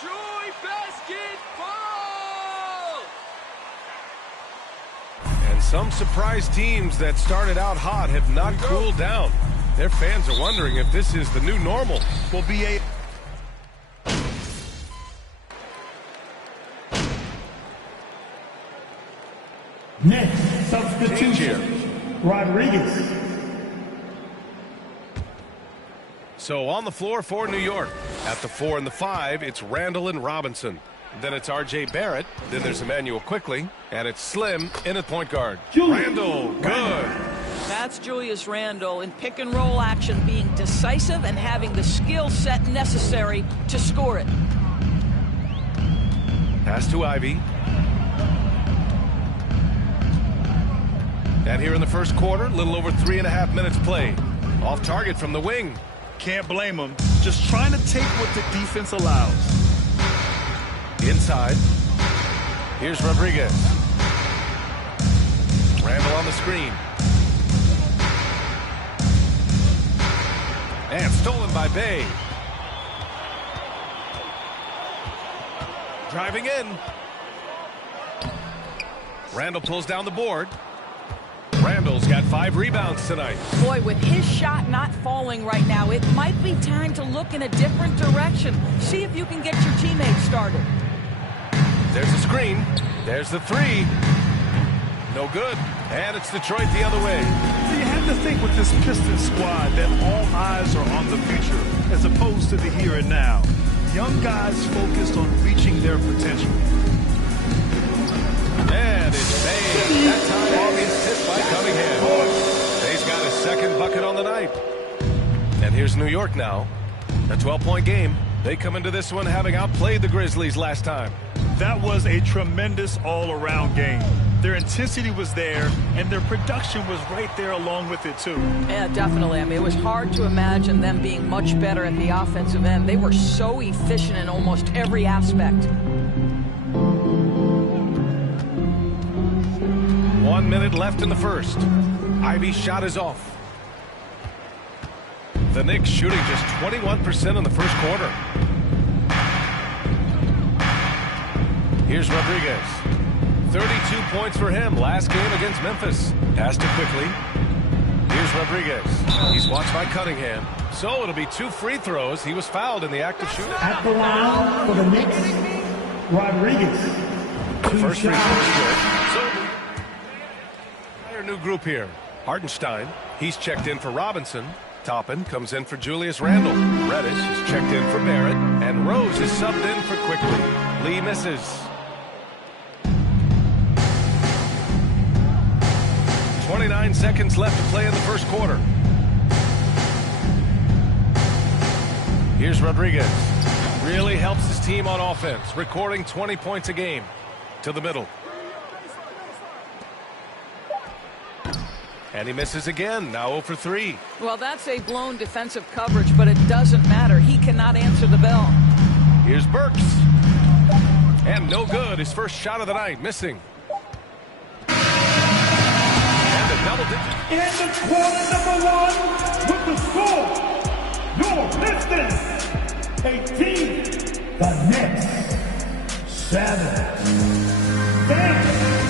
Troy basketball! And some surprise teams that started out hot have not cooled down. Their fans are wondering if this is the new normal. Will be a... Next substitution, Rodriguez. So on the floor for New York. At the 4 and the 5, it's Randall and Robinson. Then it's R.J. Barrett. Then there's Emmanuel Quickley. And it's Slim in at point guard. Randall, good. That's Julius Randle in pick-and-roll action, being decisive and having the skill set necessary to score it. Pass to Ivy. And here in the first quarter, a little over 3.5 minutes played. Off target from the wing. Can't blame him. Just trying to take what the defense allows. Inside. Here's Rodriguez. Randall on the screen. And stolen by Bay. Driving in. Randall pulls down the board. Randall's got 5 rebounds tonight. Boy, with his shot not falling right now, it might be time to look in a different direction. See if you can get your teammates started. There's the screen. There's the 3. No good. And it's Detroit the other way. So you have to think with this Pistons squad that all eyes are on the future as opposed to the here and now. Young guys focused on reaching their potential. And it's Bay. That time off is tipped by Cunningham. Bay's got his second bucket on the night. And here's New York now. A 12-point game. They come into this one having outplayed the Grizzlies last time. That was a tremendous all-around game. Their intensity was there, and their production was right there along with it, too. Yeah, definitely. I mean, it was hard to imagine them being much better at the offensive end. They were so efficient in almost every aspect. 1 minute left in the first. Ivy's shot is off. The Knicks shooting just 21% in the first quarter. Here's Rodriguez. 32 points for him last game against Memphis. Pass to Quickley. Here's Rodriguez. He's watched by Cunningham. So it'll be 2 free throws. He was fouled in the act of shooting. At the line for the Knicks, Rodriguez. First free throw is good. So new group here. Hartenstein. He's checked in for Robinson. Toppin comes in for Julius Randle. Reddish is checked in for Barrett. And Rose is subbed in for Quickley. Lee misses. 29 seconds left to play in the first quarter. Here's Rodriguez. Really helps his team on offense, recording 20 points a game. To the middle. And he misses again, now 0 for 3. Well, that's a blown defensive coverage, but it doesn't matter. He cannot answer the bell. Here's Burks. And no good. His first shot of the night, missing. And a double digit. In the quarter number 1 with the score, your Pistons 18, the Knicks 7. Thanks,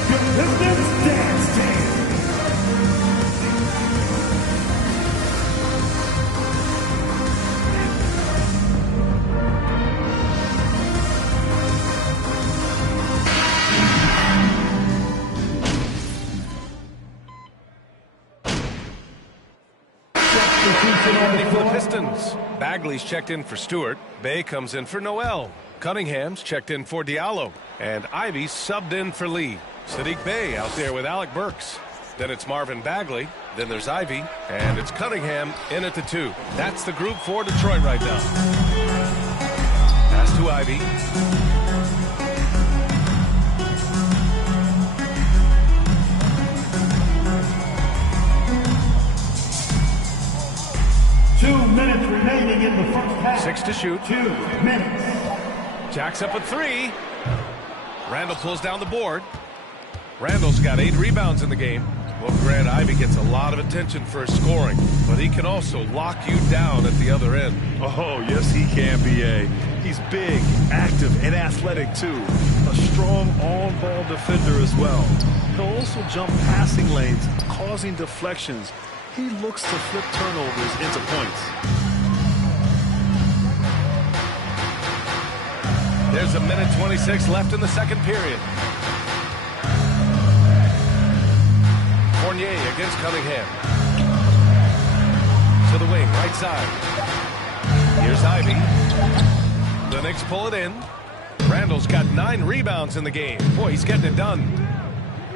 your Pistons dance team. For the Pistons. Bagley's checked in for Stewart. Bay comes in for Noel. Cunningham's checked in for Diallo. And Ivy's subbed in for Lee. Sadiq Bey out there with Alec Burks. Then it's Marvin Bagley. Then there's Ivy. And it's Cunningham in at the 2. That's the group for Detroit right now. Pass to Ivy. Minutes remaining in the first half. 6 to shoot. 2 minutes. Jacks up a 3. Randall pulls down the board. Randall's got 8 rebounds in the game. Well, Grant, Ivy gets a lot of attention for his scoring, but he can also lock you down at the other end. Oh, yes, he can, B.A. He's big, active, and athletic, too. A strong on-ball defender as well. He'll also jump passing lanes, causing deflections. He looks to flip turnovers into points. There's a minute 26 left in the second period. Fournier against Cunningham. To the wing, right side. Here's Ivy. The Knicks pull it in. Randall's got 9 rebounds in the game. Boy, he's getting it done.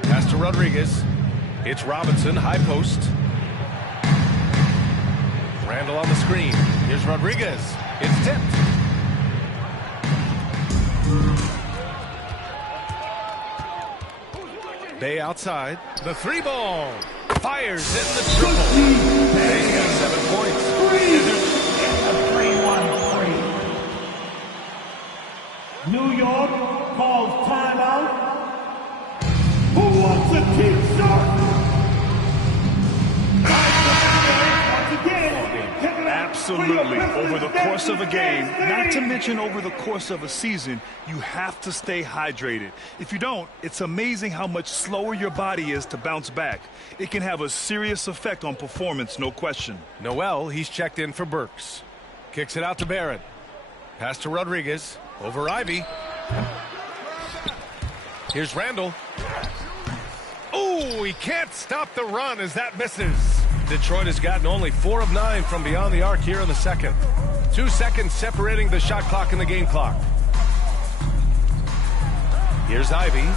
Pass to Rodriguez. It's Robinson, high post. Randall on the screen. Here's Rodriguez. It's tipped. Bay outside. The 3-ball. Fires in the triple. Bay's got 7 points. 3-1-3. New York calls timeout. Who wants to keep short? Absolutely. Over the course of a game, not to mention over the course of a season, you have to stay hydrated. If you don't, it's amazing how much slower your body is to bounce back. It can have a serious effect on performance, no question. Noel, he's checked in for Burks. Kicks it out to Barrett. Pass to Rodriguez. Over Ivy. Here's Randall. Oh, he can't stop the run as that misses. Detroit has gotten only 4 of 9 from beyond the arc here in the second. 2 seconds separating the shot clock and the game clock. Here's Ivy.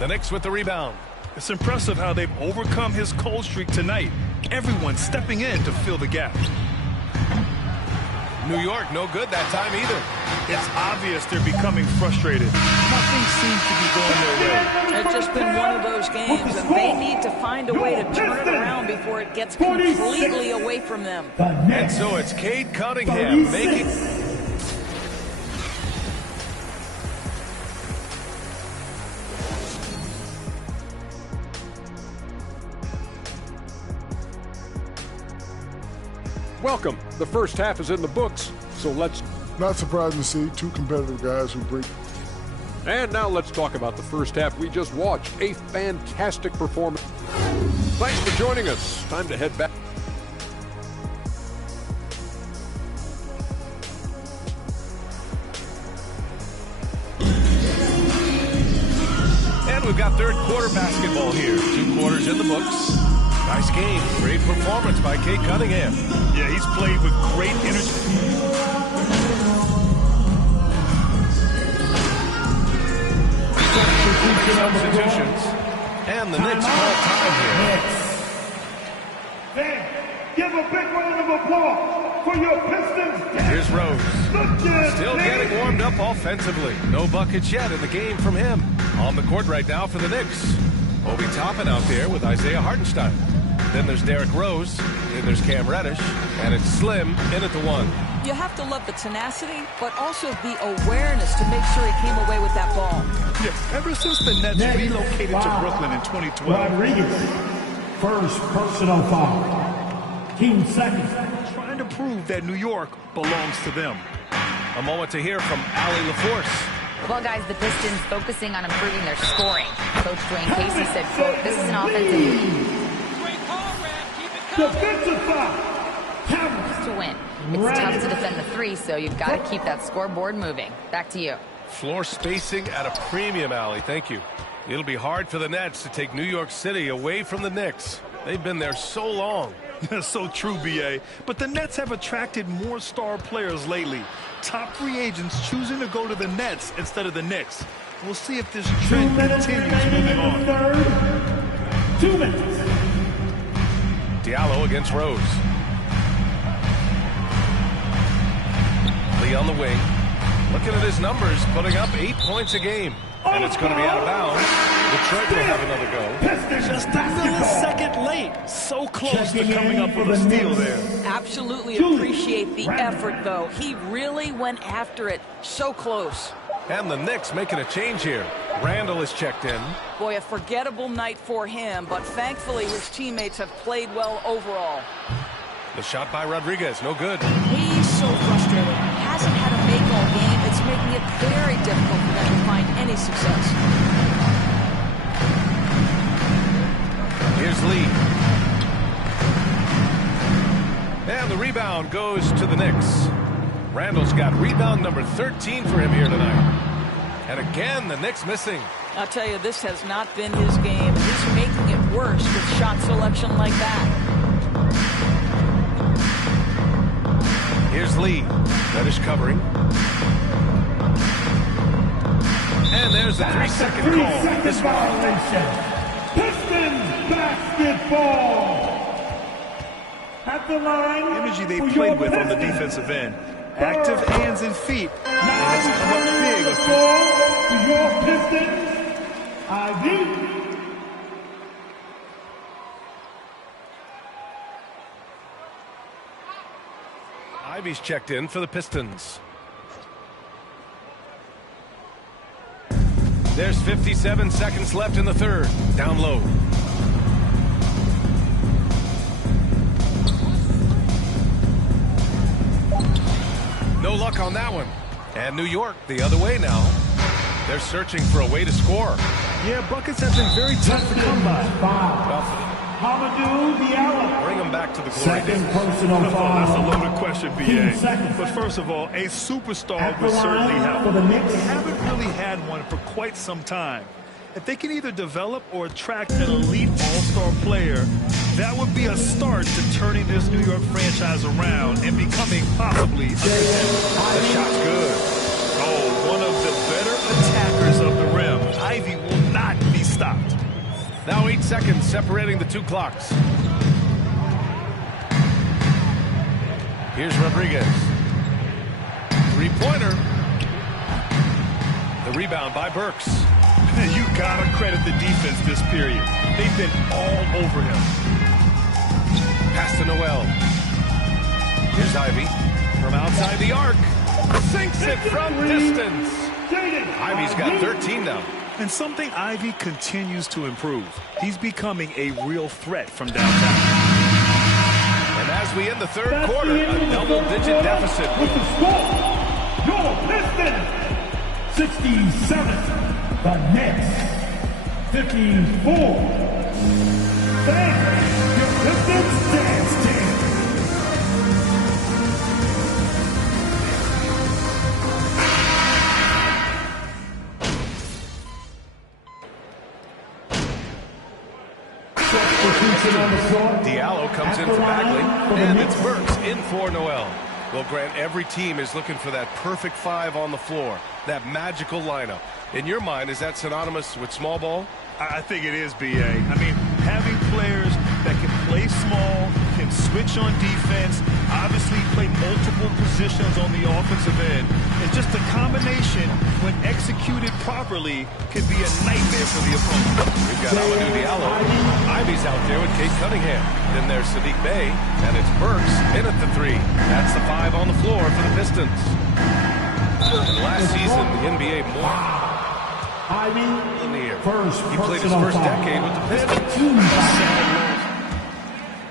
The Knicks with the rebound. It's impressive how they've overcome his cold streak tonight. Everyone stepping in to fill the gap. New York, no good that time either. It's obvious they're becoming frustrated. Nothing seems to be going their way. It's just been one of those games, and they need to find a way to turn it around before it gets completely away from them. And so it's Cade Cunningham making... Welcome. The first half is in the books, so let's... Not surprising to see 2 competitive guys who bring... And now let's talk about the first half we just watched. A fantastic performance. Thanks for joining us. Time to head back. And we've got third quarter basketball here. 2 quarters in the books. Nice game. Great performance by Cade Cunningham. Yeah, he's played with great energy. Substitutions. And the Knicks call time here. Then, give a big round of applause for your Pistons. Here's Rose. Still getting warmed up offensively. No buckets yet in the game from him. On the court right now for the Knicks. Obi Toppin out there with Isaiah Hartenstein. Then there's Derrick Rose. Then there's Cam Reddish. And it's Slim in at the 1. You have to love the tenacity, but also the awareness to make sure he came away with that ball. Yes, ever since the Nets relocated to Brooklyn in 2012. Rodriguez, first personal foul. Team second. Trying to prove that New York belongs to them. A moment to hear from Allie LaForce. Well, guys, the Pistons focusing on improving their scoring. Coach Dwayne Casey said, quote, "This is an offensive lead Defensive foul. to win. It's tough to defend the 3, so you've got to keep that scoreboard moving." Back to you. Floor spacing at a premium, Allie. Thank you. It'll be hard for the Nets to take New York City away from the Knicks. They've been there so long. So true, B.A. But the Nets have attracted more star players lately. Top free agents choosing to go to the Nets instead of the Knicks. We'll see if this 2 trend minutes continues remaining moving in the on. third. 2 minutes. Diallo against Rose. Lee on the wing. Looking at his numbers, putting up 8 points a game. And it's going to be out of bounds. Detroit will have another go. Just a millisecond late. So close to coming up with a steal there. Absolutely appreciate the effort, though. He really went after it. So close. And the Knicks making a change here. Randall is checked in. Boy, a forgettable night for him, but thankfully his teammates have played well overall. The shot by Rodriguez, no good. He's so frustrated. Hasn't had a one-dimensional game, it's making it very difficult for them to find any success. Here's Lee. And the rebound goes to the Knicks. Randall's got rebound number 13 for him here tonight. And again, the Knicks missing. I'll tell you, this has not been his game. He's making it worse with shot selection like that. Here's Lee. Reddish covering. And there's the 3-second call. This violation. Pistons basketball. At the line. Energy they played with on the defensive end. Active hands and feet. And it's come up big. To your Pistons, Ivy. Ivy's checked in for the Pistons. There's 57 seconds left in the third. Down low. No luck on that one. And New York the other way now. They're searching for a way to score. Yeah, buckets have been very tough to come by. Hamidou Diallo. Bring them back to the glory Second days. personal foul. That's a loaded question, B.A. seconds. But first of all, a superstar At the would certainly line help. for the Knicks. They haven't really had one for quite some time. If they can either develop or attract an elite all-star player, that would be a start to turning this New York franchise around and becoming possibly a contender. The shot's good. Oh, one of the better attackers of the rim. Ivy will not be stopped. Now 8 seconds separating the two clocks. Here's Rodriguez. Three-pointer. The rebound by Burks. You gotta credit the defense this period. They've been all over him. Pass to Noel. Here's Ivy. From outside the arc. Sinks it from distance. Ivy's got 13 now. And something Ivy continues to improve. He's becoming a real threat from downtown. And as we end the third quarter, a double-digit deficit. With the score, your Pistons, 67. The Knicks, 54. Thanks, your Pistons dance team. Diallo comes in for Bagley, and it's Burks in for Noel. Well, Grant, every team is looking for that perfect five on the floor, that magical lineup. In your mind, is that synonymous with small ball? I think it is, B.A. I mean, having players that can play small, can switch on defense, obviously play multiple positions on the offensive end, and just a combination, when executed properly, could be a nightmare for the opponent. We've got Hamidou Diallo. Ivy's out there with Cade Cunningham. Then there's Saddiq Bey, and it's Burks in at the three. That's the five on the floor for the Pistons. And last season, the NBA more in the air. He played his first decade with the Pistons.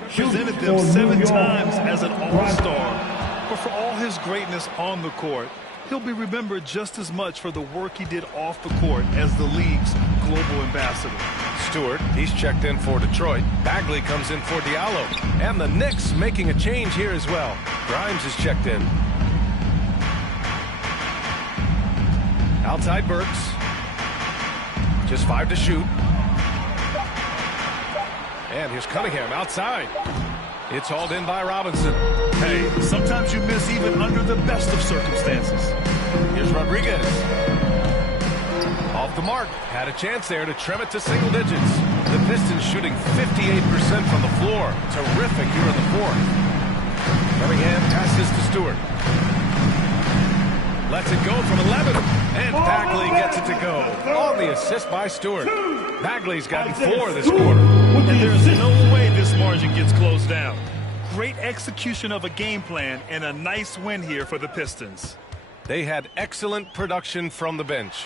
Presented them 7 times as an all-star. But for all his greatness on the court, he'll be remembered just as much for the work he did off the court as the league's global ambassador. Stewart, he's checked in for Detroit. Bagley comes in for Diallo. And the Knicks making a change here as well. Grimes is checked in. Outside Burks. Just 5 to shoot. And here's Cunningham outside. It's hauled in by Robinson. Hey, sometimes you miss even under the best of circumstances. Here's Rodriguez. Off the mark. Had a chance there to trim it to single digits. The Pistons shooting 58% from the floor. Terrific here in the fourth. Cunningham passes to Stewart. Lets it go from 11. And Bagley gets it to go. On the assist by Stewart. Bagley's gotten 4 this quarter. And there's no way this margin gets closed down. Great execution of a game plan and a nice win here for the Pistons. They had excellent production from the bench.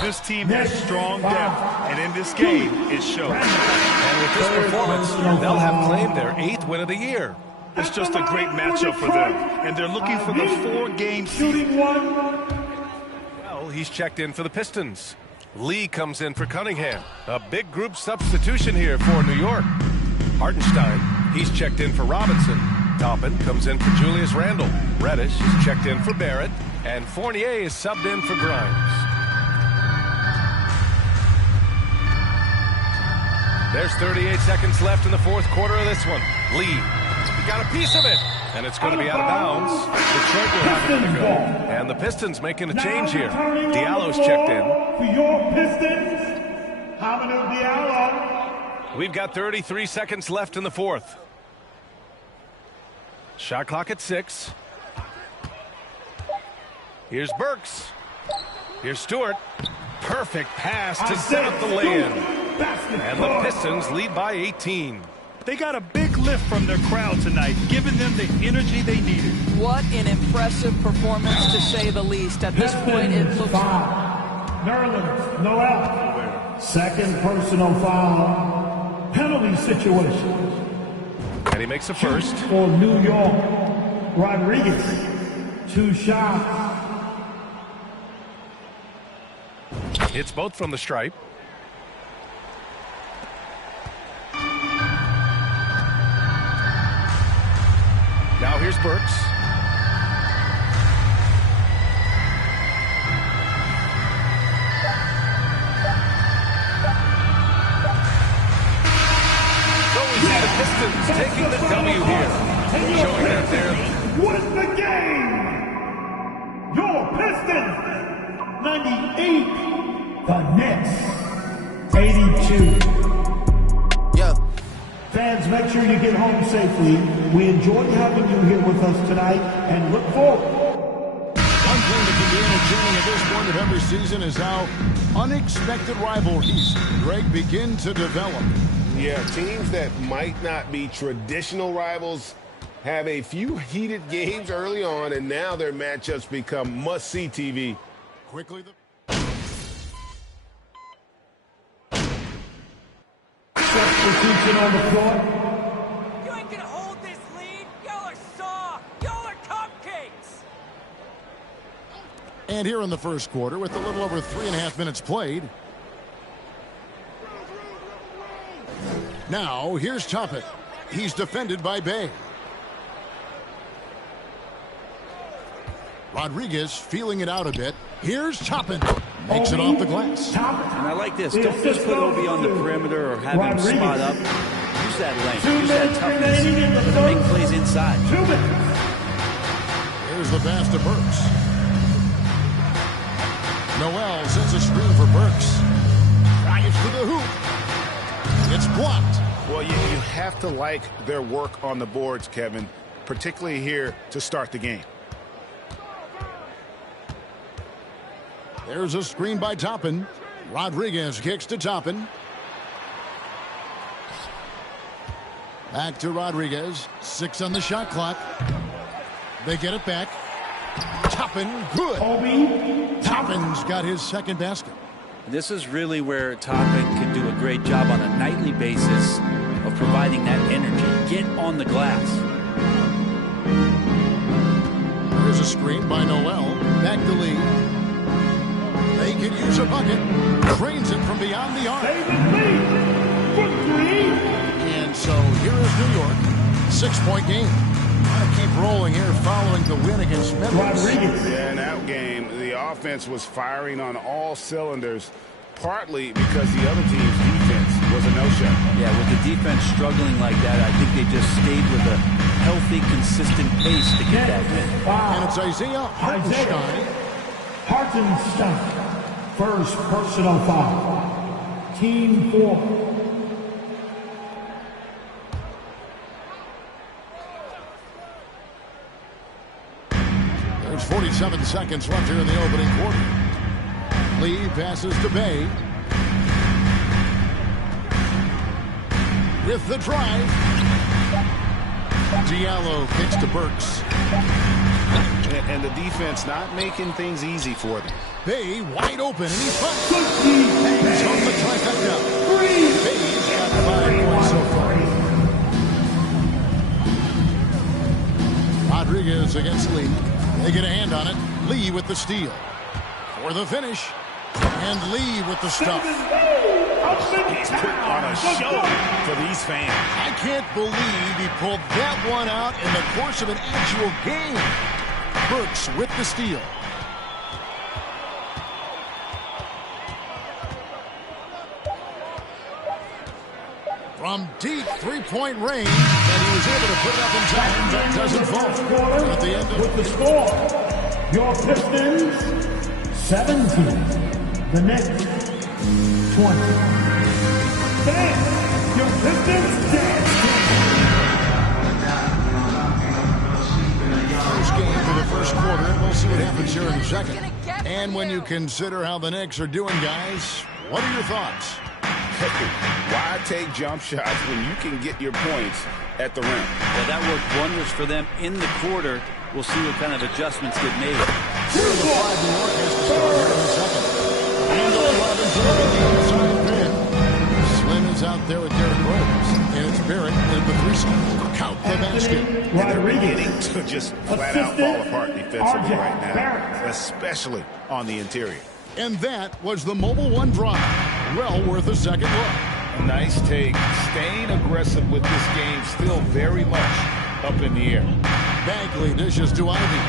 This team has strong depth, and in this game, it shows. And with this performance, they'll have claimed their 8th win of the year. It's just a great matchup for them, and they're looking for the 4-game season. Well, he's checked in for the Pistons. Lee comes in for Cunningham. A big group substitution here for New York. Hartenstein, he's checked in for Robinson. Toppin comes in for Julius Randle. Reddish is checked in for Barrett. And Fournier is subbed in for Grimes. There's 38 seconds left in the fourth quarter of this one. Lee, he got a piece of it. And it's going to be out of bounds. Detroit will have it to go. And the Pistons making a change here. Diallo's checked in. For your Pistons, Hamidou Diallo. We've got 33 seconds left in the fourth. Shot clock at 6. Here's Burks. Here's Stewart. Perfect pass to set up the lay-in. And the Pistons lead by 18. They got a big lift from their crowd tonight, giving them the energy they needed. What an impressive performance, to say the least. At this point, it looks... Maryland, Noel. Second personal foul. Penalty situation. And he makes a first. For New York, Rodriguez. 2 shots. It's both from the stripe. Now here's Burks. So we see the Pistons taking the W here. Showing that they're... Win the game! Your Pistons, 98. The Nets, 82. Yeah. Fans, make sure you get home safely. We enjoyed having you here with us tonight and look forward. One thing that can be entertaining at this point of every season is how unexpected rivalries, Greg, begin to develop. Yeah, teams that might not be traditional rivals have a few heated games early on, and now their matchups become must-see TV. Quickly, Substitution on the floor. You ain't gonna hold this lead. Y'all are soft. Y'all are cupcakes. And here in the first quarter, with a little over 3.5 minutes played. Now, here's Toppin. He's defended by Bay. Rodriguez feeling it out a bit. Here's Toppin. Makes it off the glass. And I like this. Don't just put Obi on the perimeter or have him spot up. Use that length. Use that toughness to make plays inside. Here's the pass to Burks. Noel sends a screen for Burks. Drives to the hoop. It's blocked. Well, you have to like their work on the boards, Kevin, particularly here to start the game. There's a screen by Toppin. Rodriguez kicks to Toppin. Back to Rodriguez. 6 on the shot clock. They get it back. Toppin, good. Toppin's got his second basket. This is really where Toppin can do a great job on a nightly basis of providing that energy. Get on the glass. There's a screen by Noel. Back to Lee. They could use a bucket. Drains it from beyond the arc. And so here is New York. 6-point game. Got to keep rolling here following the win against Memphis. Yeah, in that game, the offense was firing on all cylinders, partly because the other team's defense was a no-show. Yeah, with the defense struggling like that, I think they just stayed with a healthy, consistent pace to get that win. And it's Isaiah Hartenstein. First personal foul. Team 4. There's 47 seconds left here in the opening quarter. Lee passes to Bay. With the drive. Diallo kicks to Burks. And the defense not making things easy for them. Bay wide open, and he finds Hangs on the trifecta. Bay's got 5 points so far. They get a hand on it. Lee with the steal. For the finish. And Lee with the stuff. He's put on a show for these fans. I can't believe he pulled that one out in the course of an actual game. Burks with the steal. From deep three-point range, and he was able to put it up in time. That doesn't fall. At the end of with the score, your Pistons 17, the Knicks 20. Thanks, your Pistons dance. First game for the first quarter, and we'll see what happens here in a second. And when you consider how the Knicks are doing, guys, what are your thoughts? Why take jump shots when you can get your points at the rim? Well, that worked wonders for them in the quarter. We'll see what kind of adjustments get made. Here are the 5 New York has to start here in a second. Randall Robinson on the inside pin. Slim is out there with Derrick Rose. And it's Barrett in the 3 spot. Count the basket. And they're beginning to just flat out fall apart defensively right now, especially on the interior. And that was the Mobile One drive. Well worth a second look. A nice take. Staying aggressive with this game, still very much up in the air. Bagley dishes to Ivy.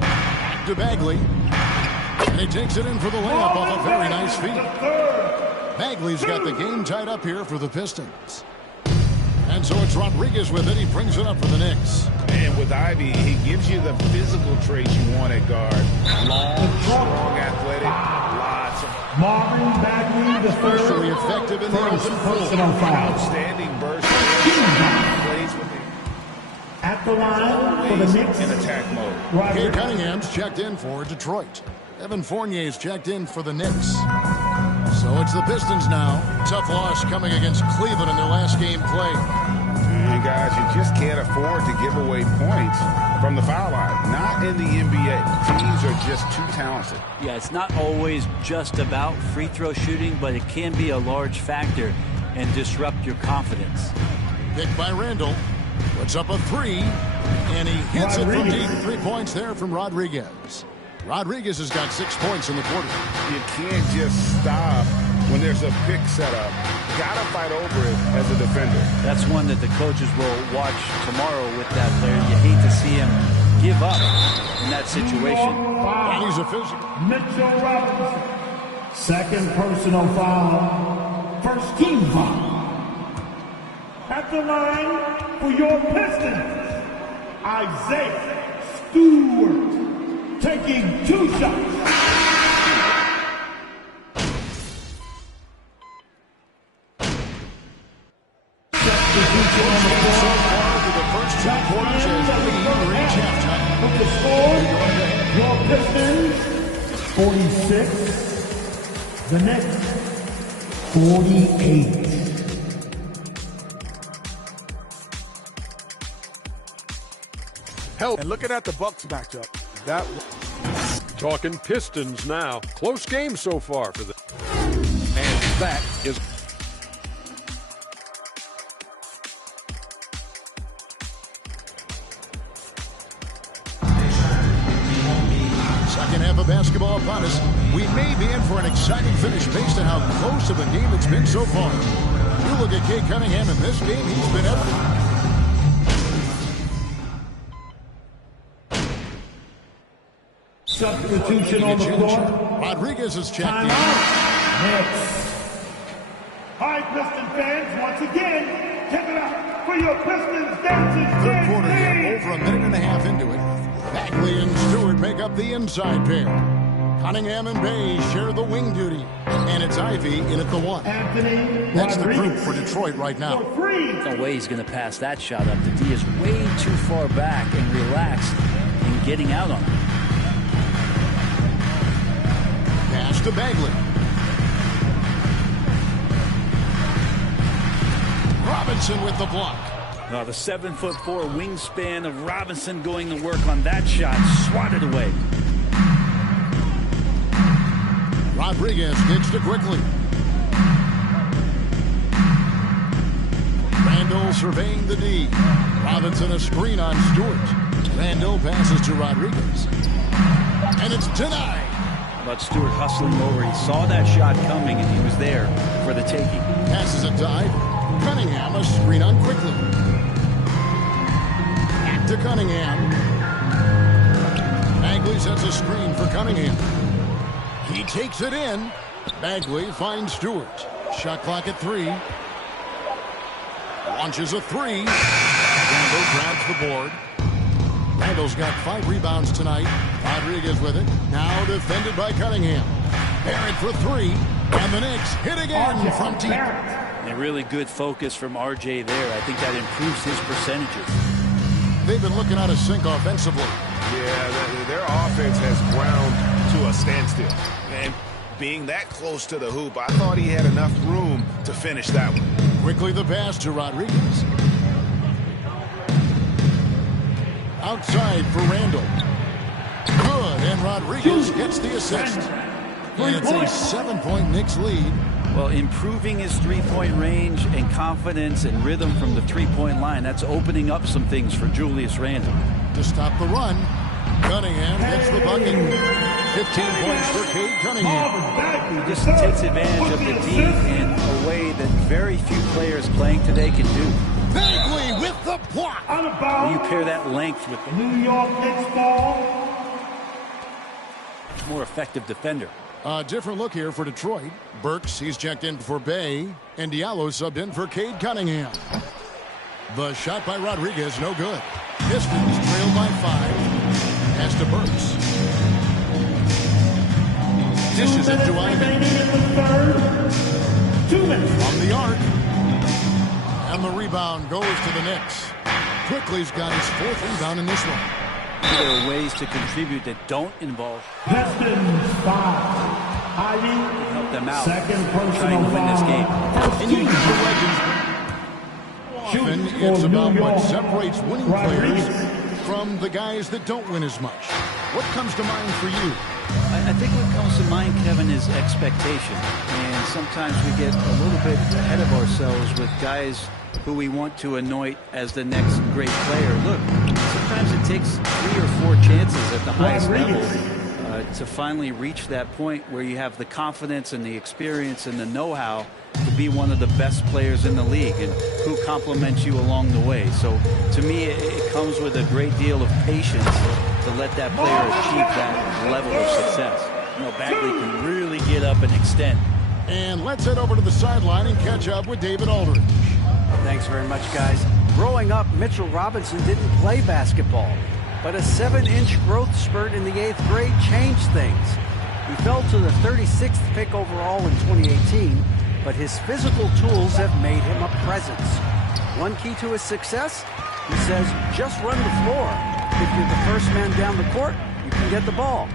Back to Bagley. And he takes it in for the layup off a very nice feed. Bagley's got the game tied up here for the Pistons. And so it's Rodriguez with it. He brings it up for the Knicks. And with Ivy, he gives you the physical traits you want at guard. Long, strong, athletic, lots of... Marvin Bagley, the third. Especially effective in the open floor. Outstanding burst. Plays with him. At the line for the Knicks. In attack mode. Kay Cunningham's checked in for Detroit. Evan Fournier's checked in for the Knicks. So it's the Pistons now. Tough loss coming against Cleveland in their last game played. And guys, you just can't afford to give away points from the foul line. Not in the NBA. Teams are just too talented. Yeah, it's not always just about free throw shooting, but it can be a large factor and disrupt your confidence. Picked by Randall. Puts up a 3. And he hits it from deep. 3 points there from Rodriguez. Rodriguez has got 6 points in the quarter. You can't just stop when there's a pick set up. Got to fight over it as a defender. That's one that the coaches will watch tomorrow with that player. You hate to see him give up in that situation. And he's a physical. Mitchell Robinson. Second personal foul. First team foul. At the line for your Pistons, Isaiah Stewart. Taking 2 shots. So far to the first 2 quarters as we reach halftime. With the score, your Pistons 46, the Knicks 48. And looking at the Bucks matchup, that talking Pistons now. Close game so far for them. And that is second half of basketball upon us. We may be in for an exciting finish based on how close of a game it's been so far. You look at Kay Cunningham in this game, he's been everything. Substitution on the floor. Rodriguez is checked in. All right, Piston fans, once again, check it out for your Pistons dancing. Third quarter here, over a minute and a half into it. Bagley and Stewart make up the inside pair. Cunningham and Bay share the wing duty. And it's Ivy in at the 1. Anthony That's the Rodriguez group for Detroit right now. No way he's going to pass that shot up. The D is way too far back and relaxed in getting out on it. Pass to Bagley. Robinson with the block. The 7'4" wingspan of Robinson going to work on that shot. Swatted away. Rodriguez gets to quickly. Randall surveying the D. Robinson a screen on Stewart. Randall passes to Rodriguez. And it's denied. But Stewart hustling over. He saw that shot coming, and he was there for the taking. Passes it to Ivey. Cunningham a screen on quickly. Back to Cunningham. Bagley sets a screen for Cunningham. He takes it in. Bagley finds Stewart. Shot clock at 3. Launches a 3. Randall grabs the board. Randall's got 5 rebounds tonight. Rodriguez with it. Now defended by Cunningham. Barrett for 3. And the Knicks hit again from deep. A really good focus from RJ there. I think that improves his percentages. They've been looking out of sync offensively. Yeah, their offense has ground to a standstill. And being that close to the hoop, I thought he had enough room to finish that one. Quickly the pass to Rodriguez. Outside for Randall. Good, and Rodriguez gets the assist. And it's a 7-point Knicks lead. Well, improving his three-point range and confidence and rhythm from the three-point line, that's opening up some things for Julius Randle. To stop the run, Cunningham gets the bucket. 15 points for Cade Cunningham. He just takes advantage of the D in a way that very few players playing today can do. Bagley with the block. You pair that length with the New York Knicks ball. more effective defender. A different look here for Detroit. Burks, he's checked in for Bay, and Diallo subbed in for Cade Cunningham. The shot by Rodriguez, no good. Pistons trailed by 5. Pass to Burks. Dishes it to Ivey. 2 minutes. On the arc. And the rebound goes to the Knicks. Quickly's got his 4th rebound in this one. There are ways to contribute that don't involve Pistons 5. Ivey. Help them out. Second personal trying to win this game. And you use the legends. Often it's about what separates winning players from the guys that don't win as much. What comes to mind for you? I think what comes to mind, Kevin, is expectation. And sometimes we get a little bit ahead of ourselves with guys who we want to anoint as the next great player. Look, sometimes it takes 3 or 4 chances at the highest level to finally reach that point where you have the confidence and the experience and the know-how to be one of the best players in the league and who compliments you along the way. So to me, it comes with a great deal of patience to let that player achieve that level of success. You know, Bagley can really get up and extend. And let's head over to the sideline and catch up with David Aldridge. Thanks very much, guys. Growing up, Mitchell Robinson didn't play basketball, but a 7-inch growth spurt in the 8th grade changed things. He fell to the 36th pick overall in 2018, but his physical tools have made him a presence. One key to his success, he says, just run the floor. If you're the first man down the court, you can get the ball.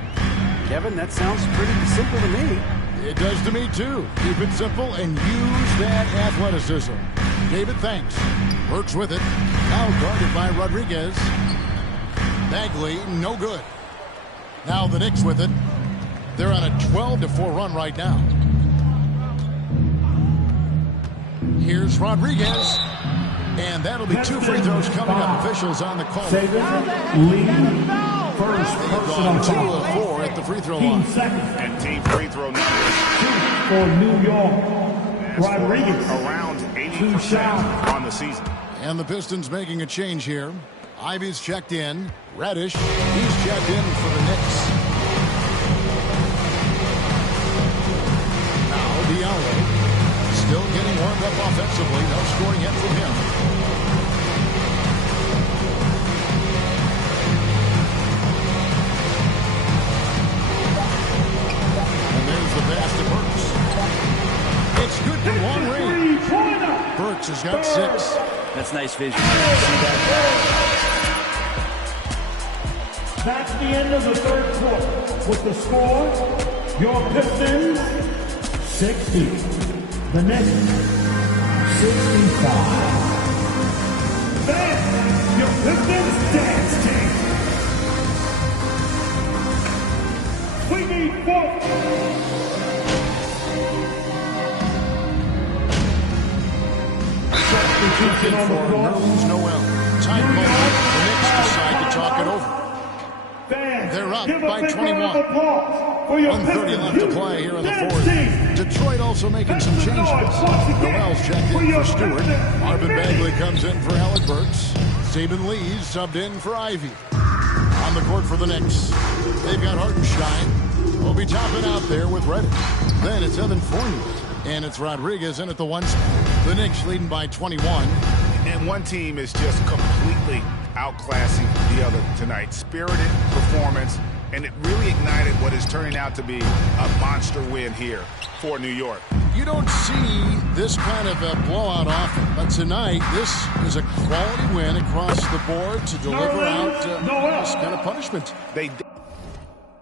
Kevin, that sounds pretty simple to me. It does to me, too. Keep it simple and use that athleticism. David, thanks. Works with it. Now guarded by Rodriguez. Bagley, no good. Now the Knicks with it. They're on a 12-4 run right now. Here's Rodriguez. And that'll be 2 free throws coming up. Officials on the call. First personal 2 of 4 at the free throw line. And team free throw numbers. For New York, Rodriguez. Around 80% on the season. And the Pistons making a change here. Ivey's checked in. Reddish, he's checked in for the Knicks. Now Diallo, still getting warmed up offensively. No scoring yet from him. And there's the pass to Burks. It's good from long range. Burks has got 6. That's nice vision. See that? That's the end of the 3rd quarter. With the score, your Pistons 60. The Knicks 65. That's your Pistons dance team. We need 4. in for Nerlens Noel. Time call. The Knicks decide to talk it over. They're up by 21. 1:30 left to play here in the fourth. Detroit also making some changes. Noel's checked in for Stewart. Marvin Bagley comes in for Alec Burks. Saban Lee's subbed in for Ivy. On the court for the Knicks, they've got Hartenstein. Will be topping out there with Reddish. Then it's Evan Fournier. And it's Rodriguez in at the 1 spot. The Knicks leading by 21. And one team is just completely outclassing the other tonight. Spirited performance, and it really ignited what is turning out to be a monster win here for New York. You don't see this kind of a blowout often, but tonight this is a quality win across the board to deliver out this kind of punishment. They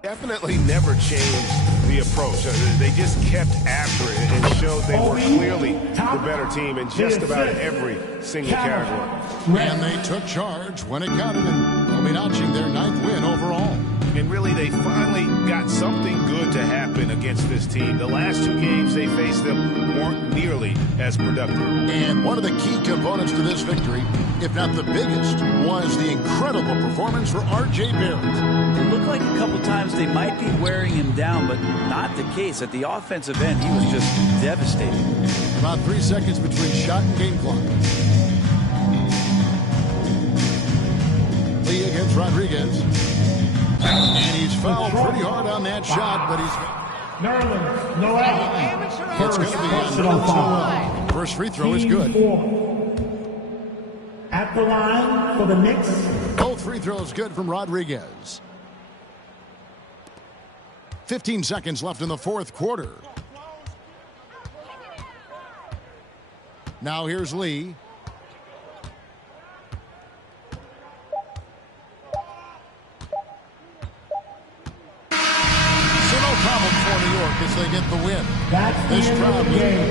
definitely never changed the approach. They just kept after it and showed they were clearly the better team in just about every single category. And they took charge when it counted, and they'll be notching their 9th win overall. And really, they finally got something good to happen against this team. The last 2 games they faced them weren't nearly as productive. And one of the key components to this victory, if not the biggest, was the incredible performance for R.J. Barrett. It looked like a couple times they might be wearing him down, but not the case. At the offensive end, he was just devastating. About 3 seconds between shot and game clock. Lee against Rodriguez. And he's fouled pretty hard on that shot, but he's... Nerlens Noel. It's going to be a Noel. First free throw is good. At the line for the Knicks. Both free throws good from Rodriguez. 15 seconds left in the fourth quarter. Now here's Lee. For New York as they get the win. That's this crowd game.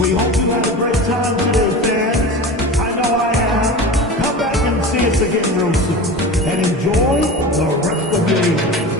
We hope you had a great time today, fans. I know I have. Come back and see us again real soon. And enjoy the rest of your evening.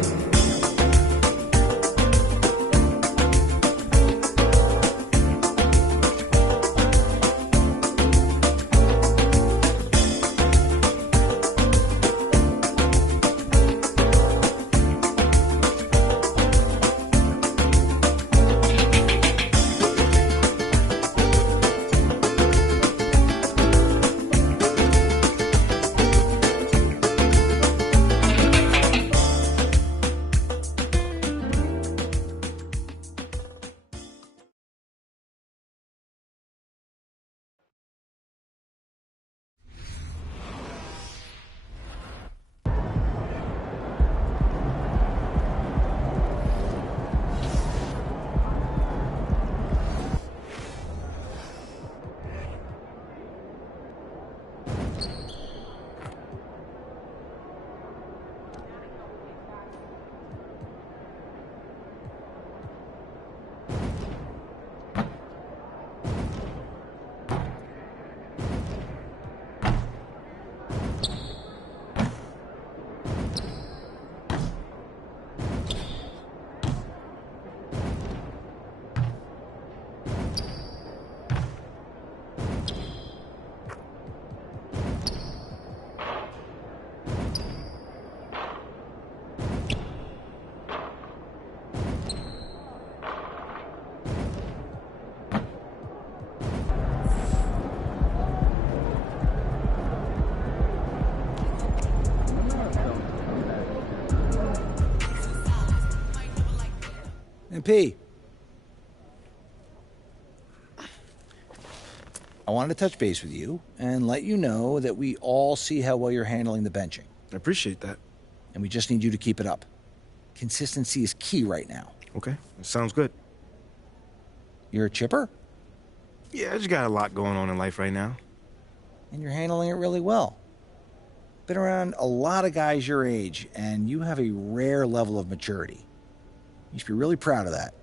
P. I wanted to touch base with you and let you know that we all see how well you're handling the benching. I appreciate that. And we just need you to keep it up. Consistency is key right now. Okay, sounds good. You're a chipper? Yeah, I just got a lot going on in life right now. And you're handling it really well. Been around a lot of guys your age, and you have a rare level of maturity. You should be really proud of that.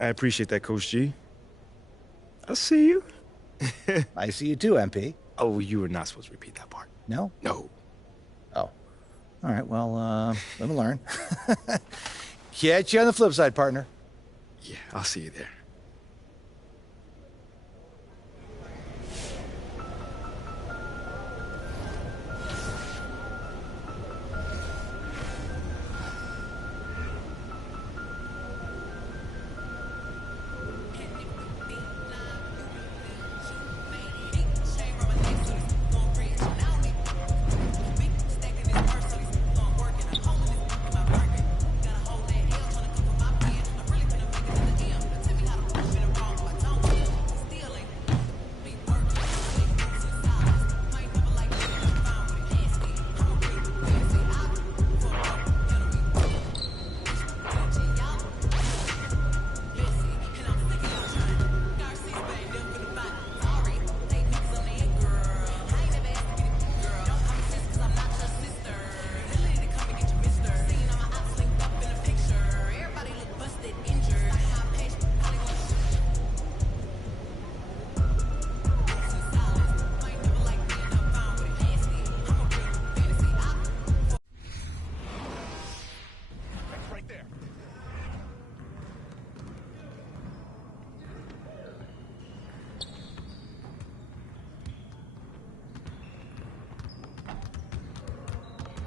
I appreciate that, Coach G. I see you. I see you too, MP. Oh, you were not supposed to repeat that part. No? No. Oh. All right, well, let me learn. Catch you on the flip side, partner. Yeah, I'll see you there.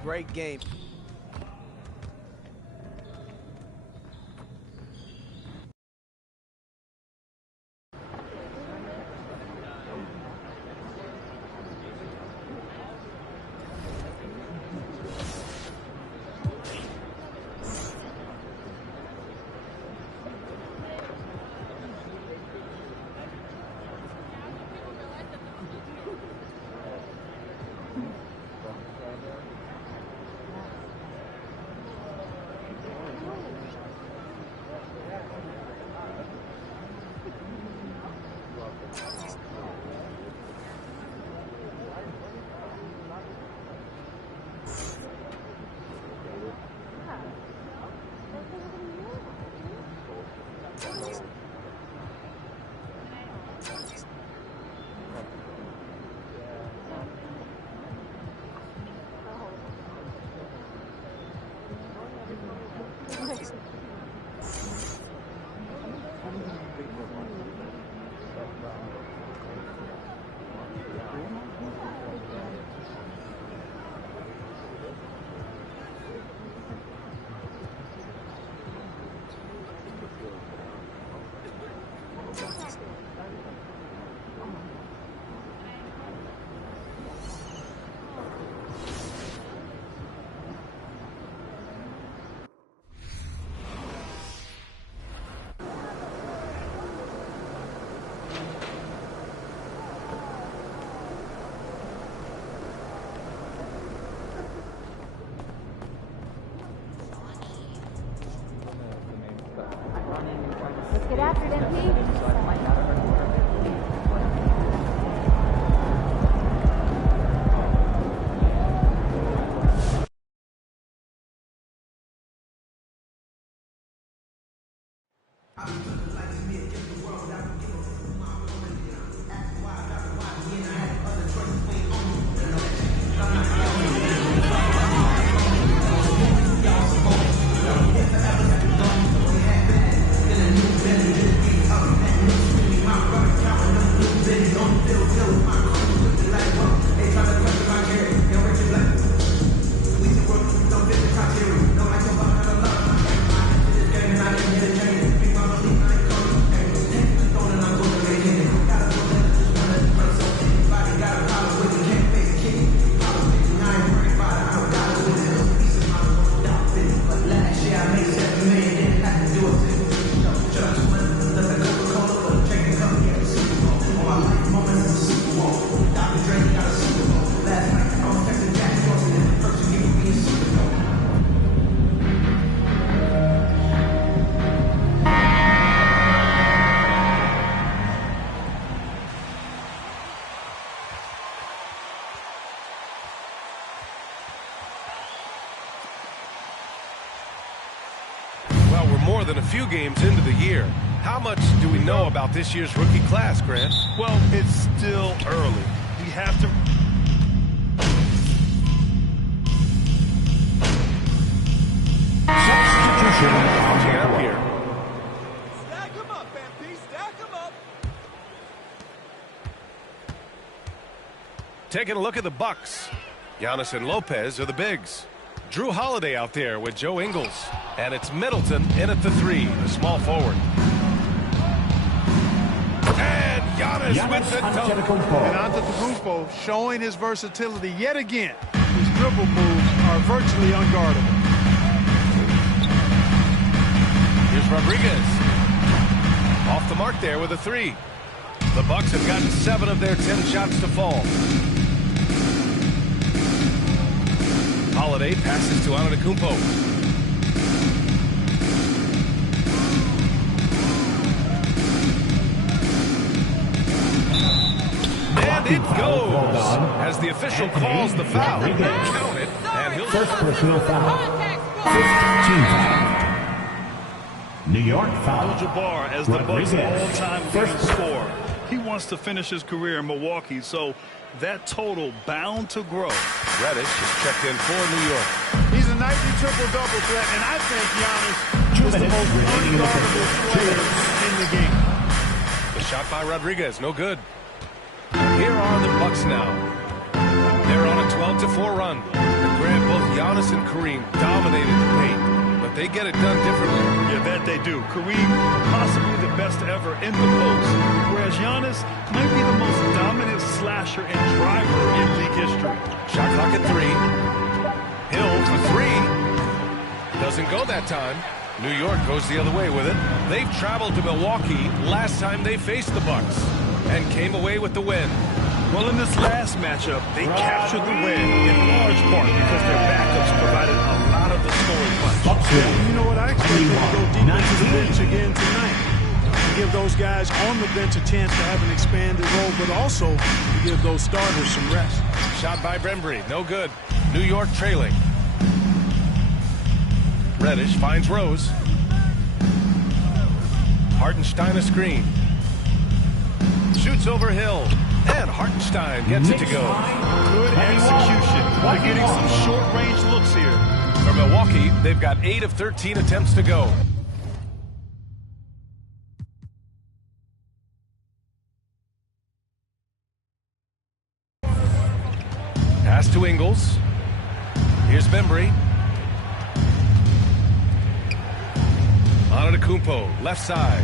great game. Good afternoon, Pete. More than a few games into the year. How much do we know about this year's rookie class, Grant? Well, it's still early. We have to... Up here. Stack him up, MP. Stack him up. Taking a look at the Bucks. Giannis and Lopez are the bigs. Drew Holiday out there with Joe Ingles. And it's Middleton in at the 3, the small forward. And Giannis with the dunk. And Antetokounmpo showing his versatility yet again. His dribble moves are virtually unguardable. Here's Rodriguez. Off the mark there with a 3. The Bucks have gotten 7 of their 10 shots to fall. Holiday passes to Antetokounmpo. And it goes as the official calls the foul. Count it, and he'll... First personal foul. 15 foul. New York foul. Jabbar as the Bucks' all-time leading scorer. He wants to finish his career in Milwaukee, so that total bound to grow. Reddish is checked in for New York. He's a nightly triple-double threat, and I think Giannis is the most unguardable player in the game. The shot by Rodriguez, no good. Here are the Bucks now. They're on a 12-4 run. Grant, both Giannis and Kareem dominated the paint, but they get it done differently. Yeah, that they do. Kareem, possibly the best ever in the post, whereas Giannis might be the most dominant slasher and driver in league history. Shot clock at 3. Hill for 3. Doesn't go that time. New York goes the other way with it. They've traveled to Milwaukee last time they faced the Bucks and came away with the win. Well, in this last matchup, they captured the win in large part because their backups provided a lot of the scoring punch. You know what? I expect them to go deep into the bench again tonight. To give those guys on the bench a chance to have an expanded role, but also to give those starters some rest. Shot by Bembry, no good. New York trailing. Reddish finds Rose. Hartenstein a screen. Shoots over Hill. And Hartenstein gets it to go. Good execution. They're getting some short-range looks here. For Milwaukee, they've got 8 of 13 attempts to go. Pass to Ingles. Here's Bembry. Antetokounmpo, left side.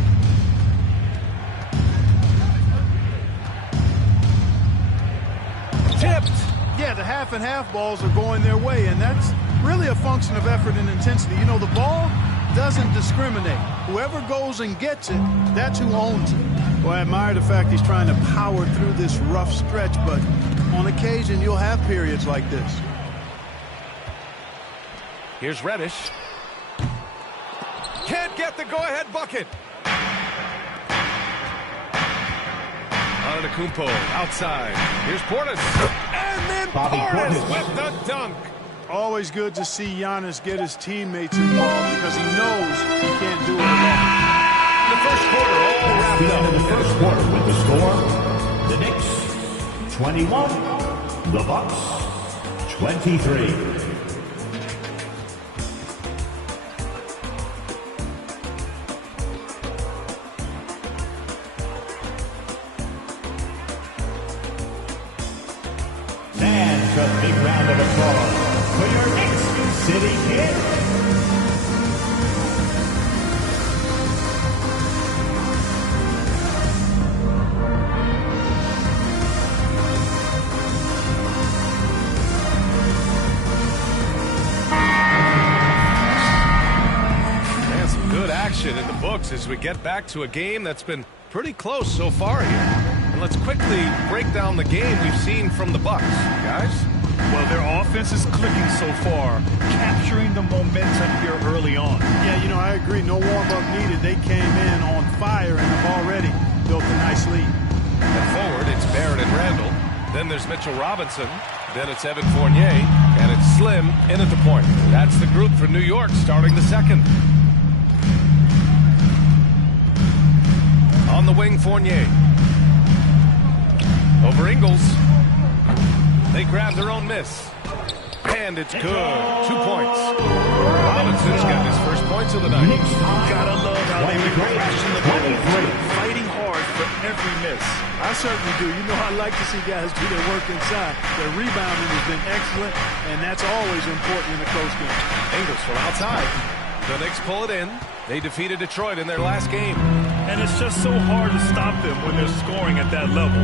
Tipped. Yeah, the half and half balls are going their way, and that's really a function of effort and intensity. You know, the ball doesn't discriminate. Whoever goes and gets it, that's who owns it. Well, I admire the fact he's trying to power through this rough stretch, but on occasion you'll have periods like this. Here's Reddish. Can't get the go-ahead bucket. Antetokounmpo outside. Here's Portis. And then Portis with the dunk. Always good to see Giannis get his teammates involved because he knows he can't do it alone. The first quarter all wrapped up. The first quarter with the score, the Knicks 21, the Bucks 23. A big round of applause for your Knicks City Kid. And some good action in the books as we get back to a game that's been pretty close so far here. And let's quickly break down the game we've seen from the Bucks, guys. Well, their offense is clicking so far, capturing the momentum here early on. Yeah, you know, I agree. No warm-up needed. They came in on fire and have already built a nice lead. And forward, it's Barrett and Randall. Then there's Mitchell Robinson. Then it's Evan Fournier. And it's Slim in at the point. That's the group for New York starting the second. On the wing, Fournier. Over Ingles. They grab their own miss. And it's good. 2 points. Robinson's got his first points of the night. Gotta love how they've been crashing the ball, fighting hard for every miss. I certainly do. You know, I like to see guys do their work inside. Their rebounding has been excellent, and that's always important in a close game. Ingles from outside. The Knicks pull it in. They defeated Detroit in their last game. And it's just so hard to stop them when they're scoring at that level.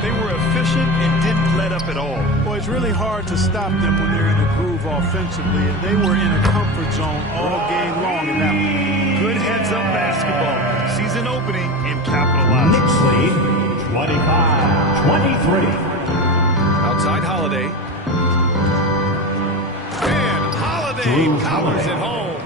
They were efficient and didn't let up at all. Well, it's really hard to stop them when they're in a groove offensively, and they were in a comfort zone all game long in that one. Good heads-up basketball. Season opening and capitalize. Knicks lead 25-23. Outside Holiday. And Holiday covers it home.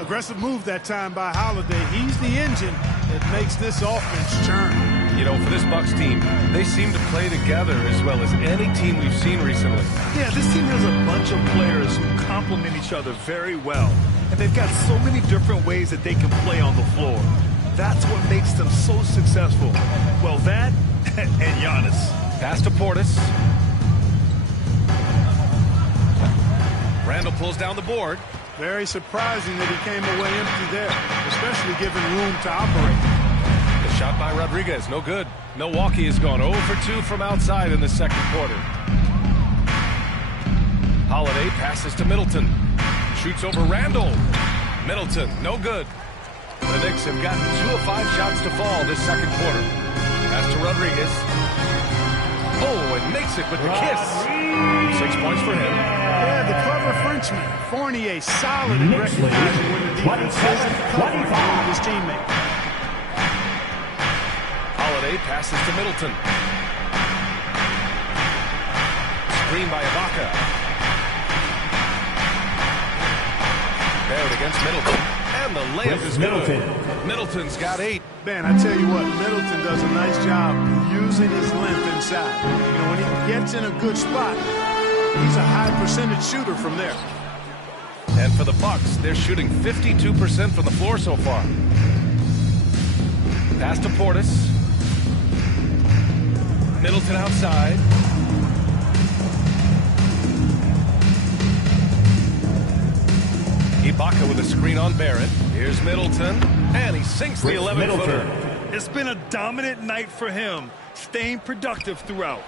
Aggressive move that time by Holiday. He's the engine that makes this offense churn. You know, for this Bucks team, they seem to play together as well as any team we've seen recently. Yeah, this team has a bunch of players who complement each other very well. And they've got so many different ways that they can play on the floor. That's what makes them so successful. Well, that and Giannis. Pass to Portis. Randall pulls down the board. Very surprising that he came away empty there, especially given room to operate. The shot by Rodriguez, no good. Milwaukee has gone 0 for 2 from outside in the second quarter. Holiday passes to Middleton. Shoots over Randall. Middleton, no good. The Knicks have gotten 2 of 5 shots to fall this second quarter. Pass to Rodriguez. Oh, and makes it with the kiss. 6 points for him. Yeah, the clever Frenchman. Fournier solid in recognizing when the defense isn't covering his teammate. Holiday passes to Middleton. Screen by Ibaka. Barrett against Middleton. And the layup is good. Middleton's got 8. Man, I tell you what, Middleton does a nice job using his length inside. You know, when he gets in a good spot, he's a high percentage shooter from there. And for the Bucks, they're shooting 52% from the floor so far. Pass to Portis. Middleton outside. Ibaka with a screen on Barrett. Here's Middleton, and he sinks the 11-footer. It's been a dominant night for him, staying productive throughout.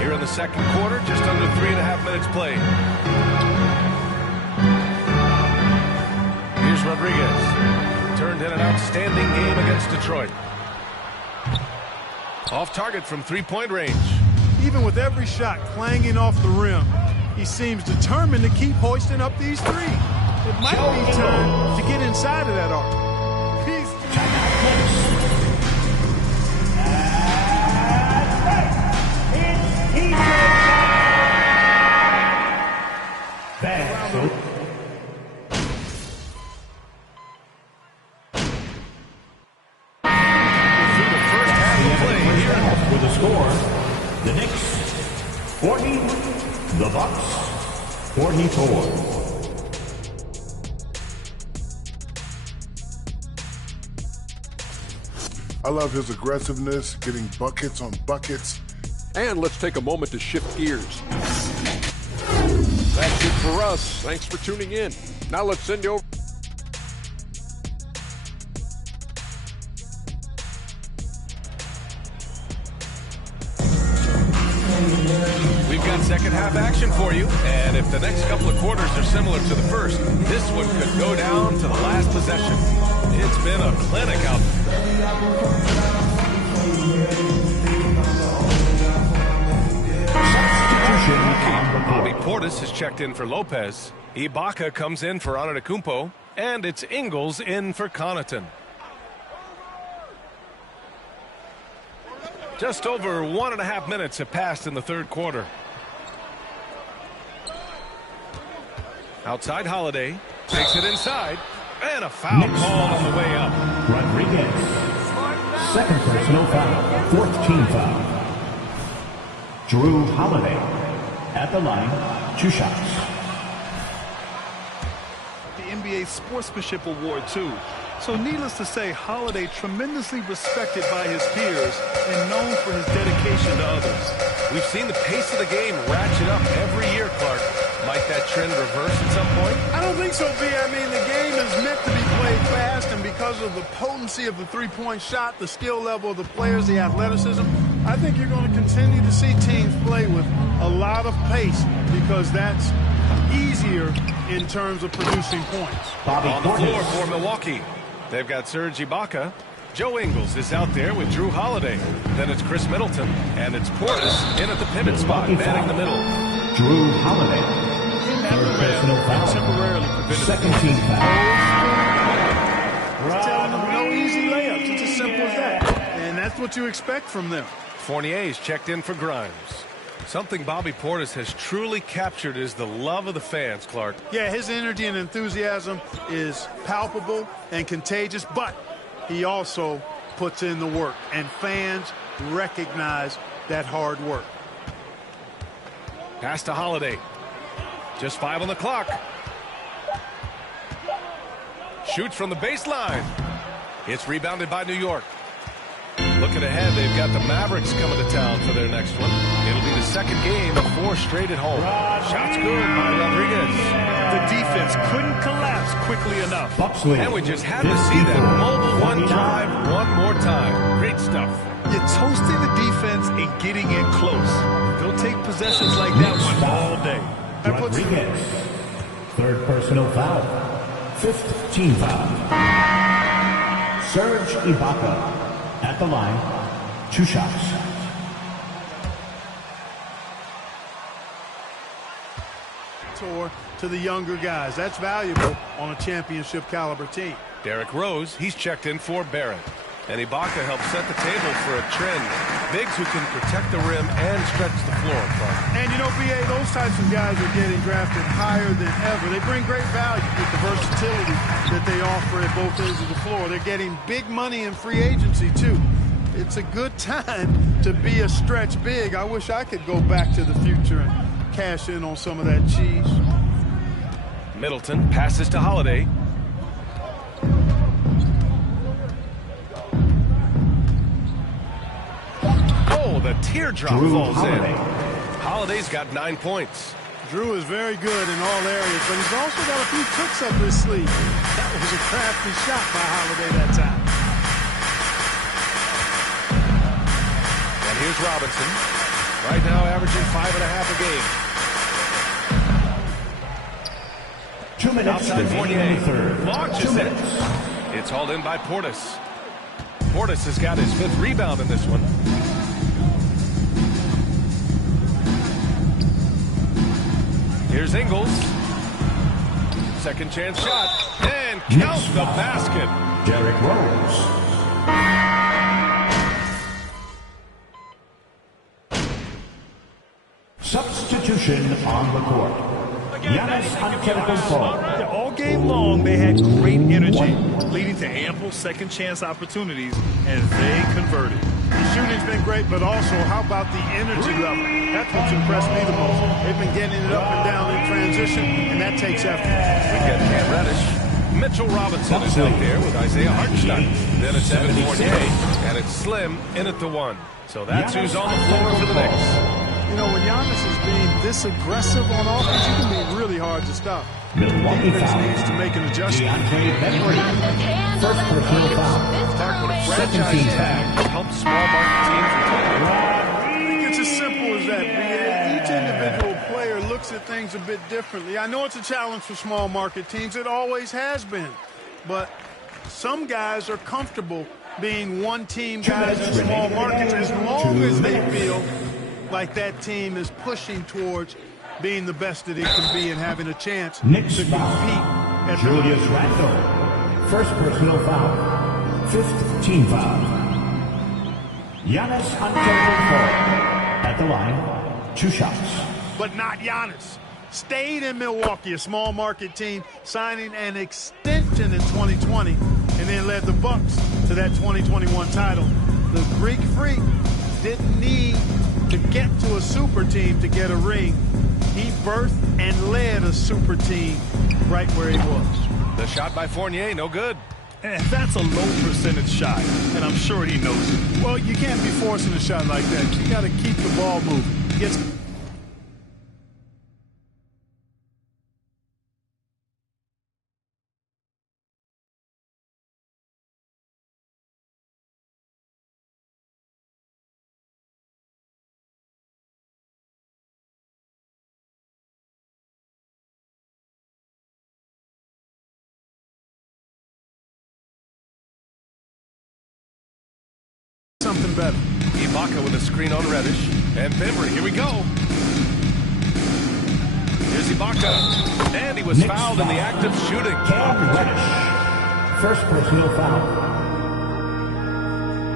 Here in the second quarter, just under 3.5 minutes played. Here's Rodriguez. Turned in an outstanding game against Detroit. Off target from 3-point range. Even with every shot clanging off the rim, he seems determined to keep hoisting up these threes. It might be time to get inside of that arc. Through the first half of play here with the score, the Knicks 40, the Bucks 44. I love his aggressiveness, getting buckets on buckets. And let's take a moment to shift gears. That's it for us. Thanks for tuning in. Now let's send you over. We've got second half action for you, and if the next couple of quarters are similar to the first, this one could go down to the last possession. It's been a clinic out Bobby Portis has checked in for Lopez. Ibaka comes in for Antetokounmpo, and it's Ingles in for Connaughton. Just over 1.5 minutes have passed in the third quarter. Outside Holiday, takes it inside, and a foul call on the way up. Rodriguez, second personal foul, fourth team foul. Drew Holiday at the line, 2 shots. The NBA Sportsmanship Award, too. So needless to say, Holiday tremendously respected by his peers and known for his dedication to others. We've seen the pace of the game ratchet up every year, Clark. Might that trend reverse at some point? I don't think so, B. I mean, the game is meant to be played fast, and because of the potency of the three-point shot, the skill level of the players, the athleticism, I think you're going to continue to see teams play with a lot of pace because that's easier in terms of producing points. On the floor for Milwaukee. They've got Serge Ibaka. Joe Ingles is out there with Drew Holiday. Then it's Chris Middleton, and it's Portis in at the pivot spot, manning the middle. Drew Holiday. Personal foul. Temporarily prevented. Second team foul. He's telling them no easy layups. It's as simple as that. And that's what you expect from them. Fournier's checked in for Grimes. Something Bobby Portis has truly captured is the love of the fans, Clark. Yeah, his energy and enthusiasm is palpable and contagious, but he also puts in the work, and fans recognize that hard work. Pass to Holiday. Just 5 on the clock. Shoots from the baseline. It's rebounded by New York. Looking ahead, they've got the Mavericks coming to town for their next one. It'll be the second game of 4 straight at home. Shots good by Rodriguez. The defense couldn't collapse quickly enough. And we just had to see that mobile one drive one more time. Great stuff. You're toasting the defense and getting in close. They'll take possessions like that one all day. Rodriguez, third personal foul. Fifth team foul. Serge Ibaka at the line. 2 shots. Tour to the younger guys. That's valuable on a championship caliber team. Derrick Rose, he's checked in for Barrett. And Ibaka helps set the table for a trend. Bigs who can protect the rim and stretch the floor. And you know, B.A., those types of guys are getting drafted higher than ever. They bring great value with the versatility that they offer at both ends of the floor. They're getting big money in free agency, too. It's a good time to be a stretch big. I wish I could go back to the future and cash in on some of that cheese. Middleton passes to Holiday. Oh, the teardrop falls in. Holiday's got 9 points. Drew is very good in all areas, but he's also got a few tricks up his sleeve. That was a crafty shot by Holiday that time. And here's Robinson. Right now averaging 5.5 a game. 2 minutes. Outside Fournier. Launches 2 minutes. It's hauled in by Portis. Portis has got his 5th rebound in this one. Here's Ingles. Second chance shot. And count the basket. Derrick Rose. Substitution on the court. Giannis Antetokounmpo. All game long, they had great energy, leading to ample second chance opportunities, and they converted. The shooting's been great, but also, how about the energy level? That's what's impressed me the most. They've been getting it up and down in transition, and that takes effort. We get Cam Reddish. Mitchell Robinson is out there with Isaiah Hartenstein. Then it's Evan Fournier, and it's Slim in at the 1. So that's who's on the floor for the Knicks. You know, when Giannis is being this aggressive on offense, he can be really hard to stop. Milwaukee Defense foul. needs to make an adjustment. DeAndre Bembry. First personal foul. Second team foul. Help small market teams retire. I think it's as simple as that. Each individual player looks at things a bit differently. I know it's a challenge for small market teams. It always has been. But some guys are comfortable being one-team guys in small markets as long as they feel like that team is pushing towards being the best that it can be and having a chance to compete at Julius Randle. First personal foul. 5th team foul. Giannis Antetokounmpo at the line. 2 shots. But not Giannis. Stayed in Milwaukee, a small market team, signing an extension in 2020, and then led the Bucks to that 2021 title. The Greek Freak didn't need to get to a super team to get a ring. He birthed and led a super team right where he was. The shot by Fournier, no good. And that's a low percentage shot, and I'm sure he knows it. Well, you can't be forcing a shot like that. You got to keep the ball moving. Something better. Ibaka with a screen on Reddish. And Bembry, here we go. Here's Ibaka. And he was fouled in the act of shooting. Cam Reddish. First personal foul.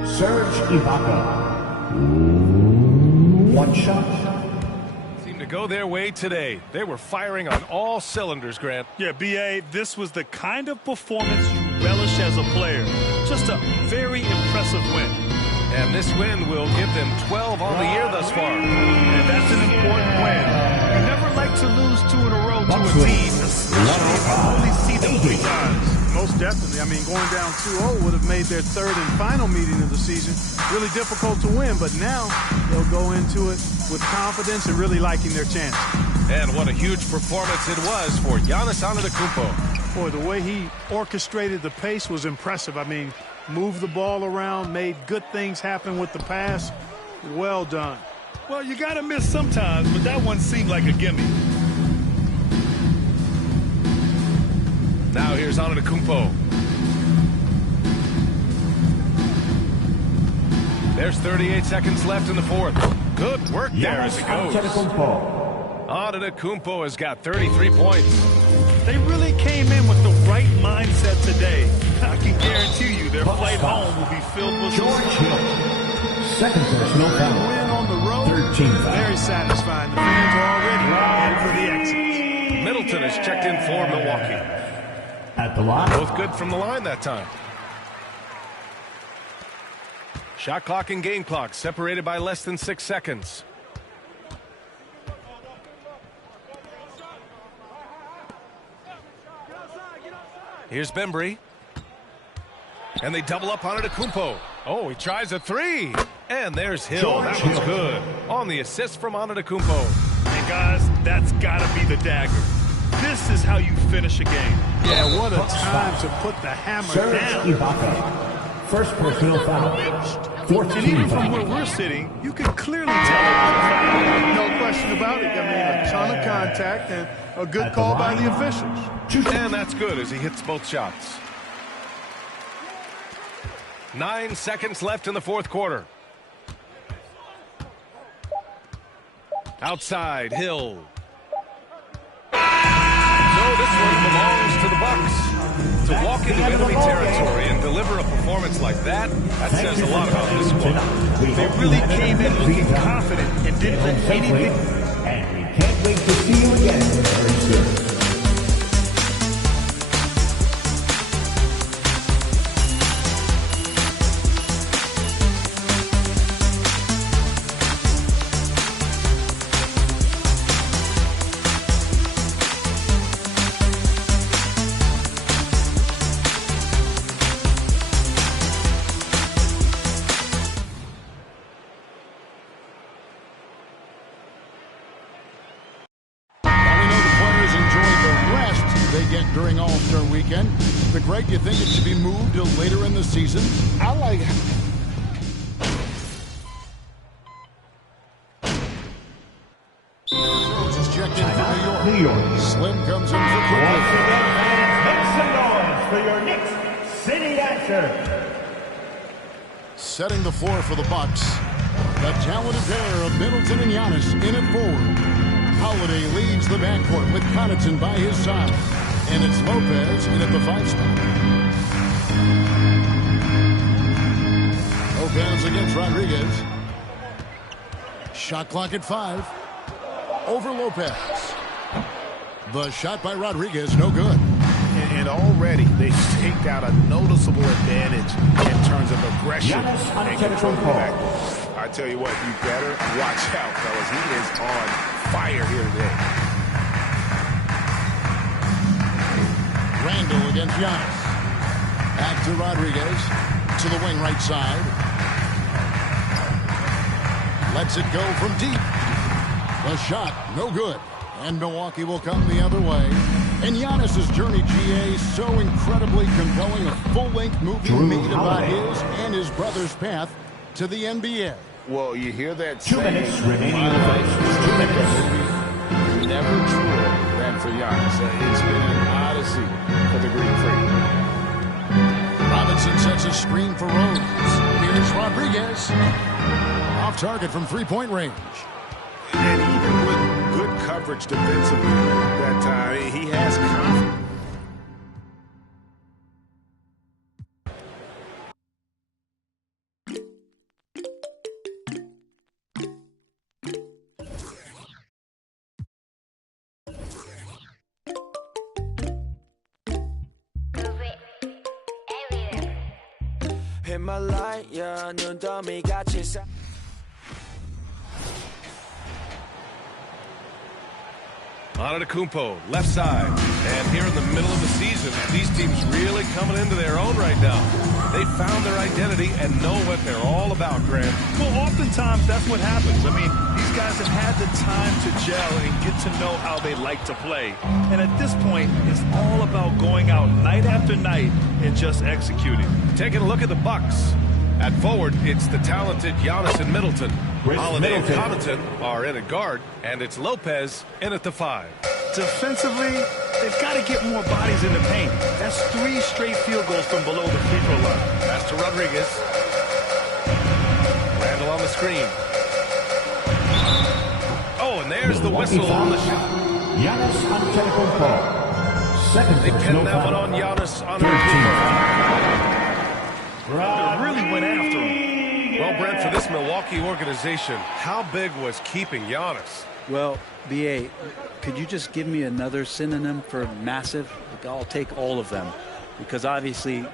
Serge Ibaka. 1 shot. Seemed to go their way today. They were firing on all cylinders, Grant. Yeah, B.A., this was the kind of performance you relish as a player. Just a very impressive win. And this win will give them 12 on the year thus far. And that's an important win. You never like to lose 2 in a row to a team, especially if you only see them 3 times. Most definitely. I mean, going down 2-0 would have made their 3rd and final meeting of the season really difficult to win. But now they'll go into it with confidence and really liking their chances. And what a huge performance it was for Giannis Antetokounmpo. Boy, the way he orchestrated the pace was impressive. I mean, moved the ball around, made good things happen with the pass. Well done. Well, you got to miss sometimes, but that one seemed like a gimme. Now here's Antetokounmpo. There's 38 seconds left in the fourth. Good work there as it goes. Antetokounmpo has got 33 points. They really came in with the right mindset today. I can guarantee you their flight home will be filled with George Hill. Second personal foul. Win on the road. 13 foul. Very satisfying. The fans are already in for the exit. Middleton has checked in for Milwaukee. At the line. Both good from the line that time. Shot clock and game clock separated by less than 6 seconds. Here's Bembry. And they double up on Antetokounmpo. Oh, he tries a three. And there's Hill. That one's good. On the assist from Antetokounmpo. And guys, that's got to be the dagger. This is how you finish a game. Yeah, what a time to put the hammer down. Ibaka. First personal foul. And even from where we're sitting, you can clearly tell it was a foul. No question about it. I mean, a ton of contact and a good call by the officials. And that's good as he hits both shots. 9 seconds left in the fourth quarter. Outside, Hill. No, this one belongs to the Bucks. To walk into enemy territory and deliver a performance like that says a lot about this squad. They really came in looking confident and didn't let anything. And we can't wait to see you again very soon. During All-Star Weekend. But Greg, do you think it should be moved to later in the season? I like it. Jones is checked in for New York. Slim comes in for quickly. Once again, fans, make some noise for your Knicks City Dancer. Setting the floor for the Bucks. The talented pair of Middleton and Giannis in at forward. Holiday leads the backcourt with Connaughton by his side. And it's Lopez in at the 5 spot. Lopez against Rodriguez. Shot clock at 5. Over Lopez. The shot by Rodriguez, no good. And already they've staked out a noticeable advantage in terms of aggression and control of the backcourt. I tell you what, you better watch out, fellas. He is on fire here today. Randall against Giannis. Back to Rodriguez. To the wing right side. Lets it go from deep. The shot, no good. And Milwaukee will come the other way. And Giannis' journey, GA, so incredibly compelling. A full-length movie made about his and his brother's path to the NBA. Well, you hear that 2 minutes remaining in the race. 2 minutes. Never truer than for Giannis. It's been an odyssey for the Greek Freak. Robinson sets a screen for Rose. Here's Rodriguez. Off target from three-point range. And even with good coverage defensively that time, he has confidence. 히말라야 눈더미 같이 사 Antetokounmpo, left side. And here in the middle of the season, these teams really coming into their own right now. They found their identity and know what they're all about, Graham. Well, oftentimes that's what happens. I mean, these guys have had the time to gel and get to know how they like to play. And at this point, it's all about going out night after night and just executing. Taking a look at the Bucks. At forward, it's the talented Giannis and Middleton. Holiday and Connaughton are in at guard, and it's Lopez in at the 5. Defensively, they've got to get more bodies in the paint. That's 3 straight field goals from below the free throw line. Pass to Rodriguez. Randall on the screen. Oh, and there's the whistle on the shot. Giannis Antetokounmpo. Second they pinned that one on Giannis Antetokounmpo. They really went after him. Well, Brent, for this Milwaukee organization, how big was keeping Giannis? Well, B.A., could you just give me another synonym for massive? Like, I'll take all of them, because obviously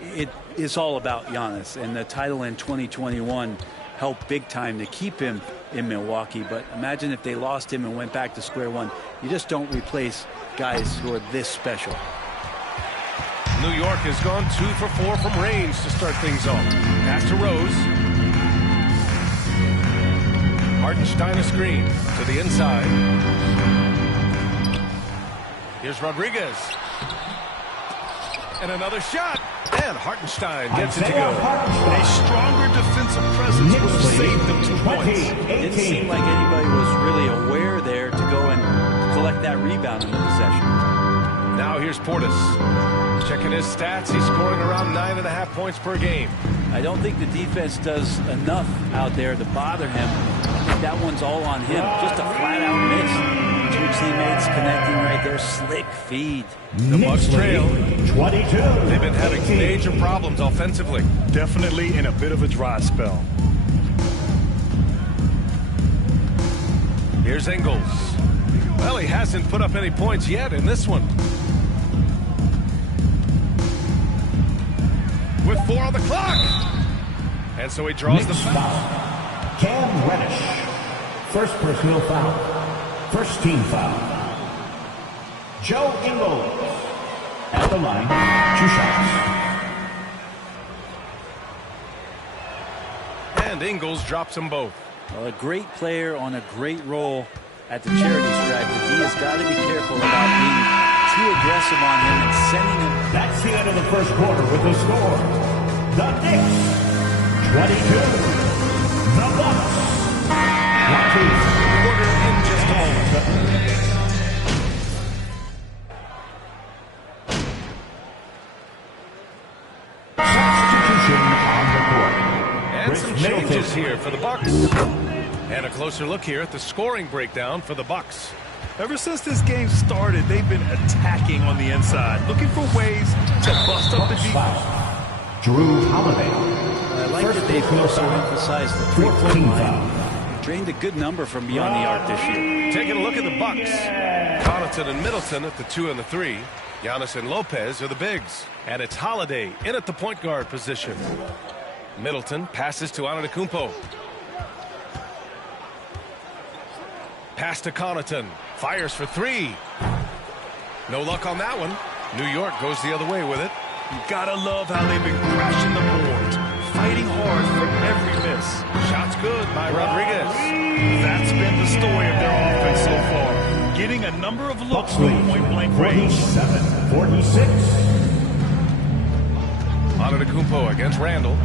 it is all about Giannis, and the title in 2021 helped big time to keep him in Milwaukee. But imagine if they lost him and went back to square one. You just don't replace guys who are this special. New York has gone 2 for 4 from range to start things off. Pass to Rose. Hartenstein a screen to the inside. Here's Rodriguez. And another shot. And Hartenstein gets it to go. A stronger defensive presence would have saved them 2 points. It didn't seem like anybody was really aware there to go and collect that rebound in the possession. Now here's Portis. Checking his stats, he's scoring around 9.5 points per game. I don't think the defense does enough out there to bother him. I think that one's all on him. Just a flat-out miss. 2 teammates connecting right there. Slick feed. The Bucks trail. 22. They've been having major problems offensively. Definitely in a bit of a dry spell. Here's Ingles. Well, he hasn't put up any points yet in this one. With 4 on the clock. And so he draws the foul. Cam Reddish. First personal foul. First team foul. Joe Ingles. At the line, 2 shots. And Ingles drops them both. Well, a great player on a great role at the charity stripe. The D has got to be careful about being too aggressive on him and sending him. That's the end of the first quarter with the score. The Knicks, 22. The Bucks, 20. Quarter in just a moment. Substitution on the court. And some changes here for the Bucks. And a closer look here at the scoring breakdown for the Bucks. Ever since this game started, they've been attacking on the inside, looking for ways to bust up the defense. Drew Holiday. I like that they've also emphasized the three-point line. Drained a good number from beyond the arc this year. Taking a look at the Bucks. Connaughton and Middleton at the 2 and the 3. Giannis and Lopez are the bigs. And it's Holiday in at the point guard position. Middleton passes to Antetokounmpo. Pass to Connaughton. Fires for 3. No luck on that one. New York goes the other way with it. You gotta love how they've been crashing the boards, fighting hard for every miss. Shots good by Rodriguez. That's been the story of their offense so far. Getting a number of looks from point-blank range. 47-46. Antetokounmpo against Randall.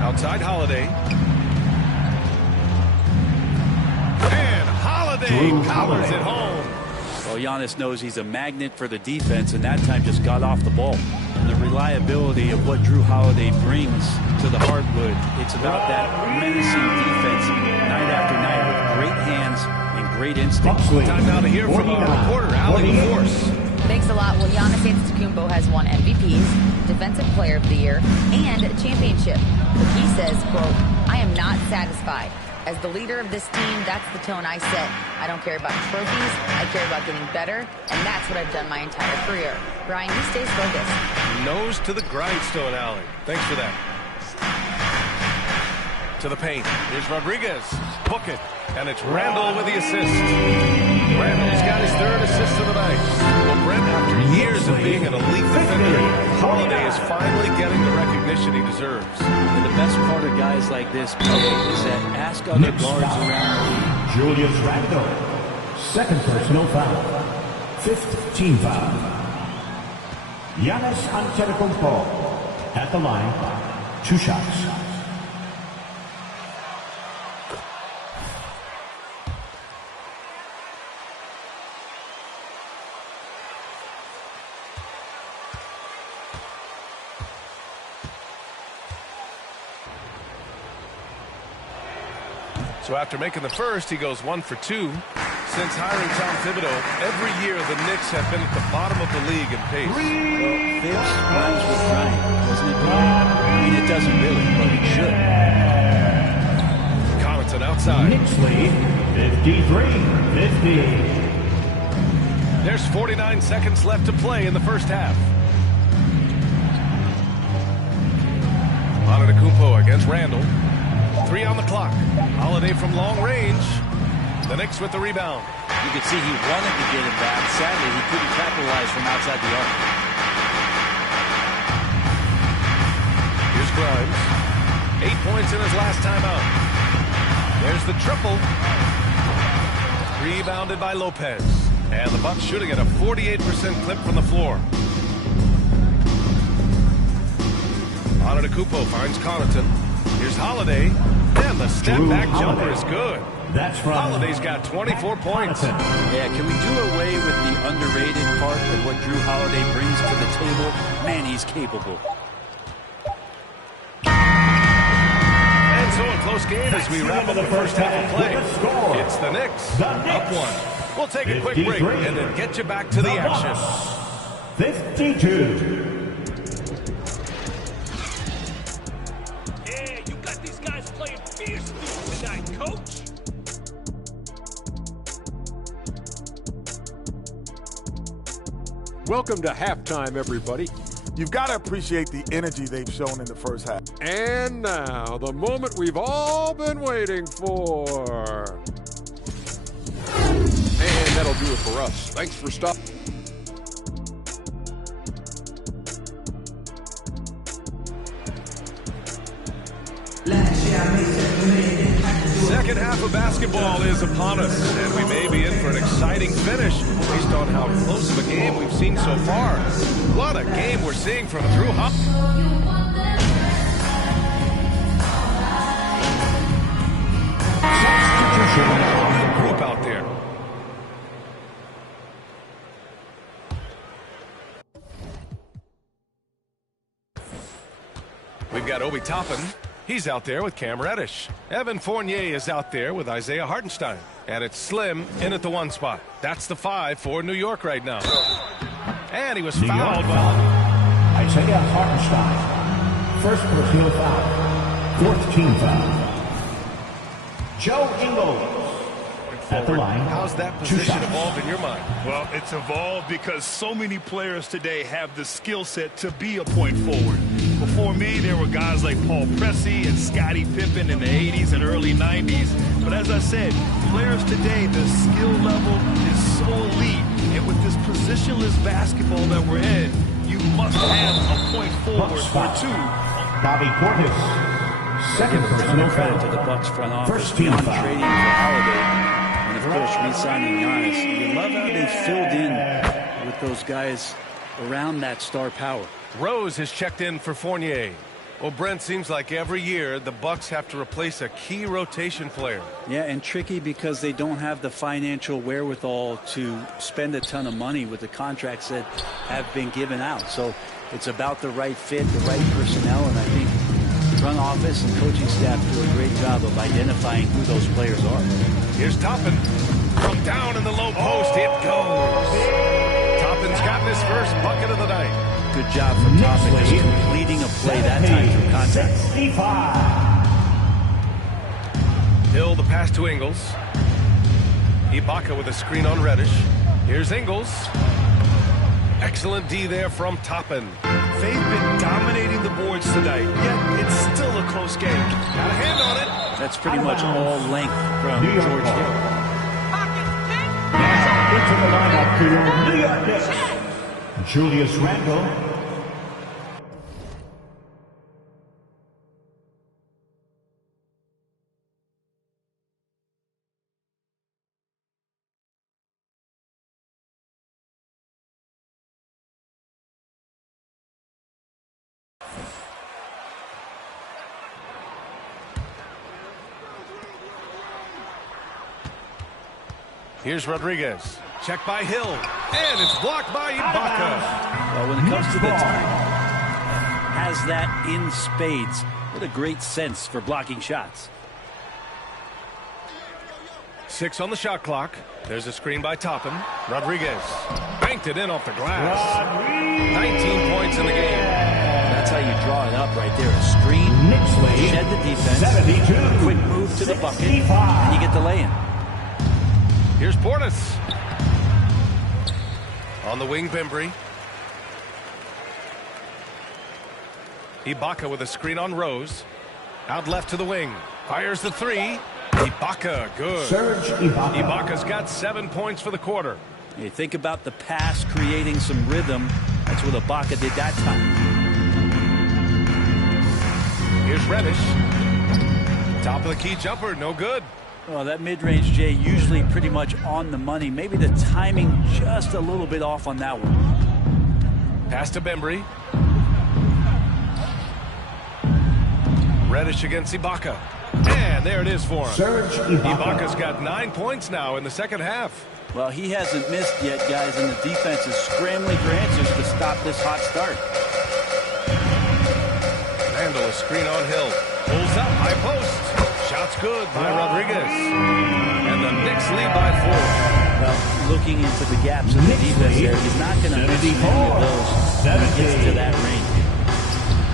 Outside Holiday. And Holiday powers it home. Well, Giannis knows he's a magnet for the defense, and that time just got off the ball. And the reliability of what Drew Holiday brings to the hardwood, it's about that menacing defense night after night with great hands and great instinct. Time now to hear from our reporter, Allie LaForce. Thanks a lot. Well, Giannis Antetokounmpo has won MVPs, Defensive Player of the Year, and a championship. But he says, quote, "I am not satisfied. As the leader of this team, that's the tone I set. I don't care about trophies. I care about getting better, and that's what I've done my entire career." Brian, he stays focused. Nose to the grindstone, Allie. Thanks for that. To the paint. Here's Rodriguez. Book it. And it's Randall with the assist. Randall's got his third assist of the night. Well, Brent, after years of being an elite defender, Holiday is finally getting the recognition he deserves. And the best part of guys like this play is that ask other guards around the league. Julius Randle, second personal foul. Fifth team foul. Giannis Antetokounmpo at the line. 2 shots. So after making the first, he goes 1 for 2. Since hiring Tom Thibodeau, every year the Knicks have been at the bottom of the league in pace. Well, this rhymes with trying, doesn't it? I mean, it doesn't really, but it should. Connaughton outside. Knicks lead 53-50. There's 49 seconds left to play in the first half. Antetokounmpo against Randall. 3 on the clock. Holiday from long range. The Knicks with the rebound. You could see he wanted to get it back. Sadly, he couldn't capitalize from outside the arc. Here's Grimes. 8 points in his last timeout. There's the triple. Rebounded by Lopez. And the Bucks shooting at a 48% clip from the floor. Antetokounmpo finds Connaughton. Here's Holiday. And the step-back jumper is good. That's right. Holiday's got 24 points. Yeah, can we do away with the underrated part of what Drew Holiday brings to the table? Man, he's capable. And so a close game as we wrap up the first half of play. It's the Knicks up 1. We'll take a quick break and then get you back to the action. 52. Yeah, you got these guys playing fiercely tonight, coach. Welcome to halftime, everybody. You've got to appreciate the energy they've shown in the first half. And now, the moment we've all been waiting for. And that'll do it for us. Thanks for stopping. Second half of basketball is upon us, and we may be in for an exciting finish based on how close of a game we've seen so far. What a game we're seeing from Drew Holiday. Group out there. We've got Obi Toppin. He's out there with Cam Reddish. Evan Fournier is out there with Isaiah Hartenstein. And it's Slim in at the 1 spot. That's the 5 for New York right now. And he was fouled by Isaiah Hartenstein. First personal foul. 4th team foul. Joe Ingles at the line. How's that position evolved in your mind? Well, it's evolved because so many players today have the skill set to be a point forward. Before me, there were guys like Paul Pressey and Scottie Pippen in the 80s and early 90s. But as I said, players today, the skill level is so elite. And with this positionless basketball that we're in, you must have a point forward or 2. Bobby Portis, second personal credit foul. to the Bucks front office. First team beyond foul. trading for Holiday, and of course re-signing Giannis. You love how they filled in with those guys around that star power. Rose has checked in for Fournier. Well, Brent, seems like every year the Bucks have to replace a key rotation player. Yeah, and tricky because they don't have the financial wherewithal to spend a ton of money with the contracts that have been given out. So it's about the right fit, the right personnel, and I think the front office and coaching staff do a great job of identifying who those players are. Here's Toppin. From down in the low post, it goes. Toppin's gotten his first bucket of the night. Good job from Toppin, just completing a play that time through contact. Hill, the pass to Ingles. Ibaka with a screen on Reddish. Here's Ingles. Excellent D there from Toppin. They've been dominating the boards tonight, yet it's still a close game. Got a hand on it. That's pretty much all length from George Hill. into the lineup for your New York Knicks, Julius Randle. Here's Rodriguez. Check by Hill. And it's blocked by Ibaka. Well, when it comes to the time, has that in spades. What a great sense for blocking shots. 6 on the shot clock. There's a screen by Toppin. Rodriguez banked it in off the glass. 19 points in the game. That's how you draw it up right there. A screen, shed the defense, 72. quick move to the bucket, and you get the lay-in. Here's Portis. On the wing, Bembry. Ibaka with a screen on Rose. Out left to the wing. Fires the three. Ibaka, good. Serge Ibaka. Ibaka's got 7 points for the quarter. You think about the pass creating some rhythm. That's what Ibaka did that time. Here's Reddish. Top of the key jumper, no good. Well, that mid-range, Jay, usually pretty much on the money. Maybe the timing just a little bit off on that one. Pass to Bembry. Reddish against Ibaka. And there it is for him. Serge Ibaka. Ibaka's got 9 points now in the second half. Well, he hasn't missed yet, guys, and the defense is scrambling for answers to stop this hot start. Randle, a screen on Hill. Pulls up, high post. Shot's good by Rodriguez. And the Knicks lead by 4. Well, looking into the gaps in the defense there, he's not going to miss many of those when he gets to that range.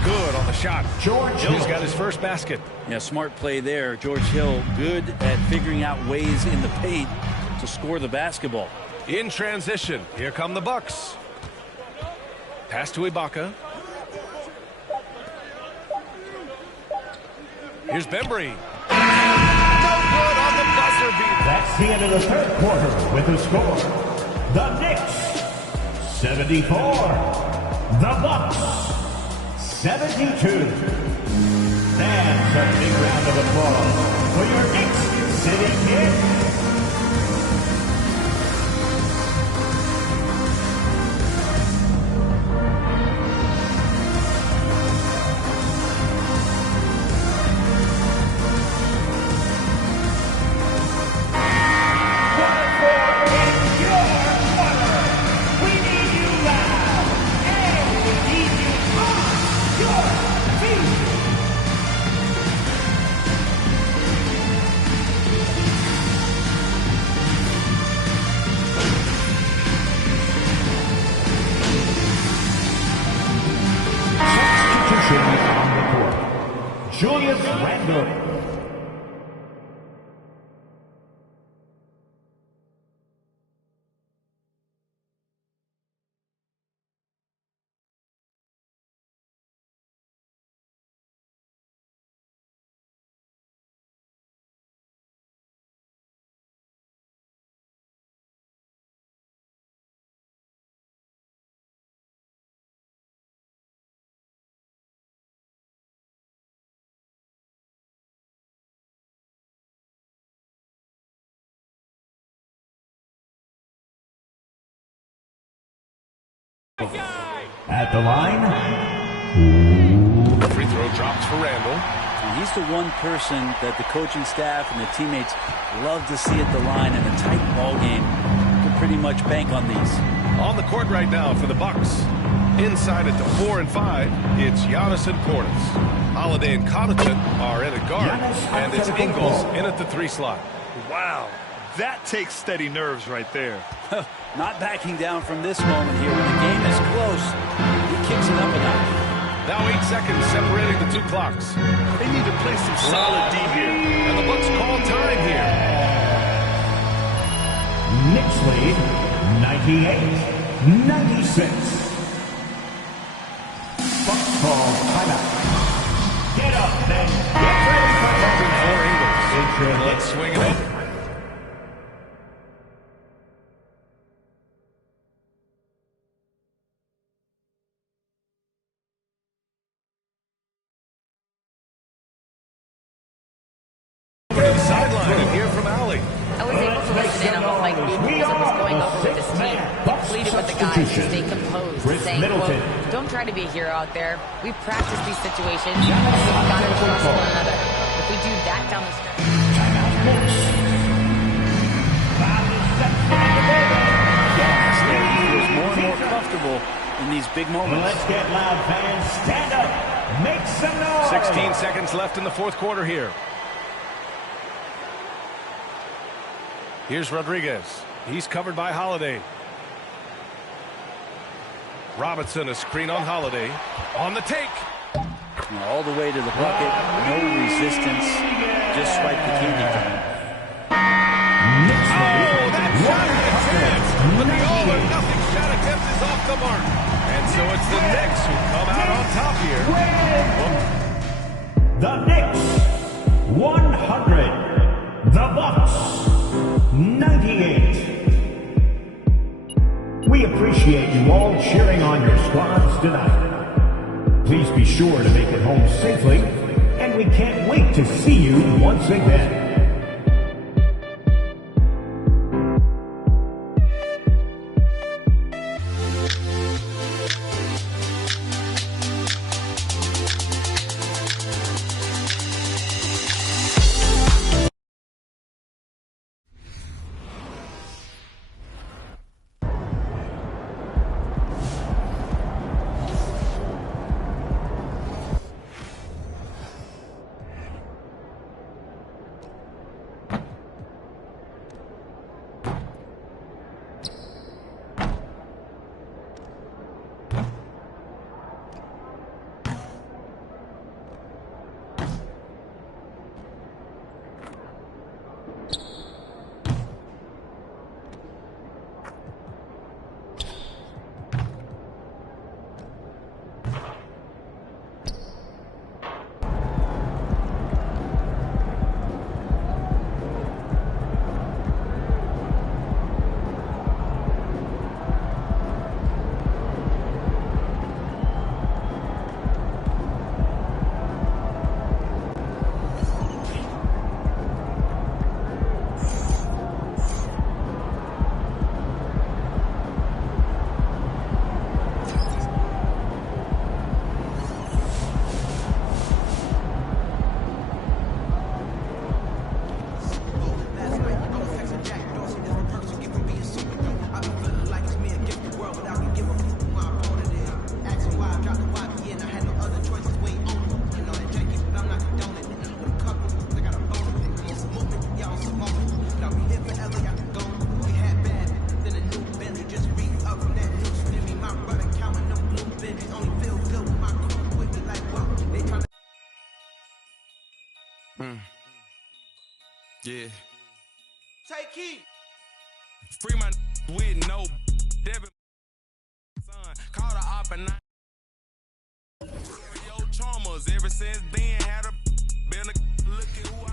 Good on the shot. George Hill's got his first basket. Yeah, smart play there. George Hill, good at figuring out ways in the paint to score the basketball. In transition, here come the Bucks. Pass to Ibaka. Here's Bembry. No good on the buzzer beater. That's the end of the third quarter with the score. The Knicks, 74. The Bucks, 72. That's a big round of applause for your Knicks City Knicks. Julius Randle. At the line, free throw drops for Randle. And he's the one person that the coaching staff and the teammates love to see at the line in a tight ball game. You can pretty much bank on these. On the court right now for the Bucks. Inside at the 4 and 5, it's Giannis and Portis. Holiday and Connaughton are in at guard, and it's Ingles in at the 3 slot. Wow, that takes steady nerves right there. Not backing down from this moment here. When the game is close, he kicks it up a notch. Now 8 seconds separating the 2 clocks. They need to play some solid D here. And the Bucks call time here. Knicks lead 98-96. Bucks call timeout. Get up and get ready for 4 Ingles. Let's swing it over. to stay composed, saying, quote, don't try to be a hero out there. We practice these situations, and we've got to trust one another. If we do that down the stretch... He feels more and more comfortable in these big moments. Let's get loud, fans. Stand up. Make some noise. 16 seconds left in the fourth quarter here. Here's Rodriguez. He's covered by Holiday. Robinson, a screen on Holiday. On the take. All the way to the bucket. No resistance. Just swipe the candy cane. Oh, that shot is a chance. But the all-or-nothing shot attempt is off the mark. And so it's the Knicks who come out on top here. The Knicks, 100. The Bucks, 98. We appreciate you all cheering on your squads tonight. Please be sure to make it home safely, and we can't wait to see you once again. Yeah. Take heat. Free my with no debit. Son, call the op and yo charmers. Ever since then, had a been a look at who I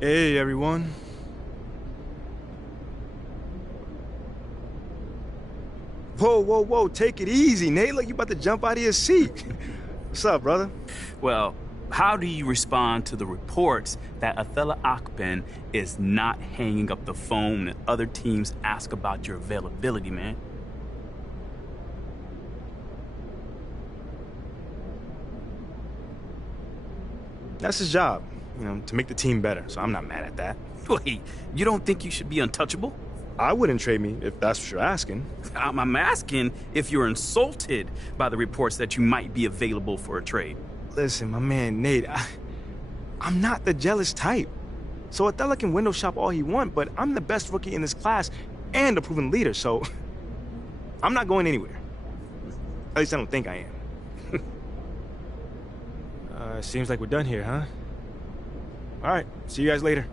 Hey, everyone. Whoa, whoa, whoa, take it easy, Nate. Look, you about to jump out of your seat. What's up, brother? Well, how do you respond to the reports that Atella Akpen is not hanging up the phone and other teams ask about your availability, man? That's his job, you know, to make the team better, so I'm not mad at that. Wait, you don't think you should be untouchable? I wouldn't trade me if that's what you're asking. I'm asking if you're insulted by the reports that you might be available for a trade. Listen, my man, Nate, I'm not the jealous type. So Atella can window shop all he wants, but I'm the best rookie in this class and a proven leader, so I'm not going anywhere. At least I don't think I am. Seems like we're done here, huh? All right, see you guys later.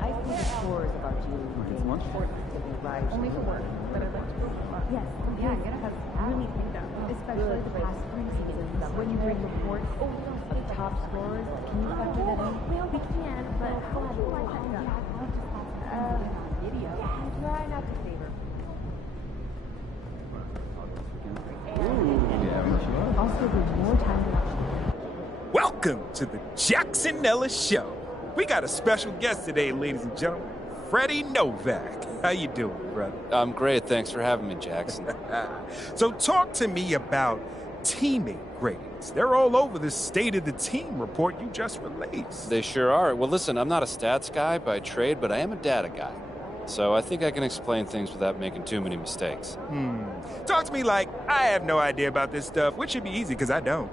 I see scores about you being important to be right. Only for work, but I'd like to go for fun. Yes, yeah, because I really think that, especially the past 3 seasons, when you bring reports of top scorers, can you factor that in? Well, we can, but how do I find out? Try not to favor. Also, there's more time to Welcome to the Jackson Ellis Show. We got a special guest today, ladies and gentlemen. Freddie Novak. How you doing, brother? I'm great. Thanks for having me, Jackson. So talk to me about teammate ratings. They're all over the State of the Team report you just released. They sure are. Well, listen, I'm not a stats guy by trade, but I am a data guy. So I think I can explain things without making too many mistakes. Talk to me like I have no idea about this stuff, which should be easy because I don't.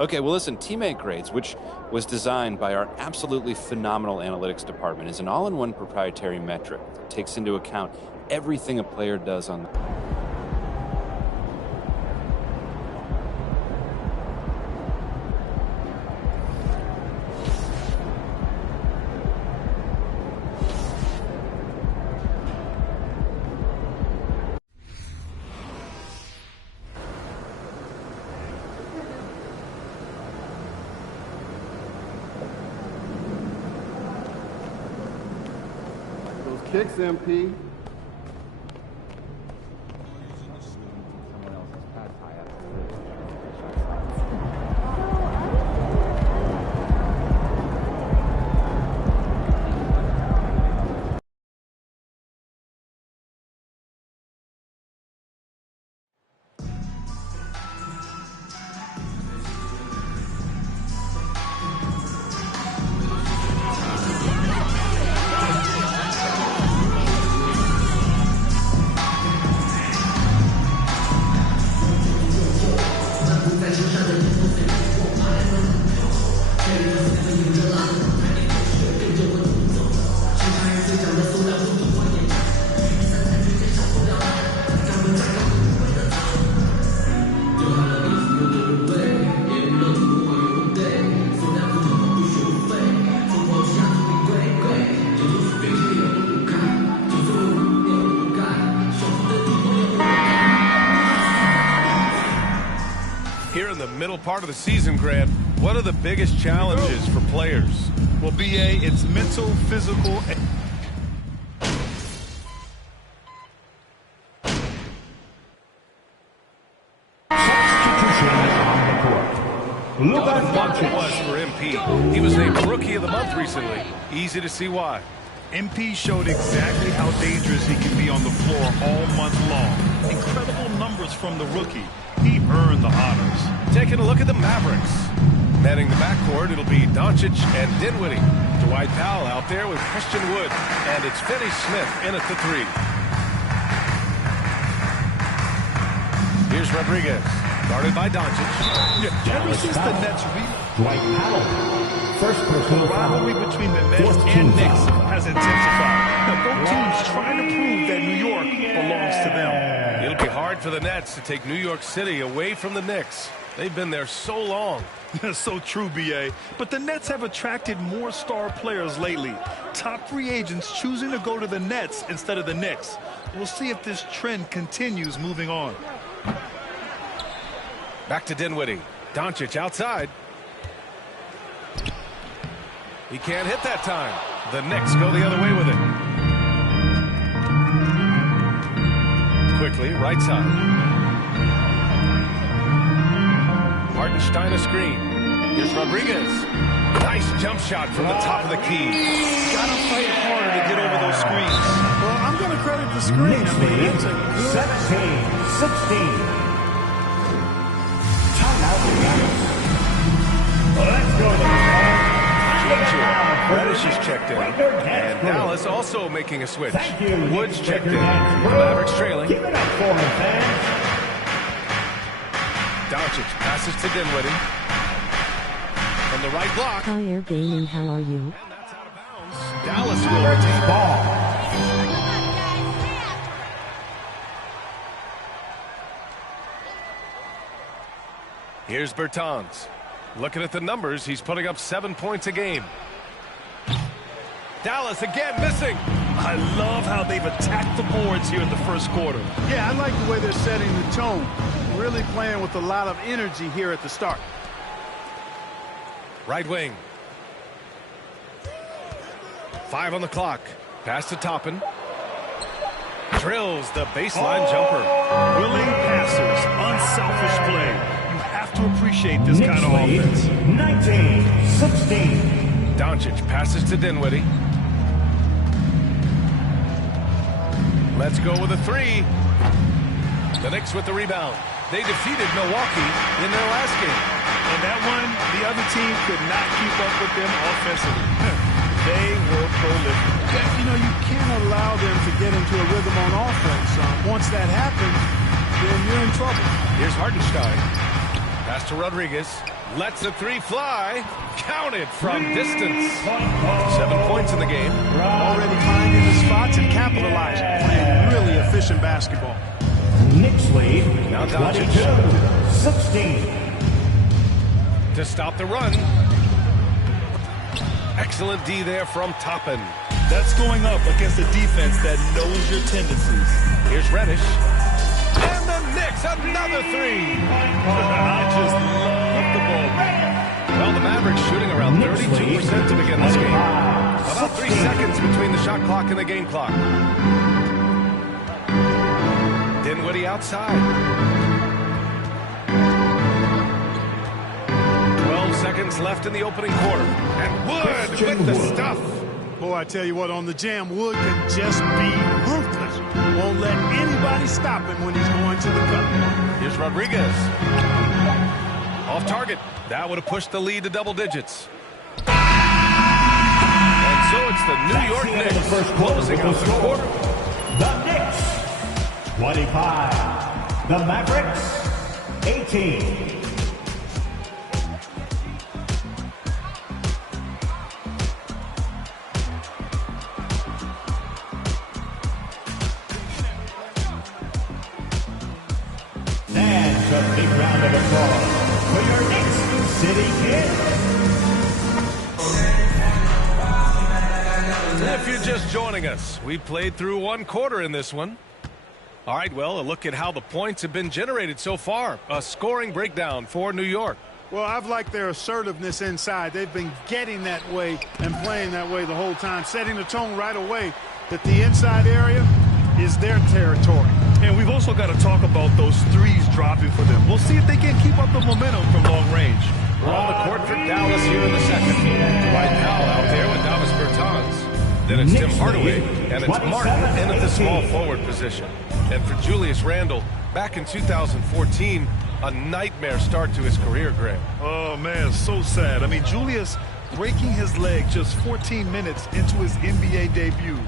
Okay, well, listen, teammate grades, which was designed by our absolutely phenomenal analytics department, is an all-in-one proprietary metric that takes into account everything a player does on the... Kicks, MP. Here in the middle part of the season, Grant, what are the biggest challenges for players? Well, BA, it's mental, physical, and... What a month it was for MP. He was named Rookie of the Month recently. Easy to see why. MP showed exactly how dangerous he can be on the floor all month long. Incredible numbers from the rookie. He earned the honors. Taking a look at the Mavericks. Manning the backcourt, it'll be Doncic and Dinwiddie. Dwight Powell out there with Christian Wood. And it's Finney Smith in at the 3. Here's Rodriguez, guarded by Doncic. Ever since the Nets Dwight Powell. First personal the rivalry between the Nets and Knicks has intensified. Now, both teams trying to prove that New York belongs to them. It'll be hard for the Nets to take New York City away from the Knicks. They've been there so long. So true, B.A. But the Nets have attracted more star players lately. Top free agents choosing to go to the Nets instead of the Knicks. We'll see if this trend continues moving on. Back to Dinwiddie. Doncic outside. He can't hit that time. The Knicks go the other way with it. Quickly, right side. Hartenstein a screen. Here's Rodriguez. Nice jump shot from the top of the key. Gotta fight harder to get over those screens. Well, I'm going to credit the screen. I mean, it's a good 17-16. Timeout. Let's go. Reddish is checked in. And Dallas also making a switch. Woods checked in. The Mavericks trailing. Keep it up for him, fans. Doncic passes to Dinwiddie. From the right block. Hi, Air Gaming, how are you? And that's out of bounds. Dallas will retain ball. Here's Bertans. Looking at the numbers, he's putting up 7 points a game. Dallas again missing. I love how they've attacked the boards here in the first quarter. Yeah, I like the way they're setting the tone. Really playing with a lot of energy here at the start. Right wing. 5 on the clock. Pass to Toppin. Drills the baseline jumper. Willing passers, unselfish play. You have to appreciate this kind of offense. 19-16. Doncic passes to Dinwiddie. Let's go with a 3. The Knicks with the rebound. They defeated Milwaukee in their last game. And that one, the other team could not keep up with them offensively. They were prolific. Yeah, you know, you can't allow them to get into a rhythm on offense. Once that happens, then you're in trouble. Here's Hartenstein. Pass to Rodriguez. Lets the 3 fly. Counted from distance. 7 points in the game. Already finding the spots and capitalizing. Playing really efficient basketball. Knicks lead, 22-16. To stop the run. Excellent D there from Toppin. That's going up against a defense that knows your tendencies. Here's Reddish. And the Knicks, another 3. I just love the ball. Well, the Mavericks shooting around 32% to begin this game. About 3 seconds between the shot clock and the game clock. Dinwiddie outside. 12 seconds left in the opening quarter. And Wood with the stuff. Boy, I tell you what, on the jam, Wood can just be ruthless. Won't let anybody stop him when he's going to the cup. Here's Rodriguez. Off target. That would have pushed the lead to double digits. And so it's the New York Knicks closing out the quarter. The Knicks, 25. The Mavericks, 18. And a big round of applause for your Knicks City Kid. If you're just joining us, we played through 1 quarter in this one. All right, well, a look at how the points have been generated so far. A scoring breakdown for New York. Well, I've liked their assertiveness inside. They've been getting that way and playing that way the whole time, setting the tone right away that the inside area is their territory. And we've also got to talk about those threes dropping for them. We'll see if they can keep up the momentum from long range. We're on the court for Dallas here in the second. Dwight Powell out there with Davis Bertans. Then it's Tim Hardaway, and it's Martin in at the small forward position. And for Julius Randle, back in 2014, a nightmare start to his career, Greg. Oh, man, so sad. I mean, Julius breaking his leg just 14 minutes into his NBA debut.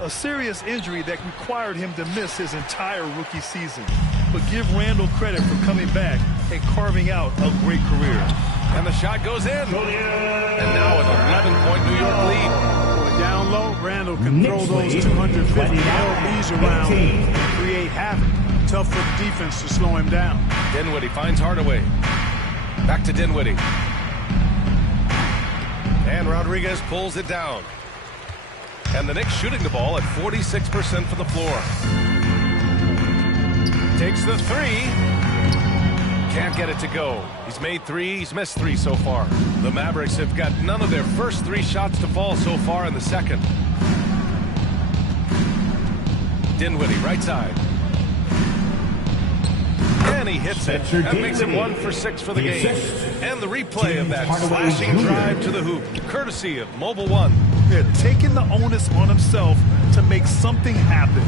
A serious injury that required him to miss his entire rookie season. But give Randle credit for coming back and carving out a great career. And the shot goes in. And now an 11-point New York lead. Down low, Randle can throw those 250 LBs around and create havoc. Tough for the defense to slow him down. Dinwiddie finds Hardaway. Back to Dinwiddie. And Rodriguez pulls it down. And the Knicks shooting the ball at 46% from the floor. Takes the three. Can't get it to go. He's made three. He's missed three so far. The Mavericks have got none of their first three shots to fall so far in the second. Dinwiddie, right side. And he hits it. That makes him 1 for 6 for the game. And the replay of that slashing drive to the hoop, courtesy of Mobile One. Yeah, taking the onus on himself to make something happen.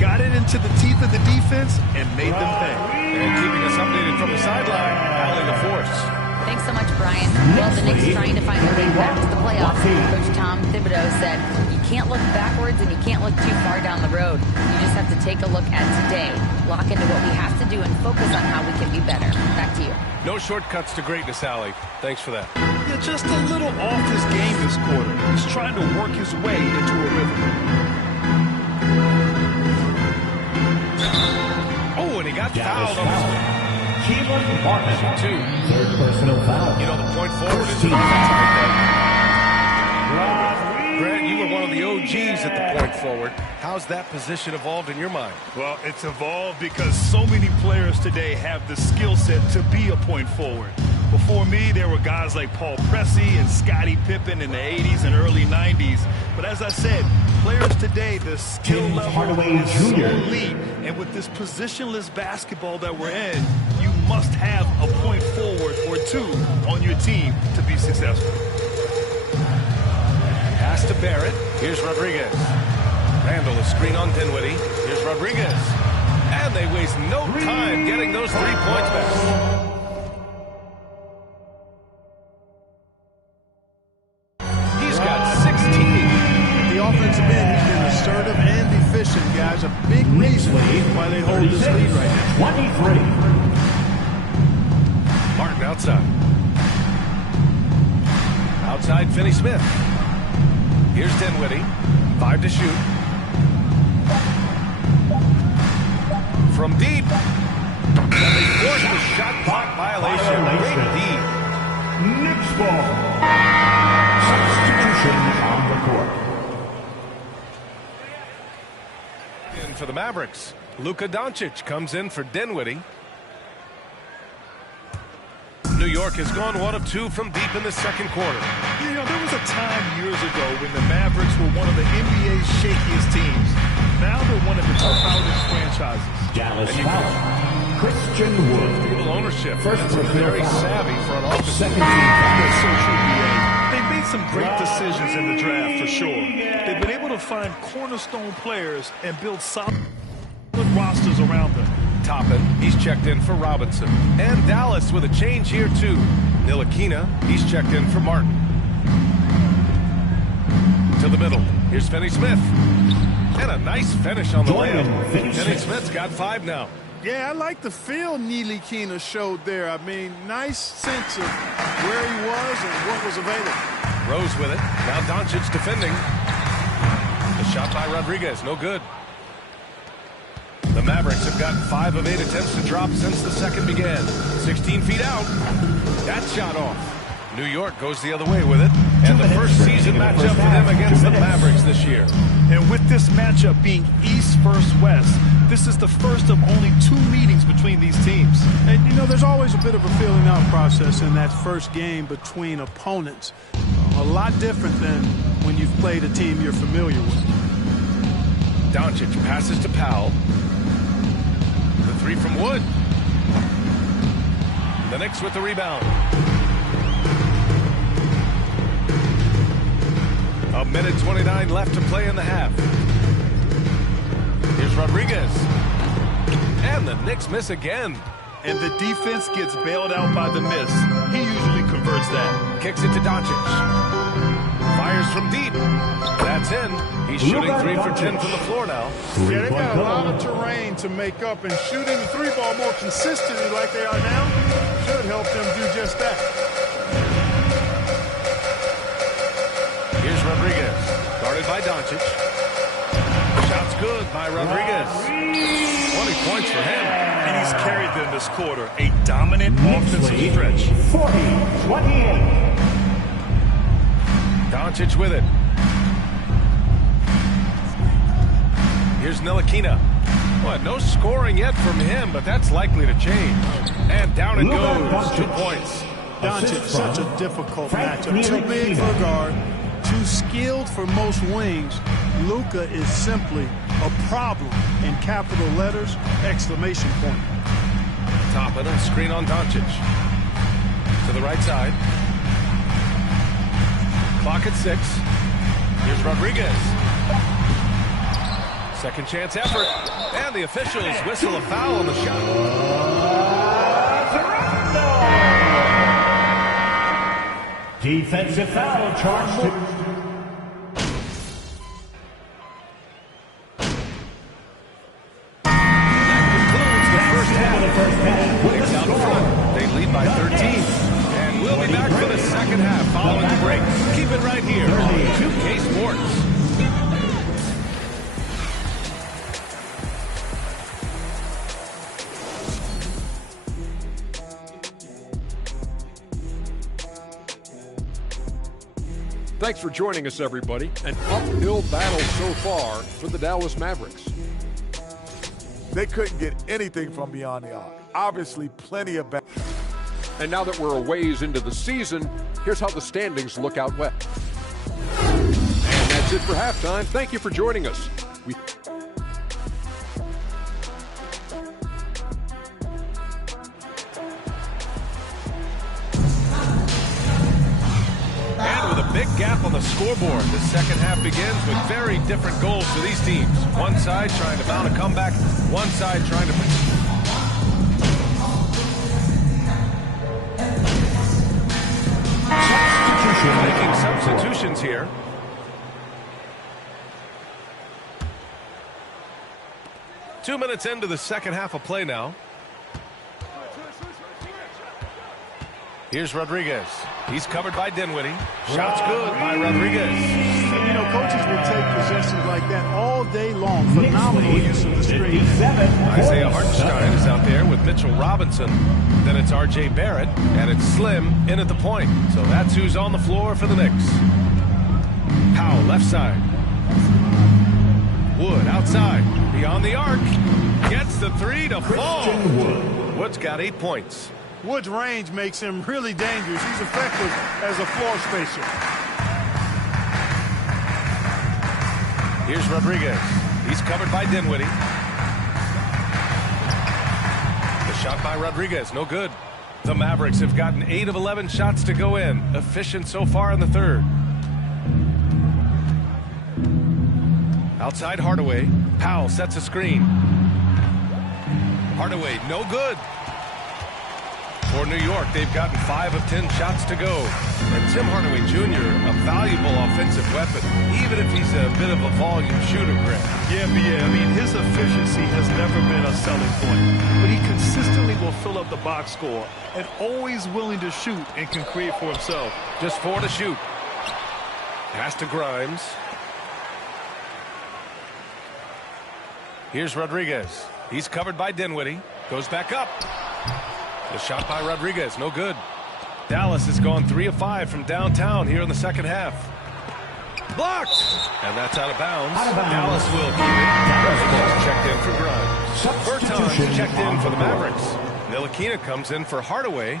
Got it into the teeth of the defense and made them pay. And keeping us updated from the sideline, Allie LaForce. Thanks so much, Brian. Well, the Knicks trying to find their way back to the playoffs. Coach Tom Thibodeau said, you can't look backwards and you can't look too far down the road. You just have to take a look at today, lock into what we have to do, and focus on how we can be better. Back to you. No shortcuts to greatness, Allie. Thanks for that. Yeah, just a little off his game this quarter. He's trying to work his way into a rhythm. Oh, and he got fouled on his Keelan Martin. Third personal foul. You know, the point forward is defense. Grant, you were one of the OGs at the point forward. How's that position evolved in your mind? Well, it's evolved because so many players today have the skill set to be a point forward. Before me, there were guys like Paul Pressey and Scottie Pippen in the 80s and early 90s. But as I said, players today, the skill level is so elite. And with this positionless basketball that we're in, you must have a point forward or two on your team to be successful. Pass to Barrett. Here's Rodriguez. Randall, a screen on Dinwiddie. Here's Rodriguez. And they waste no time getting those 3 points back. He's got 16. The offensive end, he's been assertive and efficient, guys. A big reason why they hold this lead right now. 23. Martin outside. Outside, Finney-Smith. Here's Dinwiddie. 5 to shoot. From deep. And they force the shot clock violation. Big D. Knicks ball. Substitution on the court. In for the Mavericks. Luka Doncic comes in for Dinwiddie. New York has gone 1 of 2 from deep in the second quarter. You know, there was a time years ago when the Mavericks were one of the NBA's shakiest teams. Now they're one of the proudest franchises. Dallas foul. Christian Wood. Little ownership. First That's very savvy for an offensive second team. That's so true, BA. They've made some great decisions in the draft for sure. They've been able to find cornerstone players and build solid rosters around them. Toppin, he's checked in for Robinson. And Dallas with a change here too. Ntilikina, he's checked in for Martin. To the middle. Here's Finney-Smith. And a nice finish on the layup. Finney-Smith's got 5 now. Yeah, I like the feel Ntilikina showed there. I mean, nice sense of where he was and what was available. Rose with it. Now Doncic defending. The shot by Rodriguez, no good. The Mavericks have gotten 5 of 8 attempts to drop since the second began. 16 feet out. That shot off. New York goes the other way with it. And the first season matchup for them against the Mavericks this year. And with this matchup being East versus West, this is the first of only 2 meetings between these teams. And, you know, there's always a bit of a feeling out process in that first game between opponents. A lot different than when you've played a team you're familiar with. Doncic passes to Powell. The 3 from Wood. The Knicks with the rebound. A minute 29 left to play in the half. Here's Rodriguez. And the Knicks miss again. And the defense gets bailed out by the miss. He usually converts that. Kicks it to Doncic. Fires from deep. That's in. He's shooting 3 for 10 from the floor now. Yeah, they've got a lot of terrain to make up, and shooting the 3-ball more consistently like they are now should help them do just that. Here's Rodriguez, guarded by Doncic. Shots good by Rodriguez. 20 points for him. And he's carried them this quarter. A dominant offensive stretch. 40-28. Doncic with it. Here's Ntilikina. Well, no scoring yet from him, but that's likely to change. And down it goes. 2 points. Doncic, such a difficult matchup. Too big for a guard, too skilled for most wings. Luka is simply a problem in capital letters, exclamation point. Top of the screen on Doncic. To the right side. Clock at 6. Here's Rodriguez. Second chance effort. And the officials whistle a foul on the shot. Defensive foul charged. Knicks out front. They lead by 13. And we'll be back for the second half following the break. Keep it right here on 2K Sports. Thanks for joining us, everybody. An uphill battle so far for the Dallas Mavericks. They couldn't get anything from beyond the arc. Obviously, plenty of back. And now that we're a ways into the season, here's how the standings look out west. And that's it for halftime. Thank you for joining us. And with a big gap on the scoreboard, the second half begins with very different goals for these teams. One side trying to mount a comeback, one side trying to... Making substitutions here. Two minutes into the second half of play now. Here's Rodriguez. He's covered by Dinwiddie. Shots good by Rodriguez. You know, coaches will take possessions like that all day long. Phenomenal use of the screen. Isaiah Hartenstein is out there with Mitchell Robinson. Then it's R.J. Barrett, and it's Slim in at the point. So that's who's on the floor for the Knicks. Powell, left side. Wood, outside. Beyond the arc. Gets the three to fall. Wood's got 8 points. Wood's range makes him really dangerous. He's effective as a floor spacer. Here's Rodriguez. He's covered by Dinwiddie. The shot by Rodriguez, no good. The Mavericks have gotten 8 of 11 shots to go in. Efficient so far in the third. Outside Hardaway. Powell sets a screen. Hardaway, no good. For New York, they've gotten 5 of 10 shots to go. And Tim Hardaway Jr., a valuable offensive weapon, even if he's a bit of a volume shooter, Greg. Yeah, I mean, his efficiency has never been a selling point. But he consistently will fill up the box score and always willing to shoot and can create for himself. Just 4 to shoot. Pass to Grimes. Here's Rodriguez. He's covered by Dinwiddie. Goes back up. The shot by Rodriguez, no good. Dallas has gone 3 of 5 from downtown here in the second half. Blocked! And that's out of bounds. Dallas will keep it. Checked in for Grimes. Bertans checked in for the Mavericks. Ntilikina comes in for Hardaway.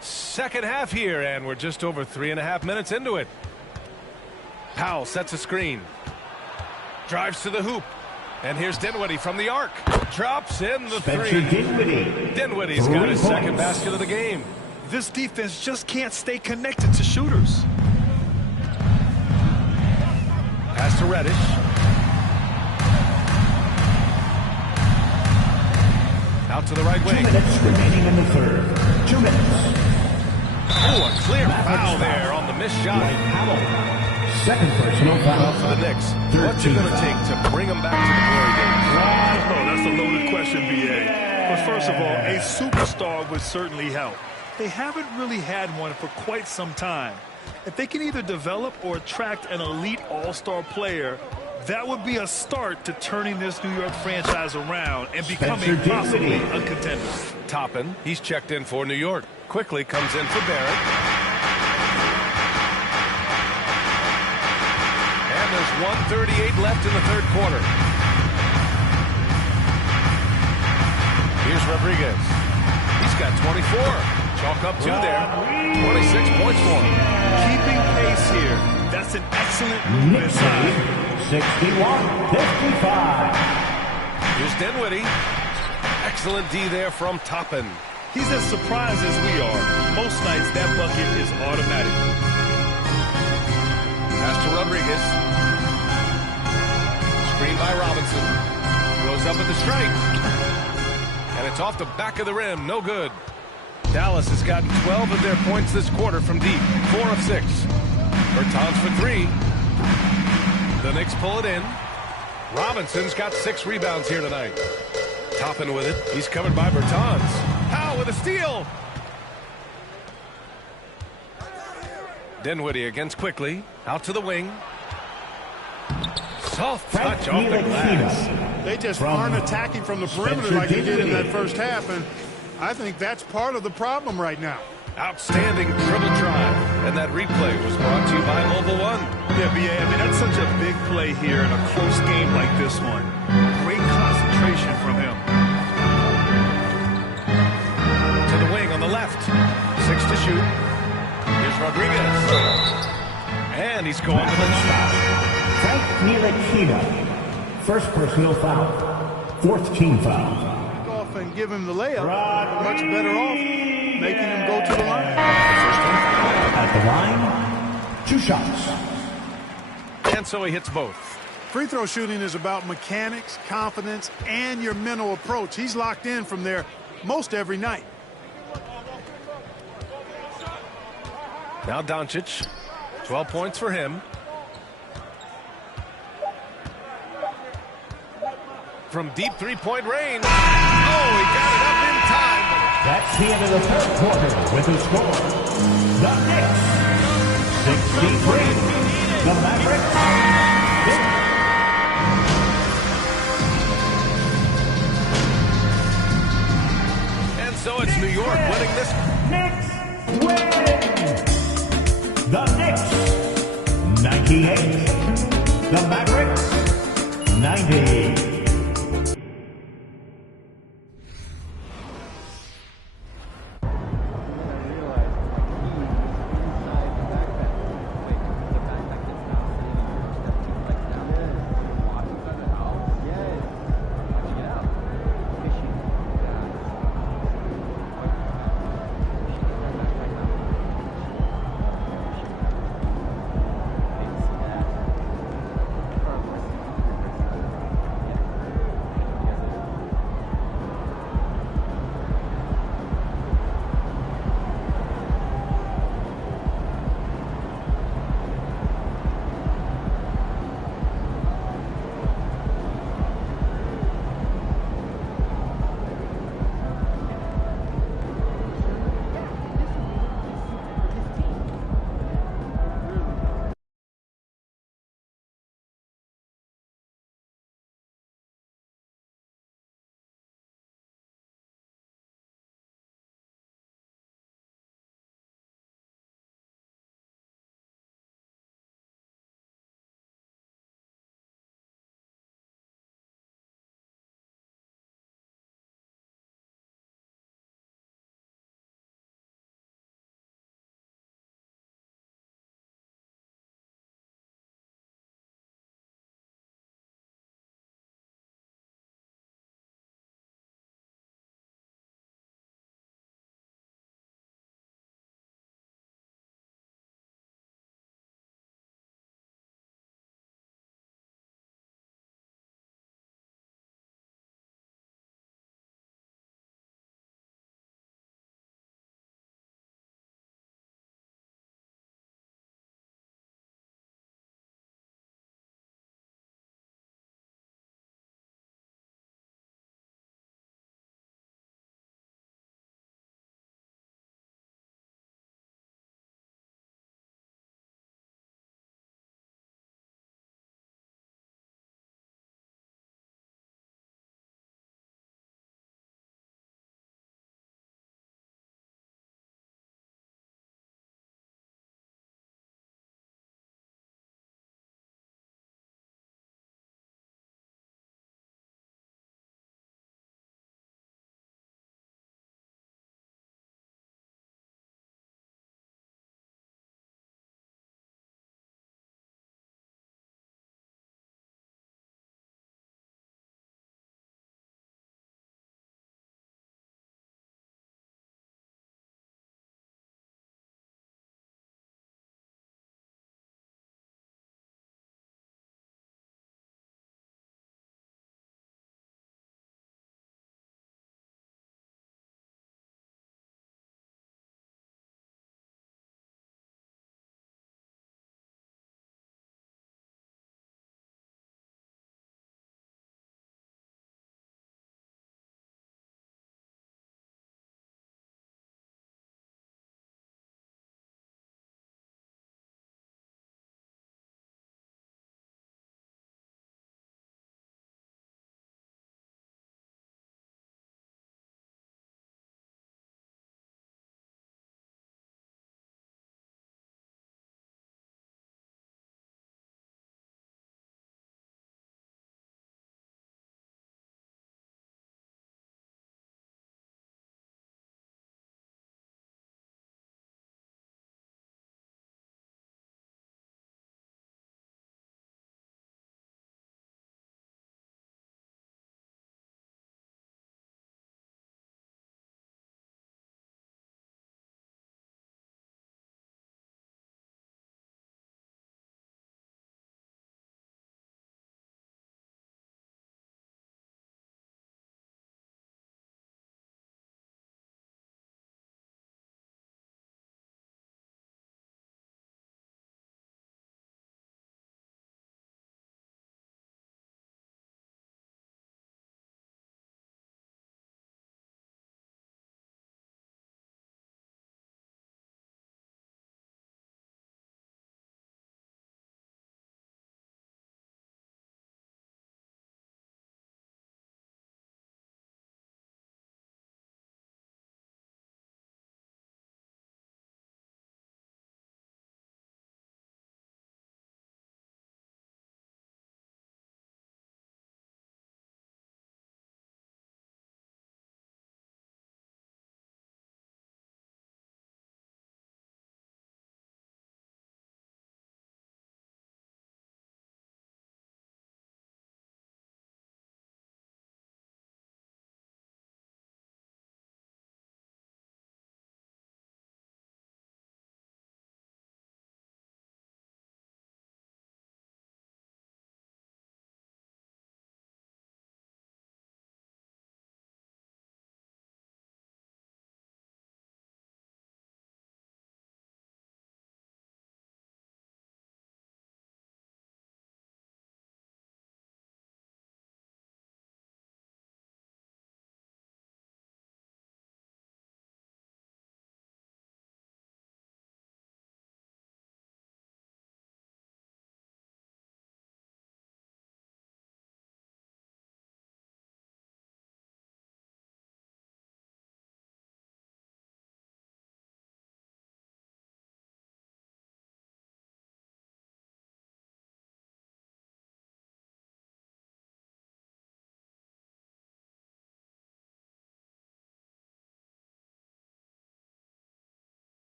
Second half here, and we're just over 3.5 minutes into it. Powell sets a screen. Drives to the hoop. And here's Dinwiddie from the arc. Drops in the three. Dinwiddie's got his second basket of the game. This defense just can't stay connected to shooters. Pass to Reddish. Out to the right wing. 2 minutes remaining in the third. 2 minutes. Oh, a clear foul there on the missed shot. Second personal foul for the Knicks. What's it going to take to bring them back to the glory days? Oh, that's a loaded question, B.A. But first of all, a superstar would certainly help. They haven't really had one for quite some time. If they can either develop or attract an elite all-star player, that would be a start to turning this New York franchise around and becoming possibly a contender. Toppin, he's checked in for New York. Quickly comes in for Barrett. And there's 1:38 left in the third quarter. Here's Rodriguez. He's got 24. Chalk up 2 there. 26 points for him. Keeping pace here. That's an excellent move inside. 61-55. Here's Dinwiddie. Excellent D there from Toppin. He's as surprised as we are. Most nights, that bucket is automatic. Pass to Rodriguez. Screen by Robinson. Goes up at the strike. And it's off the back of the rim. No good. Dallas has gotten 12 of their points this quarter from deep. 4 of 6. Bertans for 3. The Knicks pull it in. Robinson's got 6 rebounds here tonight. Toppin with it. He's covered by Bertans. Powell with a steal. Dinwiddie against Quickly. Out to the wing. Soft touch off the glass. They just aren't attacking from the perimeter like they did in that first half, and I think that's part of the problem right now. Outstanding dribble drive. And that replay was brought to you by Mobile One. Yeah, B.A., I mean, that's such a big play here in a close game like this one. Great concentration from him. To the wing on the left. 6 to shoot. Here's Rodriguez. And he's going to the line. Frank Ntilikina. First personal foul. 4th team foul. Off and give him the layup. Much better off making him go to the line. At the line, 2 shots. And so he hits both. Free throw shooting is about mechanics, confidence, and your mental approach. He's locked in from there most every night. Now Doncic. 12 points for him. From deep 3-point range. Oh, he got it up in time. That's the end of the third quarter with the score. The Knicks, 63. The Mavericks, 6. And so it's New York winning this. Knicks win. The Knicks, 98. The Mavericks, 90.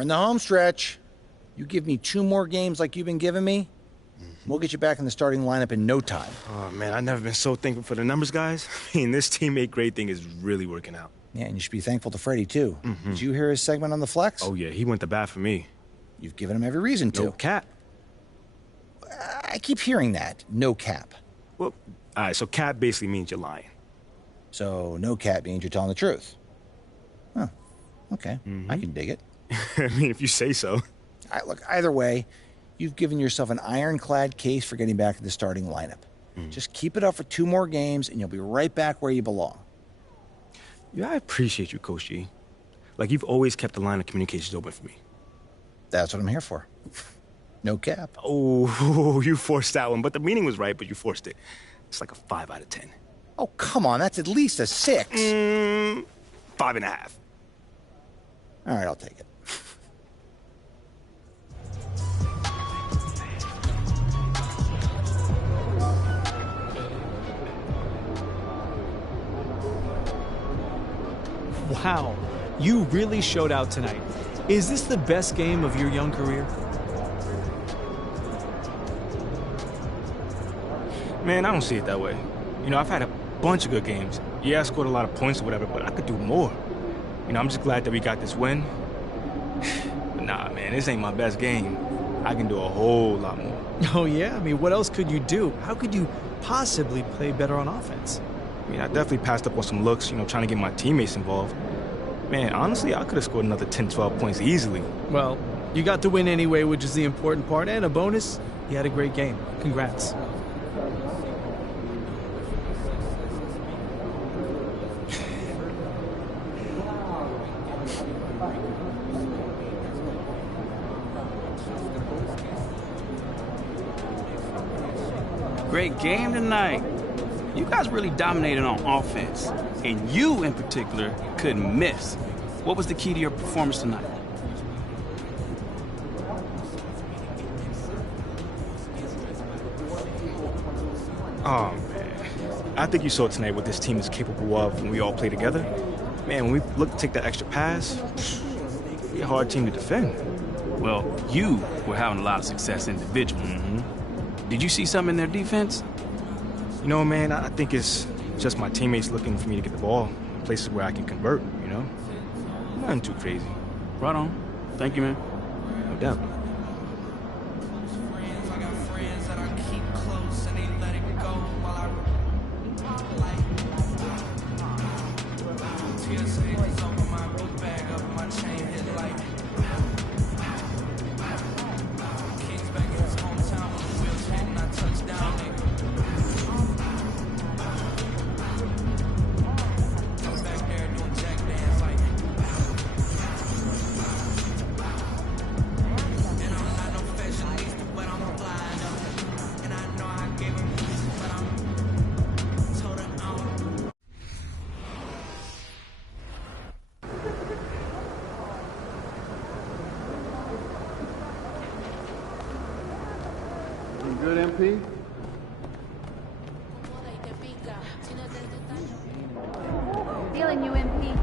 We're in the home stretch. You give me 2 more games like you've been giving me, we'll get you back in the starting lineup in no time. Oh, man, I've never been so thankful for the numbers, guys. I mean, this teammate grade thing is really working out. Yeah, and you should be thankful to Freddie, too. Did you hear his segment on the flex? Oh, yeah, he went to bat for me. You've given him every reason to. No cap. I keep hearing that. No cap. Well, all right, so cap basically means you're lying. So no cap means you're telling the truth. Huh. Okay, I can dig it. I mean, if you say so. Look, either way, you've given yourself an ironclad case for getting back to the starting lineup. Just keep it up for 2 more games, and you'll be right back where you belong. Yeah, I appreciate you, Coach G. Like, you've always kept the line of communications open for me. That's what I'm here for. No cap. Oh, you forced that one. But the meaning was right, but you forced it. It's like a 5 out of 10. Oh, come on. That's at least a 6. 5.5. All right, I'll take it. Wow, you really showed out tonight. Is this the best game of your young career? Man, I don't see it that way. You know, I've had a bunch of good games. Yeah, I scored a lot of points or whatever, but I could do more. You know, I'm just glad that we got this win. But nah, man, this ain't my best game. I can do a whole lot more. Oh, yeah? I mean, what else could you do? How could you possibly play better on offense? I mean, I definitely passed up on some looks, you know, trying to get my teammates involved. Man, honestly, I could have scored another 10, 12 points easily. Well, you got to win anyway, which is the important part. And a bonus, you had a great game. Congrats. Great game tonight. You guys really dominated on offense. And you, in particular, couldn't miss. What was the key to your performance tonight? Oh, man. I think you saw tonight what this team is capable of when we all play together. Man, when we look to take that extra pass, we're a hard team to defend. Well, you were having a lot of success individually. Did you see something in their defense? You know, man, I think it's just my teammates looking for me to get the ball in places where I can convert, you know? Nothing too crazy. Right on. Thank you, man. No doubt. Good, MP? Feeling you, MP.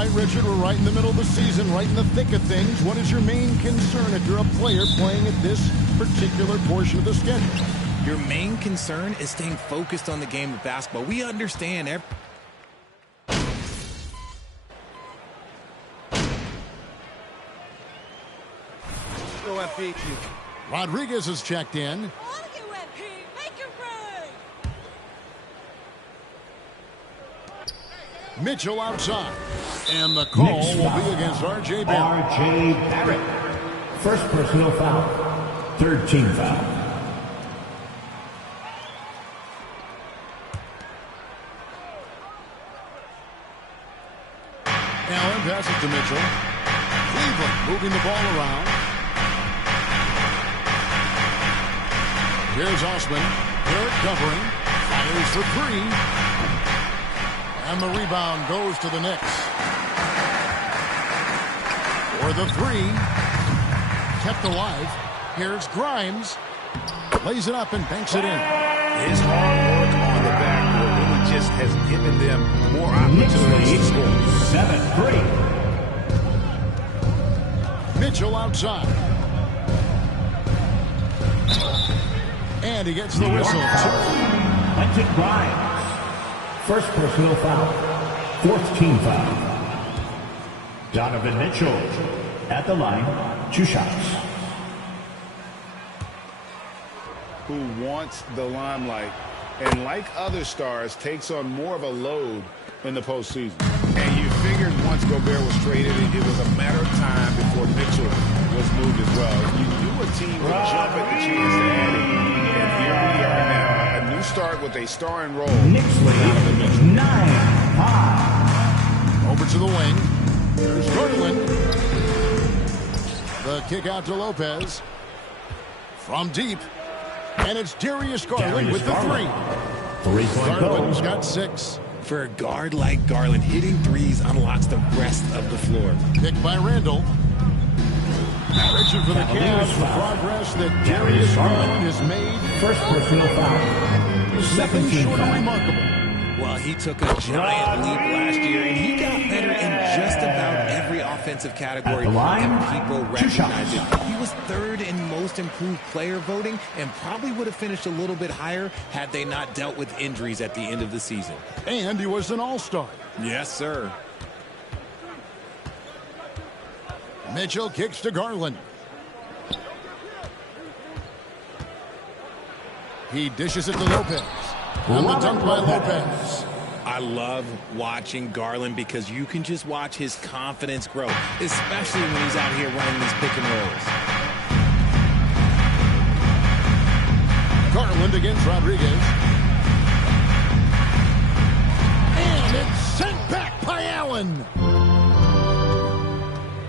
right, Richard, we're right in the middle of the season, right in the thick of things. What is your main concern if you're a player playing at this particular portion of the schedule? Your main concern is staying focused on the game of basketball. We understand Rodriguez has checked in. Mitchell outside. And the call will be against R.J. Barrett. R.J. Barrett. First personal foul. Third team foul. Allen passes to Mitchell. Cleveland moving the ball around. Here's Osman. Barrett covering. Fires for three. And the rebound goes to the Knicks. For the three. Kept alive. Here's Grimes. Lays it up and banks it in. His hard work on the backboard really just has given them more opportunities to score. 7-3. Mitchell outside. And he gets the whistle. Quentin Grimes. First personal foul. Fourth team foul. Donovan Mitchell at the line. 2 shots. Who wants the limelight and, like other stars, takes on more of a load in the postseason. And you figured once Gobert was traded, it was a matter of time before Mitchell was moved as well. You knew a team would jump at the chance to add him. And here we are now. A new start with a starring role. Knicks lead 9-5. Over to the wing. Here's Garland. The kick out to Lopez. From deep. And it's Darius Garland with the three. Garland's got 6. For a guard like Garland, hitting threes unlocks the rest of the floor. Picked by Randall. Richard for the Cavs for progress that Darius Garland has made. First personal foul. Nothing short of remarkable. Well, he took a giant leap last year, and he got better in just about every offensive category, and people recognize it. He was 3rd in most improved player voting and probably would have finished a little bit higher had they not dealt with injuries at the end of the season. And he was an all-star. Yes, sir. Mitchell kicks to Garland. He dishes it to Lopez. And the dunk by Lopez. I love watching Garland because you can just watch his confidence grow, especially when he's out here running these pick and rolls. Garland against Rodriguez. And it's sent back by Allen.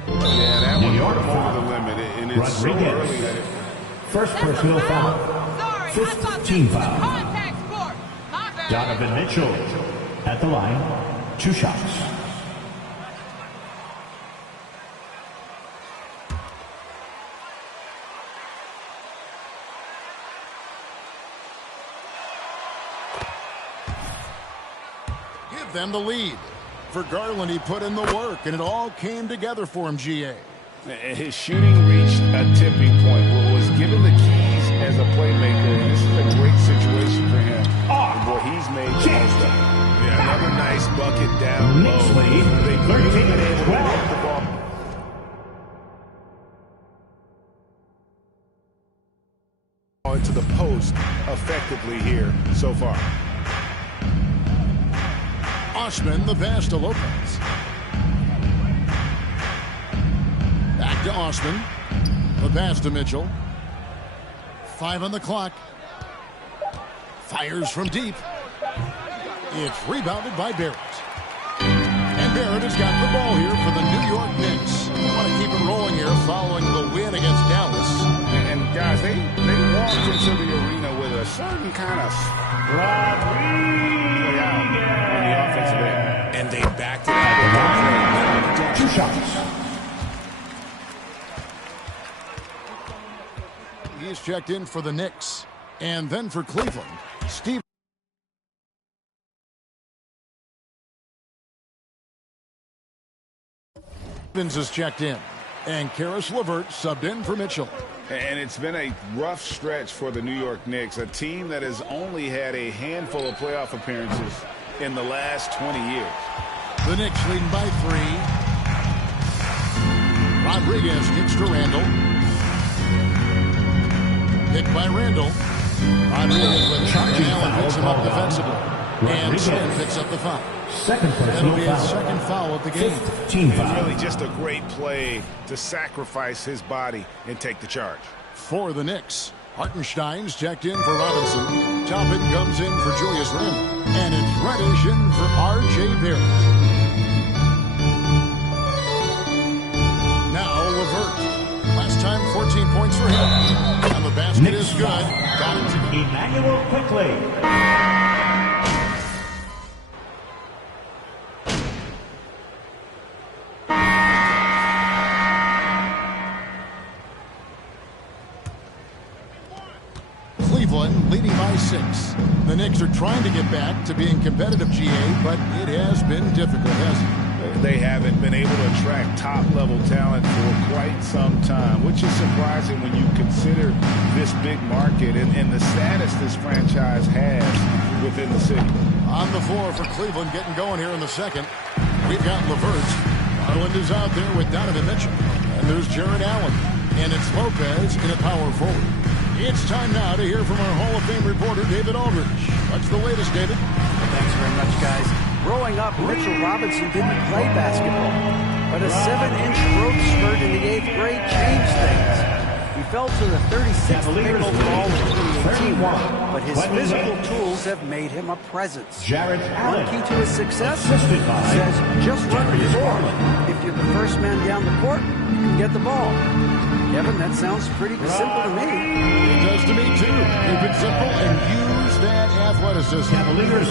Yeah, that one put him over the limit, and it's so early that it... First personal foul. Fifth team foul. Donovan Mitchell at the line. 2 shots. Give them the lead. For Garland, he put in the work, and it all came together for him, GA. His shooting reached a tipping point where it was given the keys as a playmaker, and this is a great situation for him. Boy, he's made the most of it. Yeah, another nice bucket down low. They couldn't been able to hit the ball. Into the post effectively here so far. Osman, the pass to Lopez. Back to Osman. The pass to Mitchell. 5 on the clock. Fires from deep. It's rebounded by Barrett. And Barrett has got the ball here for the New York Knicks. Want to keep it rolling here following the win against Dallas. And guys, they walked into the arena with a certain kind of way out on the offensive end. And they backed it up. 2 shots. He's checked in for the Knicks. And then for Cleveland, Steve Evans is checked in, and Karis LeVert subbed in for Mitchell. And it's been a rough stretch for the New York Knicks, a team that has only had a handful of playoff appearances in the last 20 years. The Knicks leading by 3. Rodriguez kicks to Randall. Picked by Randall. Rodriguez with it, and Allen picks him up defensively. And Smith picks up the foul. That'll be his second foul of the game. And really just a great play to sacrifice his body and take the charge. For the Knicks, Hartenstein's checked in for Robinson. Toppin comes in for Julius Randle. And it's Reddish in for R.J. Barrett. Now LeVert. Last time 14 points for him. And the basket is good. Got it to Emmanuel Quickley. Leading by 6. The Knicks are trying to get back to being competitive, GA, but it has been difficult, hasn't it? They haven't been able to attract top-level talent for quite some time, which is surprising when you consider this big market and the status this franchise has within the city. On the floor for Cleveland getting going here in the second. We've got LeVert. Garland is out there with Donovan Mitchell. And there's Jared Allen. And it's Lopez in a power forward. It's time now to hear from our Hall of Fame reporter, David Aldridge. What's the latest, David? Thanks very much, guys. Growing up, Mitchell Robinson didn't play basketball, but a 7-inch growth spurt in the 8th grade changed things. He fell to the 36th pick overall in 2018, but his physical tools have made him a presence. One key to his success, he says, just run the floor. If you're the first man down the court, you can get the ball. Kevin, that sounds pretty simple to me. It does to me, too. Keep it simple and use that athleticism.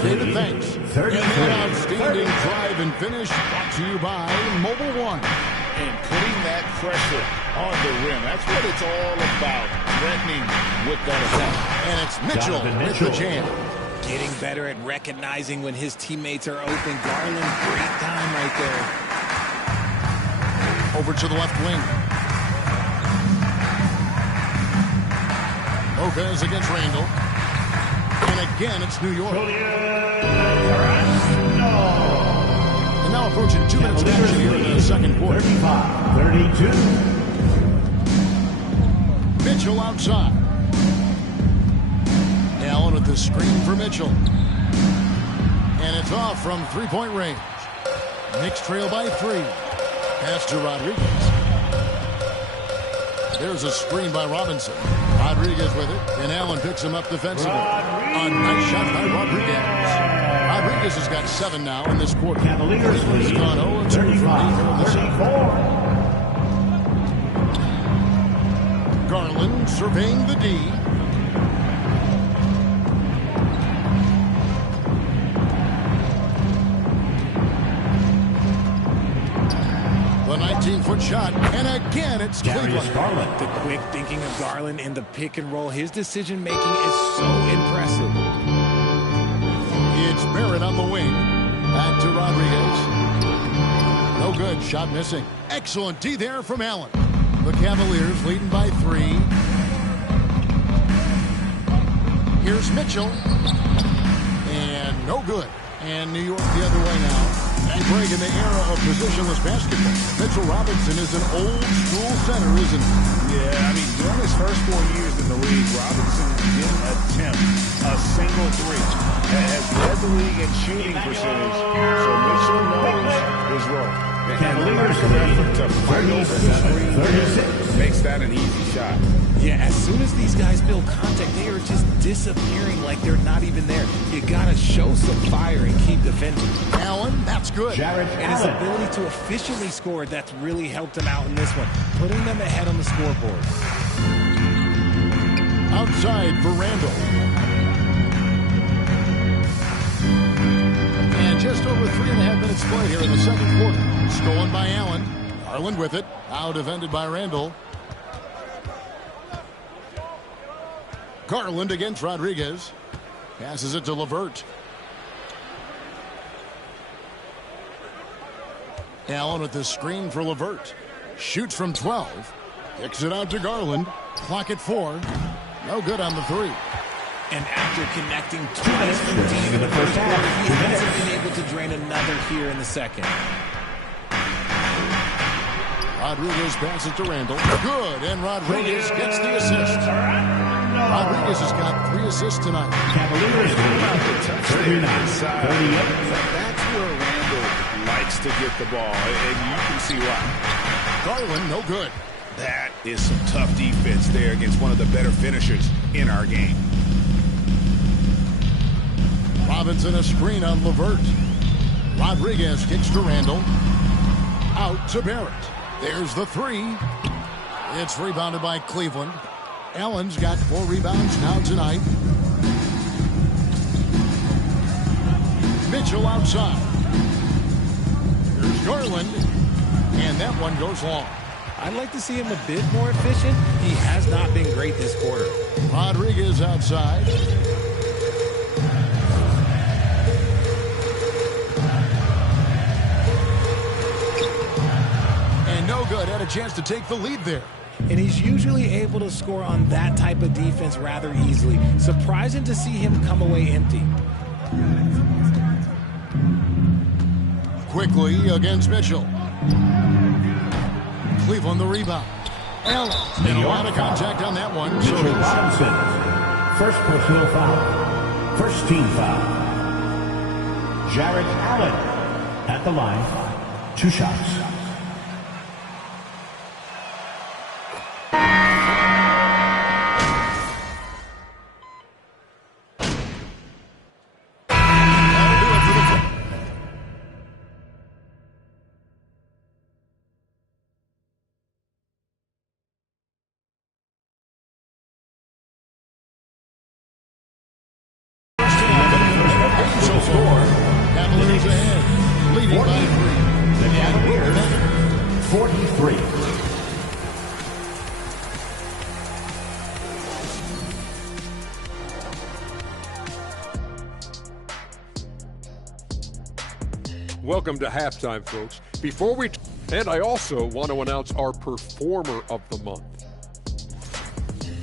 David, thanks. And an outstanding drive and finish brought to you by Mobile One. And putting that pressure on the rim. That's what it's all about, threatening with that attack. And it's Mitchell with the jam. Getting better at recognizing when his teammates are open. Garland, great time right there. Over to the left wing. Lopez against Randall. And again, it's New York. And now approaching 2 minutes of action here in the second quarter. 35-32. Mitchell outside. Allen with the screen for Mitchell. And it's off from three-point range. Knicks trail by 3. Pass to Rodriguez. There's a screen by Robinson. Rodriguez with it, and Allen picks him up defensively. A nice shot by Rodriguez. Rodriguez has got 7 now in this quarter. Cleveland's gone 0-2 from deep in the second. Garland surveying the D. The 19-foot shot, and again it's Cleveland. The quick thinking of Garland in the pick and roll. His decision making is so impressive. It's Barrett on the wing. Back to Rodriguez. No good. Shot missing. Excellent D there from Allen. The Cavaliers leading by 3. Here's Mitchell. And no good. And New York the other way now. And Greg, in the era of positionless basketball, Mitchell Robinson is an old-school center, isn't he? Yeah, I mean, during his first 4 years in the league, Robinson didn't attempt a single three. Has led the league in shooting percentage, so Mitchell knows his role. Cavaliers to fight over the screen makes that an easy shot. Yeah, as soon as these guys build contact, they are just disappearing like they're not even there. You gotta show some fire and keep defending. Allen, that's good. And his ability to efficiently score, that's really helped him out in this one, putting them ahead on the scoreboard. Outside for Randall. And just over 3.5 minutes played here in the second quarter. Stolen by Allen. Garland with it. Now defended by Randall. Garland against Rodriguez. Passes it to LeVert. Allen with the screen for LeVert. Shoots from 12. Kicks it out to Garland. Clock at 4. No good on the 3. And after connecting twice from deep in the first quarter, he hasn't been able to drain another here in the second. Rodriguez passes to Randall. Good, and Rodriguez gets the assist. Rodriguez has got 3 assists tonight. Cavaliers That's where Randall likes to get the ball, and you can see why. Garland, no good. That is some tough defense there against one of the better finishers in our game. Robinson a screen on LeVert. Rodriguez kicks to Randall. Out to Barrett. There's the 3. It's rebounded by Cleveland. Allen's got 4 rebounds now tonight. Mitchell outside. There's Garland. And that one goes long. I'd like to see him a bit more efficient. He has not been great this quarter. Rodriguez outside. And no good. Had a chance to take the lead there. And he's usually able to score on that type of defense rather easily. Surprising to see him come away empty. Quickly against Mitchell. Cleveland the rebound. Allen. And a lot of contact on that one. Mitchell Robinson. First personal foul. First team foul. Jared Allen at the line. 2 shots. Cavaliers ahead, leading by 3. The Cavaliers, 43. Welcome to halftime, folks. And I also want to announce our performer of the month.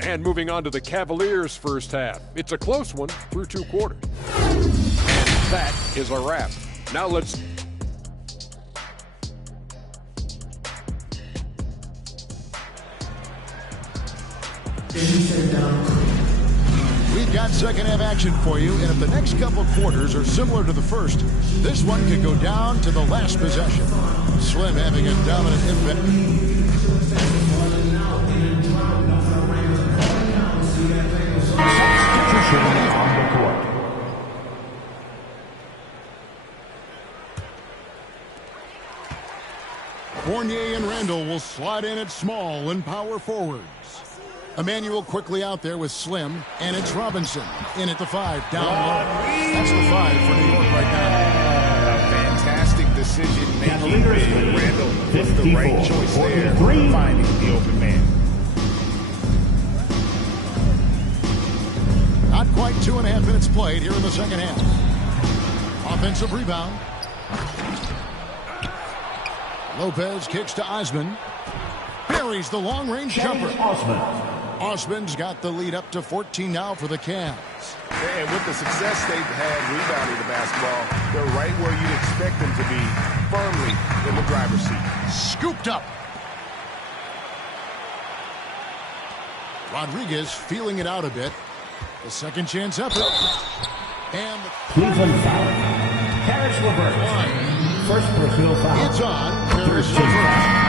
And moving on to the Cavaliers' first half. It's a close one through 2 quarters. And that is a wrap. Now let's... We've got second half action for you, and if the next couple quarters are similar to the first, this one could go down to the last possession. Slim having a dominant impact. On the court. Fournier and Randall will slide in at small and power forwards. Emmanuel quickly out there with Slim, and it's Robinson in at the 5, down low. That's the 5 for New York right now. A fantastic decision-making. Randall was the right choice there, finding the open man. Not quite 2.5 minutes played here in the second half. Offensive rebound. Lopez kicks to Osman. Buries the long-range jumper. Osman's got the lead up to 14 now for the Cavs. And with the success they've had rebounding the basketball, they're right where you'd expect them to be, firmly in the driver's seat. Scooped up. Rodriguez feeling it out a bit. The second chance effort. And Cleveland foul. Caris LeVert. First personal foul. It's on. Caris LeVert.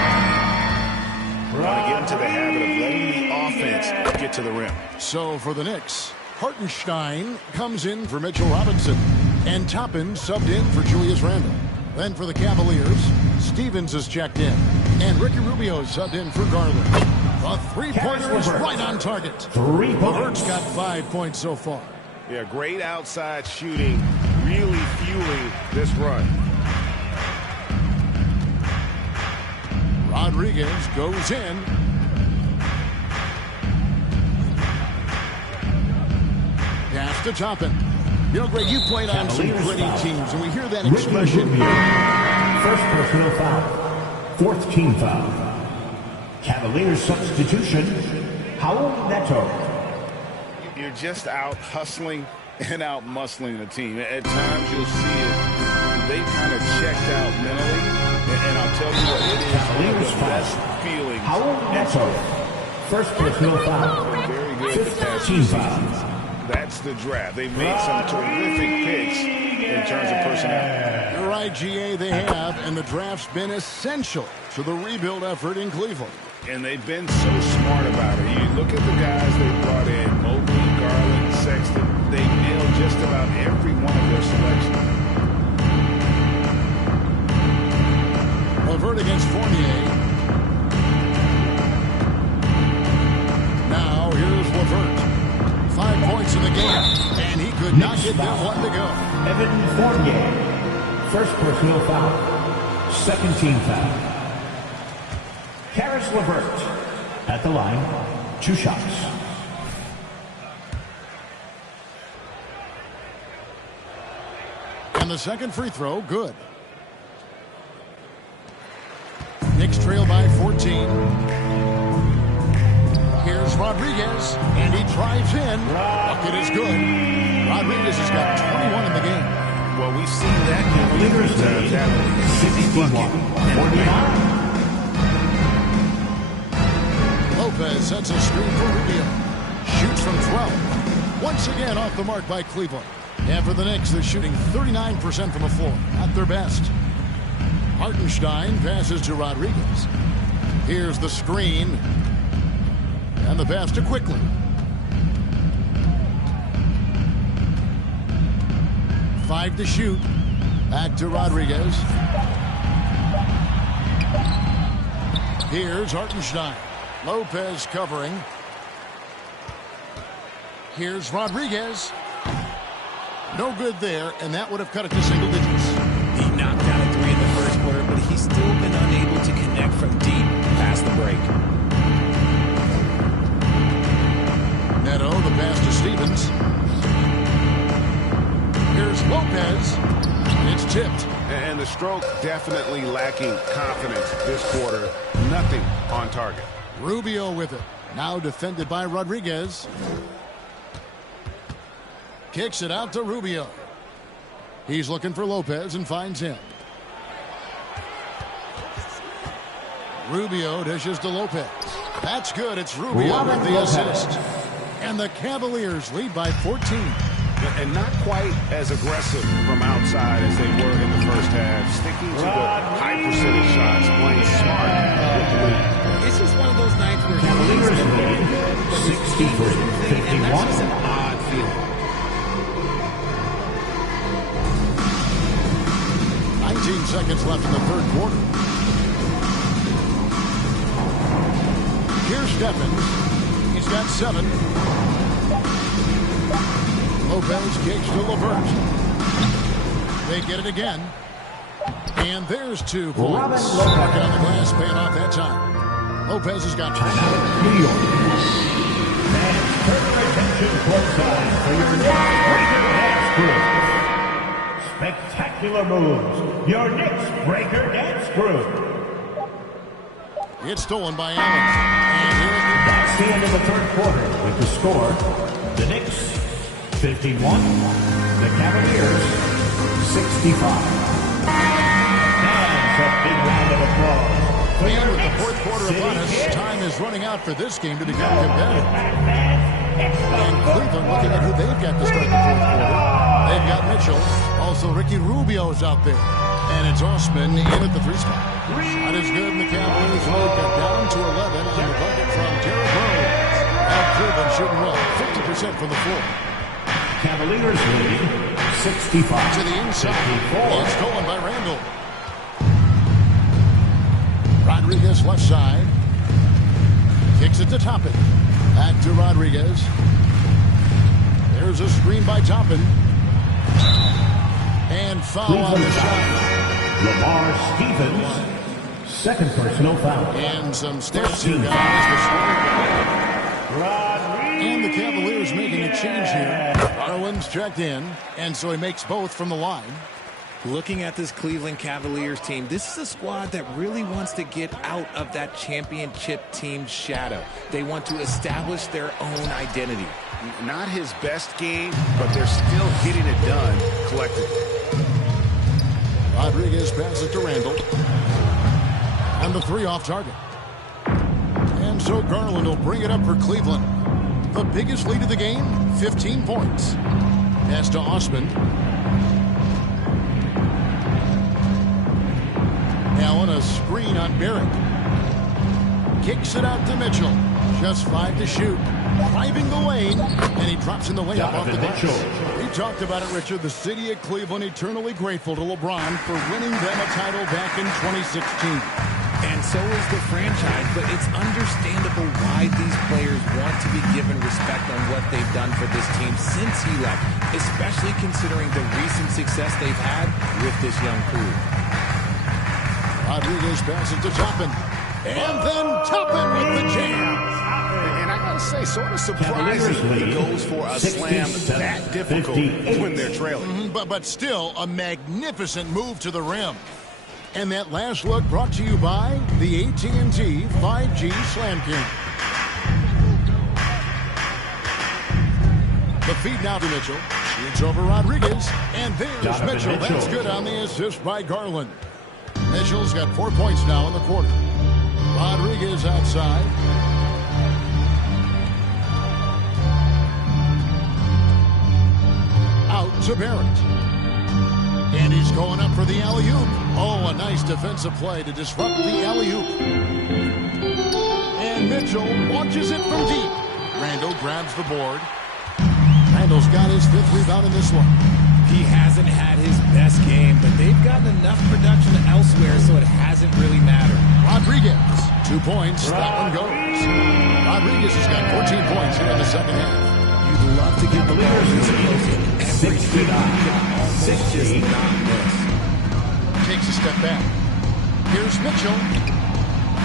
Want to get into the habit of letting the offense get to the rim. So for the Knicks, Hartenstein comes in for Mitchell Robinson. And Toppin subbed in for Julius Randle. Then for the Cavaliers, Stevens is checked in. And Ricky Rubio subbed in for Garland. The three-pointer is right on target. 3 points. LeVert's got 5 points so far. Yeah, great outside shooting, really fueling this run. Rodriguez goes in. Pass to Toppin. You know, Greg, you played on some gritty teams, and we hear that expression. First personal foul. Fourth team foul. Cavaliers substitution, Raul Neto. You're just out hustling and out muscling the team. At times you'll see it. They kind of checked out mentally. And I'll tell you what, it is one of the best feelings. Raul Neto. First personal foul. Very good. Fifth team foul. That's the draft. They've made some terrific picks in terms of personnel. You're right, GA, they have, and the draft's been essential to the rebuild effort in Cleveland. And they've been so smart about it. You look at the guys they brought in, Mobley, Garland, Sexton. They nailed just about every one of their selections. LeVert against Fournier. Now, here's LeVert. 5 points in the game, and he could not get that one to go. Evan Fournier. First personal foul. Second team foul. Caris LeVert at the line. 2 shots. And the second free throw, good. Knicks trail by 14. Here's Rodriguez, and he drives in. Bucket is good. Rodriguez has got 21 in the game. Well, we've seen that numerous times. That 61-49. Lopez sets a screen for Rubio. Shoots from 12. Once again off the mark by Cleveland. And for the Knicks, they're shooting 39% from the floor. At their best. Hartenstein passes to Rodriguez. Here's the screen. And the pass to Quickly. Five to shoot. Back to Rodriguez. Here's Hartenstein. Lopez covering. Here's Rodriguez. No good there, and that would have cut it to single digits. He knocked down a 3 in the first quarter, but he's still been unable to connect from deep past the break. Neto, the pass to Stevens. Here's Lopez. It's tipped. And the stroke definitely lacking confidence this quarter. Nothing on target. Rubio with it. Now defended by Rodriguez. Kicks it out to Rubio. He's looking for Lopez and finds him. Rubio dishes to Lopez. That's good. It's Rubio with the assist. And the Cavaliers lead by 14. And not quite as aggressive from outside as they were in the first half. Sticking to the high percentage shots, playing smart with the lead. It's just one of those nights where Cavaliers lead 63-51. That's just an odd feeling. 19 seconds left in the third quarter. Here's Stephens. He's got 7. Lopez kicks to LeVert. They get it again. And there's 2 points. Working on the glass, paying off that time. Lopez has got 2. New York. Fans, turn your attention courtside for your next Breaker Dance Crew. Spectacular moves. Your next Breaker Dance Crew. It's stolen by Allen. And here it is. That's the end of the third quarter with the score. The Knicks 51. The Cavaliers 65. Fans, a big round of applause. And with the fourth quarter upon us, time is running out for this game to become competitive. And Cleveland looking at who they've got to start the fourth quarter. They've got Mitchell. Also, Ricky Rubio's out there. And it's Osman in at the 3 spot. Shot is good, and the Cavaliers lead got down to 11 on the bucket from Derrick Rose. Now Cleveland shooting well, 50% from the floor. Cavaliers lead 65 to the inside. 54. It's stolen by Randall. Rodriguez left side. Kicks it to Toppin. Back to Rodriguez. There's a screen by Toppin. And foul on the shot. Lamar Stevens, second personal foul. And some steps here, guys. And the Cavaliers making a change here. Garland's checked in, and so he makes both from the line. Looking at this Cleveland Cavaliers team, this is a squad that really wants to get out of that championship team's shadow. They want to establish their own identity. Not his best game, but they're still getting it done collectively. Rodriguez passes to Randall. And the three off target. And so Garland will bring it up for Cleveland. The biggest lead of the game, 15 points. Pass to Osman. Allen, a screen on Barrett. Kicks it out to Mitchell. Just 5 to shoot. Driving the lane, and he drops in the layup off the glass. We talked about it, Richard. The city of Cleveland eternally grateful to LeBron for winning them a title back in 2016. And so is the franchise, but it's understandable why these players want to be given respect on what they've done for this team since he left, especially considering the recent success they've had with this young crew. Rodriguez passes to Toppin. And then Toppin with the jam. And I gotta say, sort of surprising he goes for a slam that difficult when they're trailing. But still, a magnificent move to the rim. And that last look brought to you by the AT&T 5G Slam King. The feed now to Mitchell. Shoots over Rodriguez. And there's Mitchell. That's good on the assist by Garland. Mitchell's got 4 points now in the quarter. Rodriguez outside. Out to Barrett. And he's going up for the alley-oop. Oh, a nice defensive play to disrupt the alley-oop. And Mitchell launches it from deep. Randall grabs the board. Randall's got his 5th rebound in this one. He hasn't had his best game, but they've gotten enough production elsewhere, so it hasn't really mattered. Rodriguez, 2 points. That one goes. Rodriguez has got 14 points here in the second half. You'd love to get the ball this close in every game. Six just not miss. Takes a step back. Here's Mitchell.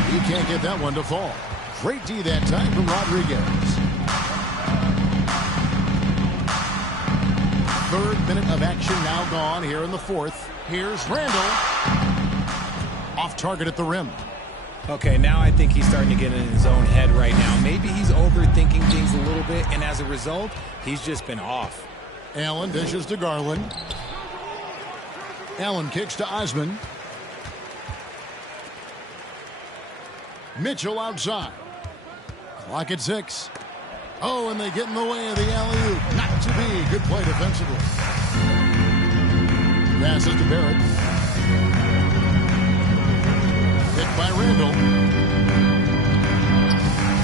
He can't get that one to fall. Great D that time from Rodriguez. 3rd minute of action now gone here in the 4th. Here's Randall. Off target at the rim. Okay, now I think he's starting to get in his own head right now. Maybe he's overthinking things a little bit, and as a result, he's just been off. Allen dishes to Garland. Allen kicks to Osman. Mitchell outside. Clock at 6. Oh, and they get in the way of the alley-oop. Not to be. Good play defensively. Passes to Barrett. Hit by Randall.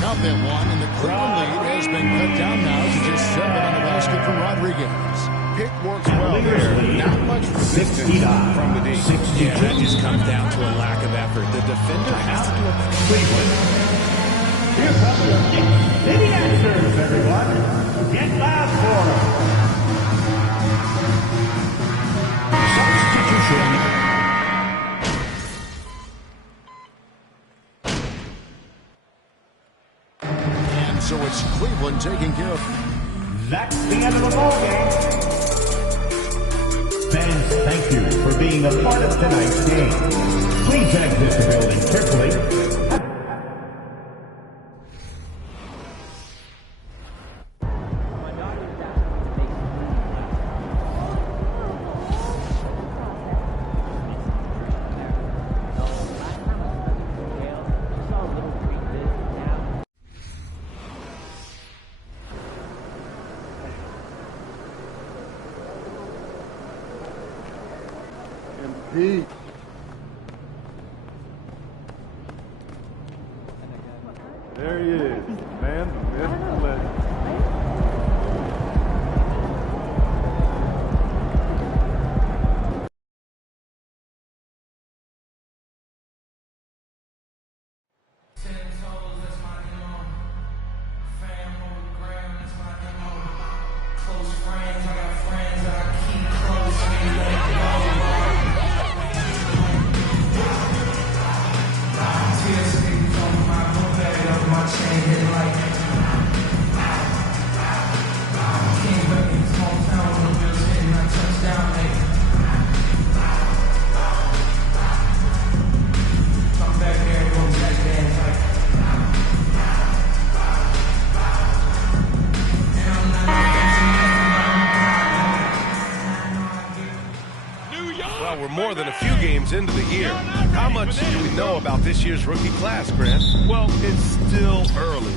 Count that one, and the Cleveland lead has been cut down now to just 7 on the basket from Rodriguez. Pick works well there. Not much resistance from the D. Yeah, that just comes down to a lack of effort. The defender has to do a Cleveland. Here comes your Knicks City Answers, everyone. Get loud for them. Substitution. So it's Cleveland taking care of. That's the end of the ball game. Fans, thank you for being a part of tonight's game. Please exit the building carefully. Pete. There he is, man, the myth, the legend. Tears from my book bag of my chain hit like Well, we're more than a few games into the year. How much do we know about this year's rookie class, Grant? Well, it's still early.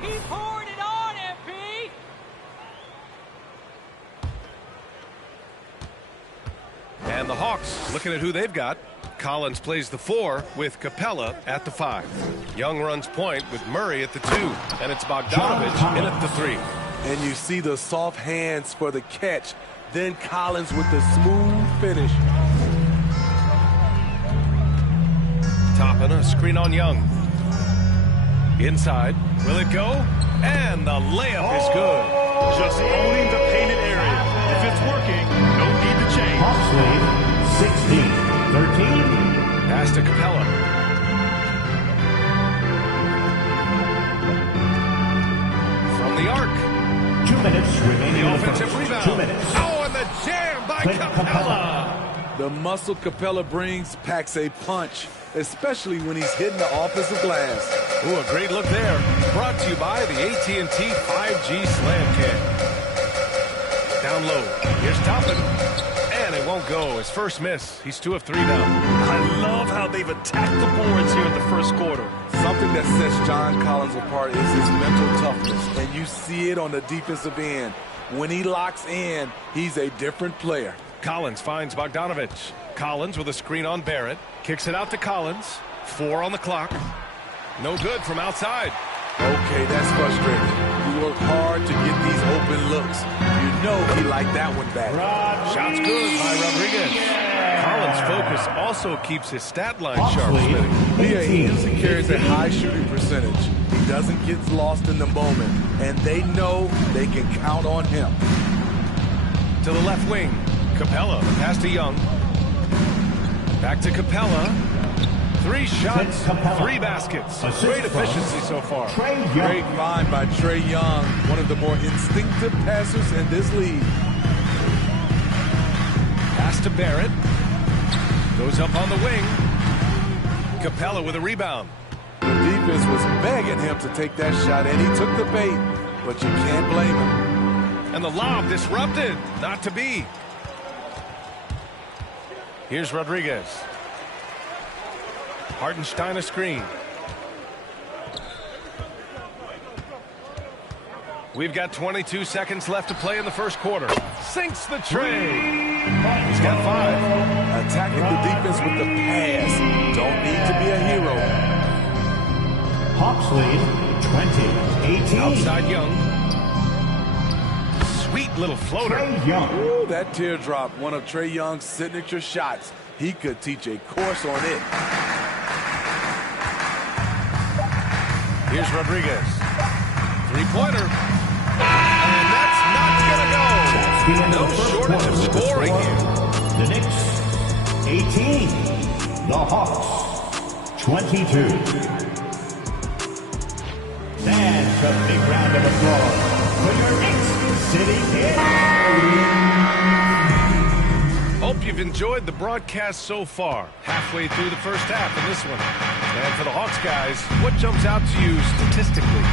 Keep pouring it on, MP! And the Hawks, looking at who they've got. Collins plays the 4 with Capella at the 5. Young runs point with Murray at the 2. And it's Bogdanovich in at the 3. And you see the soft hands for the catch. Then Collins with the smooth finish. Toppin, a screen on Young. Inside. Will it go? And the layup is good. Just owning the painted area. If it's working, no need to change. Hawks lead 16-13. Pass to Capella. From the arc. 2 minutes remaining. The offensive rebound. 2 minutes. Oh, and the jam by Capella. The muscle Capella brings packs a punch, especially when he's hitting the offensive glass. Ooh, a great look there. Brought to you by the AT&T 5G Slam Cam. Down low. Here's Toppin. And it won't go. His first miss. He's 2 of 3 now. I love how they've attacked the boards here in the first quarter. Something that sets John Collins apart is his mental toughness, and you see it on the defensive end. When he locks in, he's a different player. Collins finds Bogdanovich. Collins with a screen on Barrett. Kicks it out to Collins. 4 on the clock. No good from outside. Okay, that's frustrating. You work hard to get these open looks. You know he liked that one back. Shots good by Rodriguez. Collins' focus also keeps his stat line sharp. Yeah, he usually carries a high shooting percentage. He doesn't get lost in the moment, and they know they can count on him. To the left wing, Capella, pass to Young. Back to Capella. 3 shots, 3 baskets. Great efficiency so far. Great find by Trae Young, one of the more instinctive passers in this league. Pass to Barrett. Goes up on the wing. Capella with a rebound. The defense was begging him to take that shot, and he took the bait, but you can't blame him. And the lob disrupted. Not to be. Here's Rodriguez. Hartenstein a screen. We've got 22 seconds left to play in the first quarter. Sinks the tray. He's got 5. Attacking the defense with the pass. Don't need to be a hero. Hawks lead 20-18. Outside Young. Sweet little floater. Trae Young. Ooh, that teardrop, one of Trae Young's signature shots. He could teach a course on it. Here's Rodriguez. 3-pointer. And that's not going to go. No shortage of scoring here. The Knicks 18. The Hawks 22. That's a big round of applause for your Knicks sitting here. Hope you've enjoyed the broadcast so far. Halfway through the first half in this one. And for the Hawks guys, what jumps out to you statistically?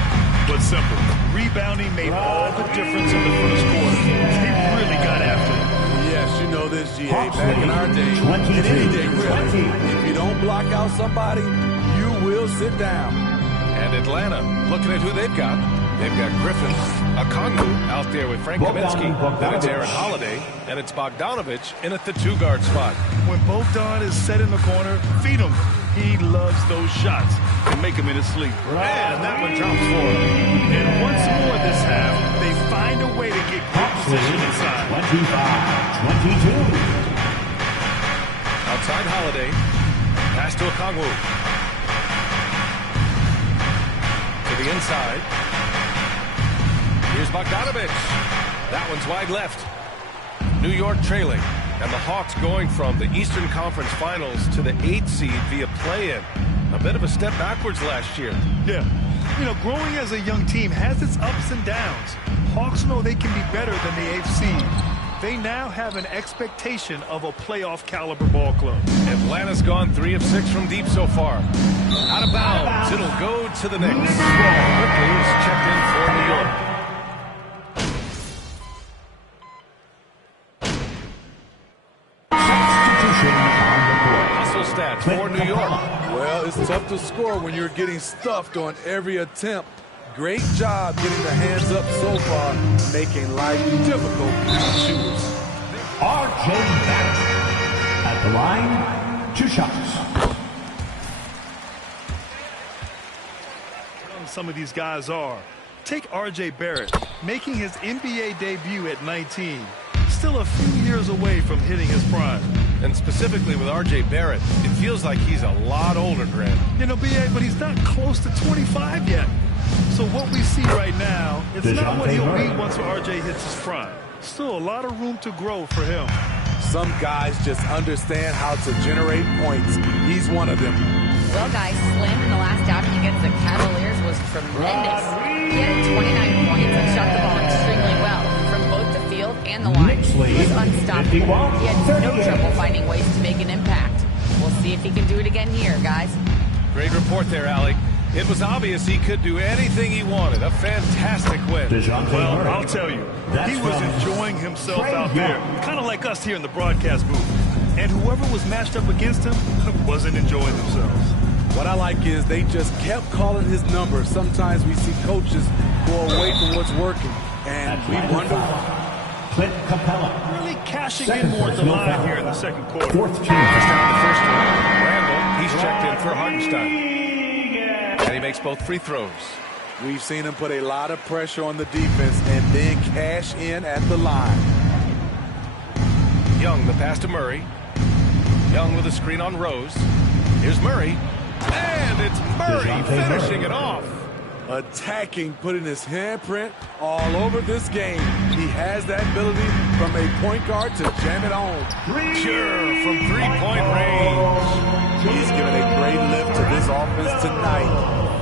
But simple. Rebounding made all the difference in the first quarter. They really got after it. Yes, you know this, G.A. Back in our day, in any day, really. If you don't block out somebody, you will sit down. And Atlanta, looking at who they've got. They've got Griffin, Okongwu out there with Frank Kaminsky. Then it's Aaron Holiday, and it's Bogdanovich in at the 2-guard spot. When Bogdan is set in the corner, feed him. He loves those shots and make him in his sleep. And that one drops for him. And once more this half, they find a way to get great position inside. 25-22. Outside Holiday. Pass to Okongwu. To the inside. Here's Bogdanovich. That one's wide left. New York trailing. And the Hawks going from the Eastern Conference Finals to the 8th seed via play-in. A bit of a step backwards last year. Yeah. You know, growing as a young team has its ups and downs. Hawks know they can be better than the 8th seed. they now have an expectation of a playoff caliber ball club. Atlanta's gone 3 of 6 from deep so far. Out of bounds. It'll go to the Knicks. Quickly is checked in for New York. Hustle stats for New York. Well, it's tough to score when you're getting stuffed on every attempt. Great job getting the hands up so far, making life difficult for shooters. R.J. Barrett at the line, 2 shots. Some of these guys are. Take R.J. Barrett, making his NBA debut at 19. Still a few years away from hitting his prime. And specifically with R.J. Barrett, it feels like he's a lot older, Grant. You know, B.A., but he's not close to 25 yet. So what we see right now, it's not what he'll be once R.J. hits his prime. Still a lot of room to grow for him. Some guys just understand how to generate points. He's one of them. Well, guys, Slim in the last outing against the Cavaliers was tremendous. He had 29 points and shot the ball extremely well from both the field and the line. He was unstoppable. He had no trouble finding ways to make an impact. We'll see if he can do it again here, guys. Great report there, Alec. It was obvious he could do anything he wanted. A fantastic win. Well, I'll tell you, he was enjoying himself out there, kind of like us here in the broadcast booth. And whoever was matched up against him wasn't enjoying themselves. What I like is they just kept calling his number. Sometimes we see coaches go away from what's working, and we wonder why. Clint Capella. Really cashing in more at the line here in the second quarter. Fourth team. Just down the first one. Randall, he's checked in for Hartenstein. And he makes both free throws. We've seen him put a lot of pressure on the defense and then cash in at the line. Young, the pass to Murray. Young with a screen on Rose. Here's Murray. And it's Murray finishing it off. Attacking, putting his handprint all over this game. He has that ability from a point guard to jam it home. Sure, from three-point range. He's given a great lift to this offense tonight.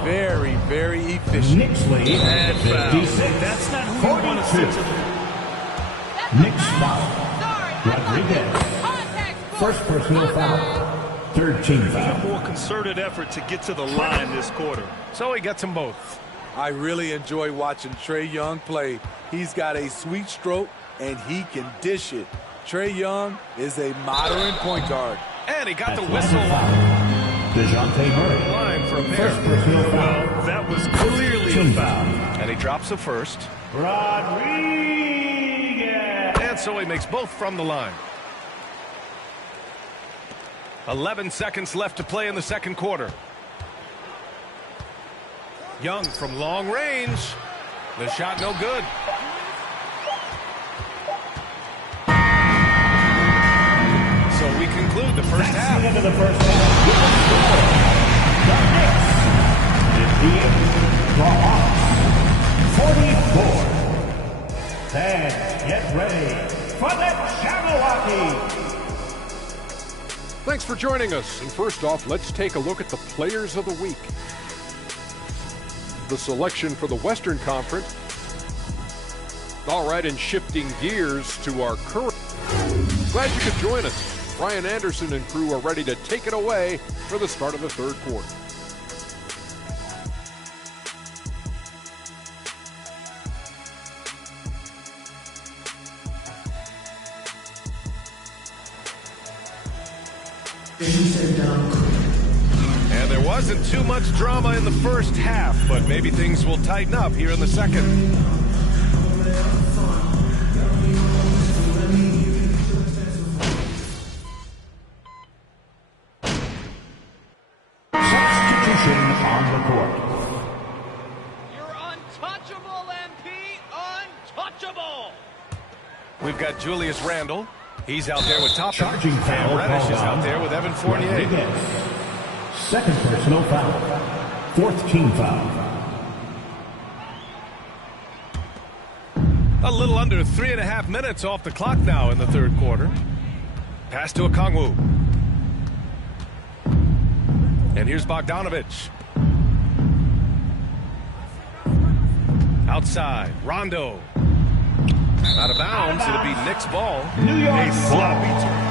Very, very efficient. Knicks lead. And foul. That's not who you want to sit to. Knicks foul. Rodriguez. First personal foul. Third team foul. A more concerted effort to get to the line this quarter. So he gets them both. I really enjoy watching Trae Young play. He's got a sweet stroke, and he can dish it. Trae Young is a modern point guard. And he got the whistle. DeJounte Murray. Line for a pair. First personal foul. Well, that was clearly a foul. And he drops the first. Rodriguez. And so he makes both from the line. 11 seconds left to play in the second quarter. Young from long range. The shot no good. So we conclude the first half. The end of the first half. The Knicks, 58, the Hawks, 44. Fans, get ready for the Jabberwocky. Thanks for joining us. And first off, let's take a look at the players of the week. The selection for the Western Conference. All right, and shifting gears to our current. Glad you could join us. Brian Anderson and crew are ready to take it away for the start of the third quarter. And there wasn't too much drama in the first half, but maybe things will tighten up here in the second. Substitution on the court. You're untouchable, MP! Untouchable! We've got Julius Randle. He's out there with Toppin. Charging foul. And Reddish is out there with Evan Fournier. Rodriguez. Second personal foul. Fourth team foul. A little under 3.5 minutes off the clock now in the third quarter. Pass to Okongwu. And here's Bogdanovich. Outside, Rondo. Out of bounds, it'll be Knicks ball. New York A sloppy turn.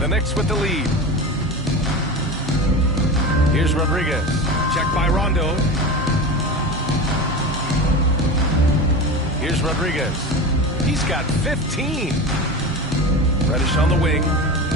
The Knicks with the lead. Here's Rodriguez. Checked by Rondo. Here's Rodriguez. He's got 15. Reddish on the wing.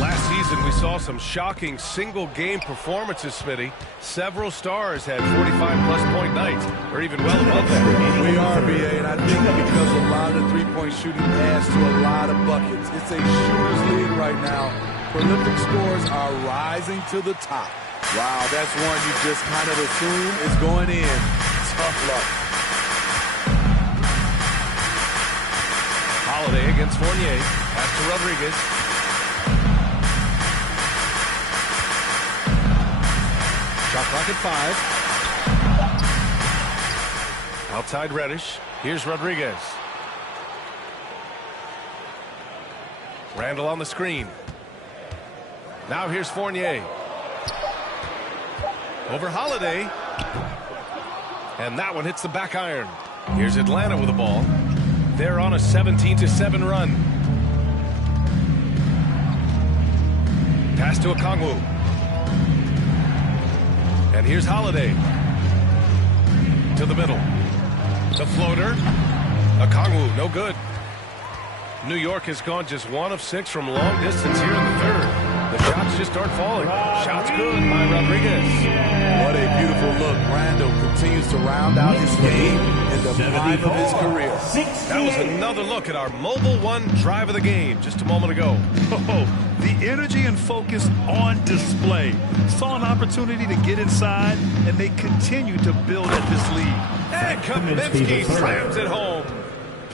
Last season, we saw some shocking single-game performances, Smitty. Several stars had 45-plus point nights, or even well above that. We are, BA, and I think because a lot of the three-point shooting adds to a lot of buckets. It's a shooter's league right now. Prolific scores are rising to the top. Wow, that's one you just kind of assume is going in. Tough luck. Holiday against Fournier. Pass to Rodriguez. Shot clock at 5. Outside Reddish. Here's Rodriguez. Randall on the screen. Now here's Fournier. Over Holiday. And that one hits the back iron. Here's Atlanta with the ball. They're on a 17-7 run. Pass to Okongwu. And here's Holiday. To the middle. The floater. Okongwu, no good. New York has gone just 1 of 6 from long distance here in the third. The shots just aren't falling. Shots good by Rodriguez. What a beautiful look. Randall continues to round out his game in the prime of his career. That was another look at our Mobile One drive of the game just a moment ago. Oh, the energy and focus on display. Saw an opportunity to get inside, and they continue to build at this lead. And Kaminsky slams it home.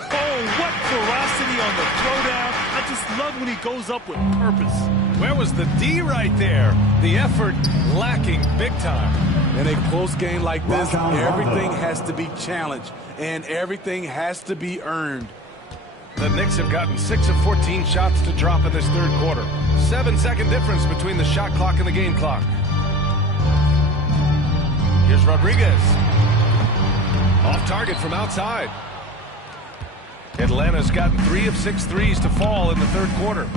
Oh, what ferocity on the throwdown. I just love when he goes up with purpose. Where was the D right there? The effort lacking big time. In a close game like this, everything has to be challenged, and everything has to be earned. The Knicks have gotten 6 of 14 shots to drop in this third quarter. 7-second difference between the shot clock and the game clock. Here's Rodriguez. Off target from outside. Atlanta's gotten 3 of 6 threes to fall in the third quarter.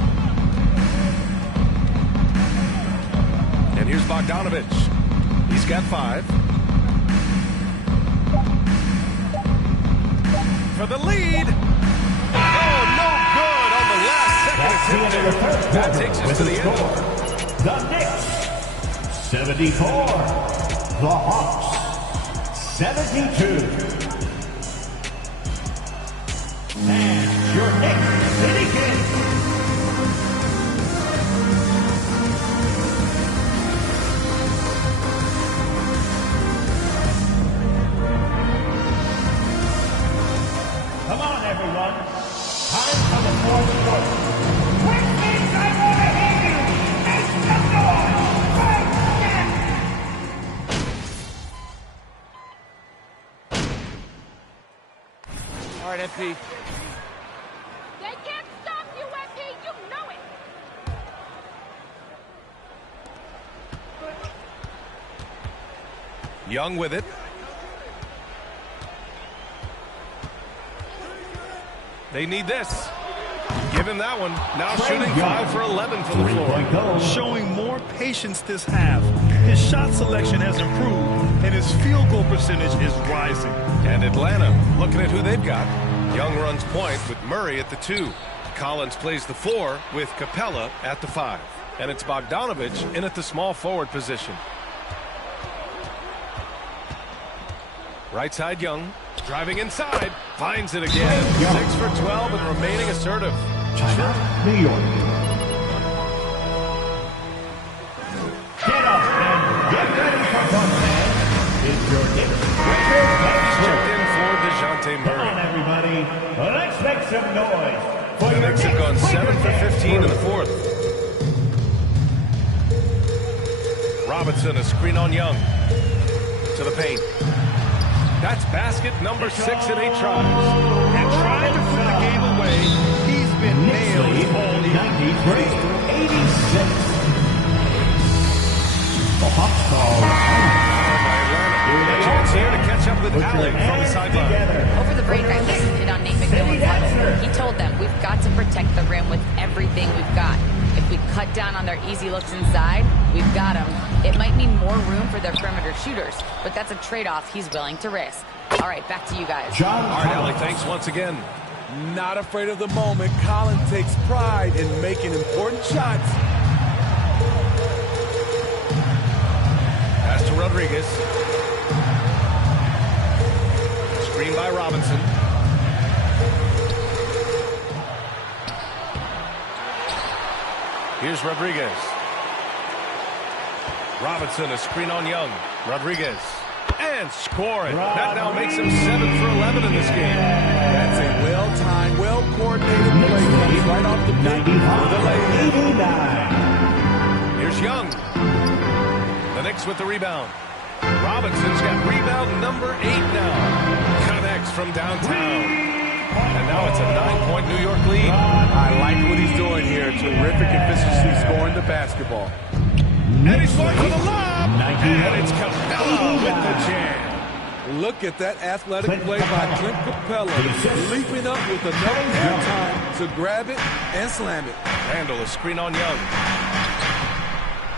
And here's Bogdanovic. He's got 5. For the lead. Oh, no good on the last second attempt. That takes us to the end. The Knicks, 74. The Hawks, 72. And your Knicks City Kings. Come on, everyone. Time for the fourth quarter. Which means I want to hear you. Make some noise right now. All right, FP. They can't stop you, MP. You know it. Young with it. They need this. Give him that one. Now shooting 5 for 11 from the floor. Showing more patience this half. His shot selection has improved, and his field goal percentage is rising. And Atlanta, looking at who they've got. Young runs point with Murray at the 2. Collins plays the 4 with Capella at the 5. And it's Bogdanovic in at the small forward position. Right side Young, driving inside, finds it again. 6 for 12 and remaining assertive. China, New York. Get up and get ready for fun, man. It's your Knicks. Checked in for DeJounte Murray. Come on, everybody. Let's make some noise. The Knicks have gone 7 for 15 in the fourth. Robinson, a screen on Young. To the paint. That's basket number 6 in 8 tries. And trying to put the game away, he's been nailed all year. 93-86. The Hawks call with Allen from the sideline. Over the break, I listened in on Nate McMillan's huddle. He told them, we've got to protect the rim with everything we've got. If we cut down on their easy looks inside, we've got them. It might mean more room for their perimeter shooters, but that's a trade-off he's willing to risk. All right, back to you guys. All right, Allie, thanks once again. Not afraid of the moment. Collins takes pride in making important shots. Pass to Rodriguez. Screen by Robinson. Here's Rodriguez. Robinson, a screen on Young. Rodriguez. And scoring. That now makes him 7 for 11 in this game. That's a well-timed, well-coordinated play. Comes right off the pick for the lay-in. Here's Young. The Knicks with the rebound. Robinson's got rebound number 8 now. Connects from downtown. And now it's a 9-point New York lead. I like what he's doing here. Terrific efficiency scoring the basketball. And he's going for the lob. And it's Capella with the jam. Look at that athletic play by Clint Capella. Leaping up with another half time to grab it and slam it. Randall, a screen on Young.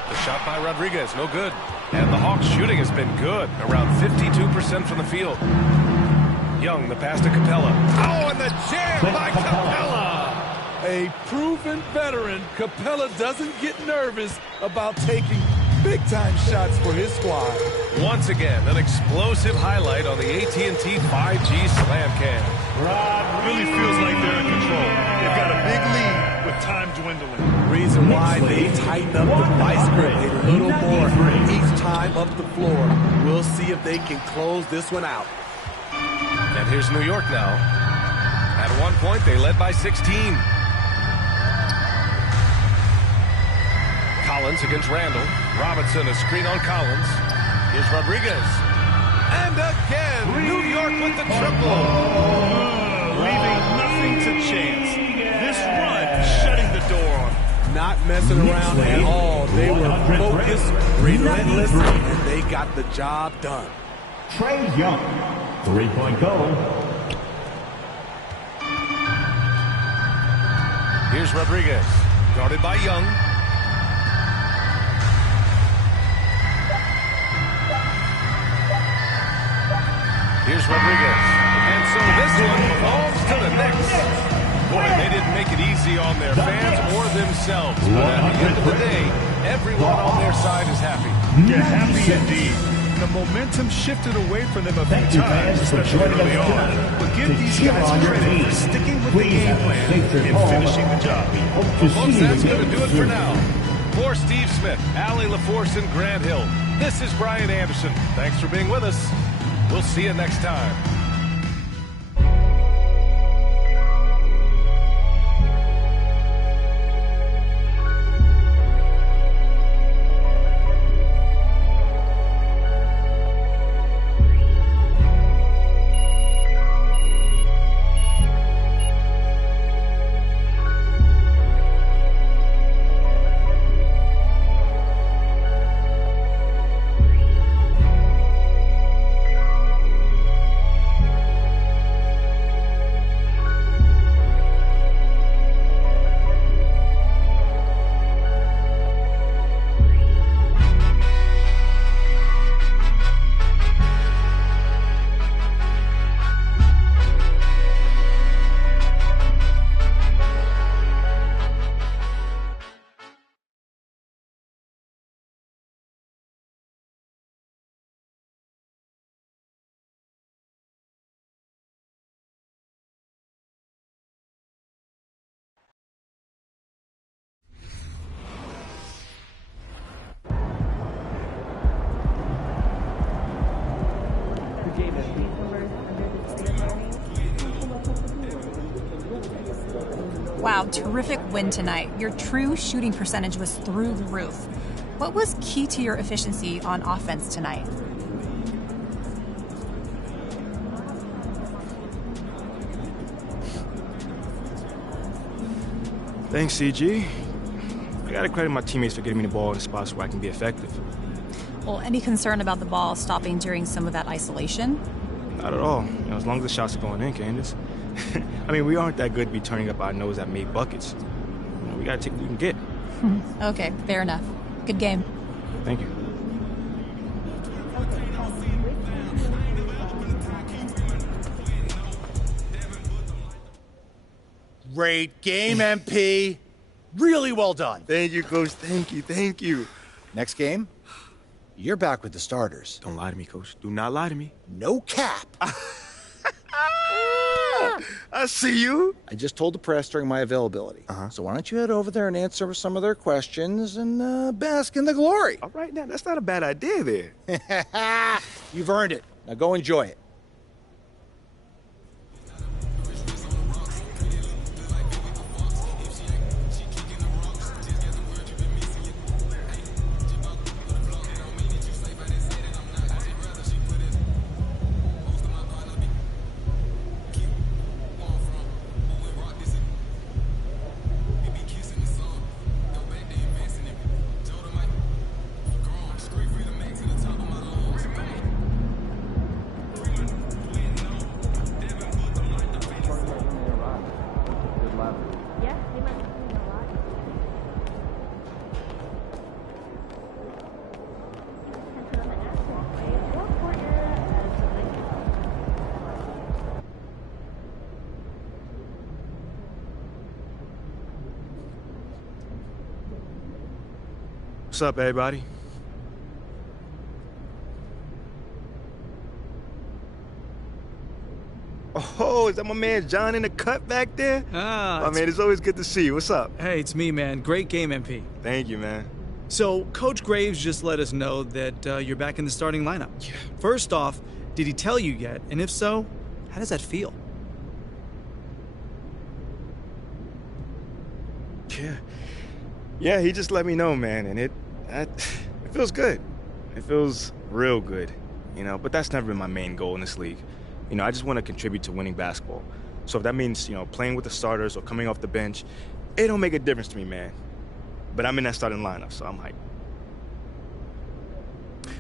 The shot by Rodriguez, no good. And the Hawks shooting has been good, around 52% from the field. Young, the pass to Capella. Oh, and the jam by Capella. A proven veteran, Capella doesn't get nervous about taking big-time shots for his squad. Once again, an explosive highlight on the AT&T 5G Slam Cam. Really feels like they're in control. They've got a big lead with time dwindling. Reason why they tighten up the vice grip a little more each time up the floor. We'll see if they can close this one out. And here's New York now. At one point, they led by 16. Collins against Randall. Robinson, a screen on Collins. Here's Rodriguez. And again, New York with the triple. Leaving nothing to chance. This run shutting the door on them. Not messing around at all. They were focused, relentless, and they got the job done. Trae Young, three-point goal. Here's Rodriguez, guarded by Young. Here's Rodriguez. And so this one belongs to the Knicks. Boy, they didn't make it easy on their fans or themselves. But at the end of the day, everyone on their side is happy. Yeah, happy indeed. The momentum shifted away from them a few times, especially early on. But give these guys credit for sticking with the game plan and finishing the job. Well, folks, that's going to do it for now. For Steve Smith, Allie LaForce, and Grant Hill, this is Brian Anderson. Thanks for being with us. We'll see you next time. Wow, terrific win tonight. Your true shooting percentage was through the roof. What was key to your efficiency on offense tonight? Thanks, CG. I gotta credit my teammates for getting me the ball in spots where I can be effective. Well, any concern about the ball stopping during some of that isolation? Not at all. As long as the shots are going in, Candace. I mean, we aren't that good to be turning up our nose at made buckets. We gotta take what we can get. Okay, fair enough. Good game. Thank you. Great game, MP. Really well done. Thank you, Coach. Thank you. Next game, you're back with the starters. Don't lie to me, Coach. Do not lie to me. No cap. I see you. I just told the press during my availability. So why don't you head over there and answer some of their questions and bask in the glory? All right, now, that's not a bad idea there. You've earned it. Now go enjoy it. What's up, everybody? Oh, is that my man John in the cut back there? Ah, man, it's always good to see you. What's up? Hey, it's me, man. Great game, MP. Thank you, man. So, Coach Graves just let us know that you're back in the starting lineup. Yeah. First off, did he tell you yet? And if so, how does that feel? Yeah, he just let me know, man, and it feels good. It feels real good, but that's never been my main goal in this league. I just want to contribute to winning basketball. So if that means, playing with the starters or coming off the bench, it don't make a difference to me, man. But I'm in that starting lineup, so I'm hyped.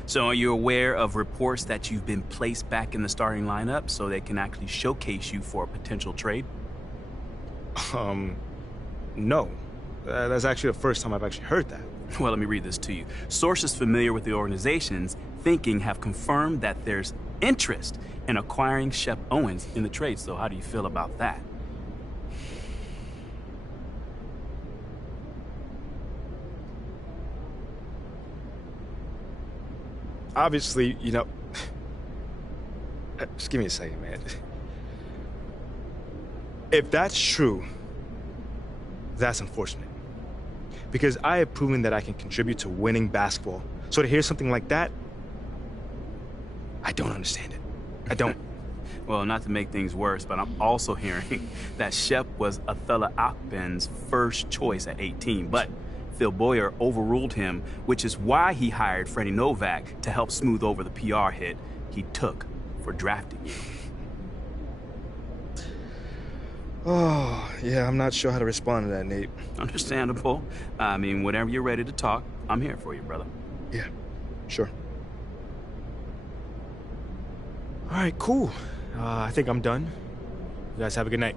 So are you aware of reports that you've been placed back in the starting lineup so they can actually showcase you for a potential trade? No. That's actually the first time I've actually heard that. Well, let me read this to you. Sources familiar with the organization's thinking have confirmed that there's interest in acquiring Shep Owens in the trade. So how do you feel about that? Obviously, just give me a second, man. If that's true, that's unfortunate. Because I have proven that I can contribute to winning basketball. So to hear something like that, I don't understand it. I don't. Well, not to make things worse, but I'm also hearing that Shep was Athellah Akpen's first choice at 18, but Phil Boyer overruled him, which is why he hired Freddie Novak to help smooth over the PR hit he took for drafting you. Oh, yeah, I'm not sure how to respond to that, Nate. Understandable. I mean, whenever you're ready to talk, I'm here for you, brother. Yeah, sure. All right, cool. I think I'm done. You guys have a good night.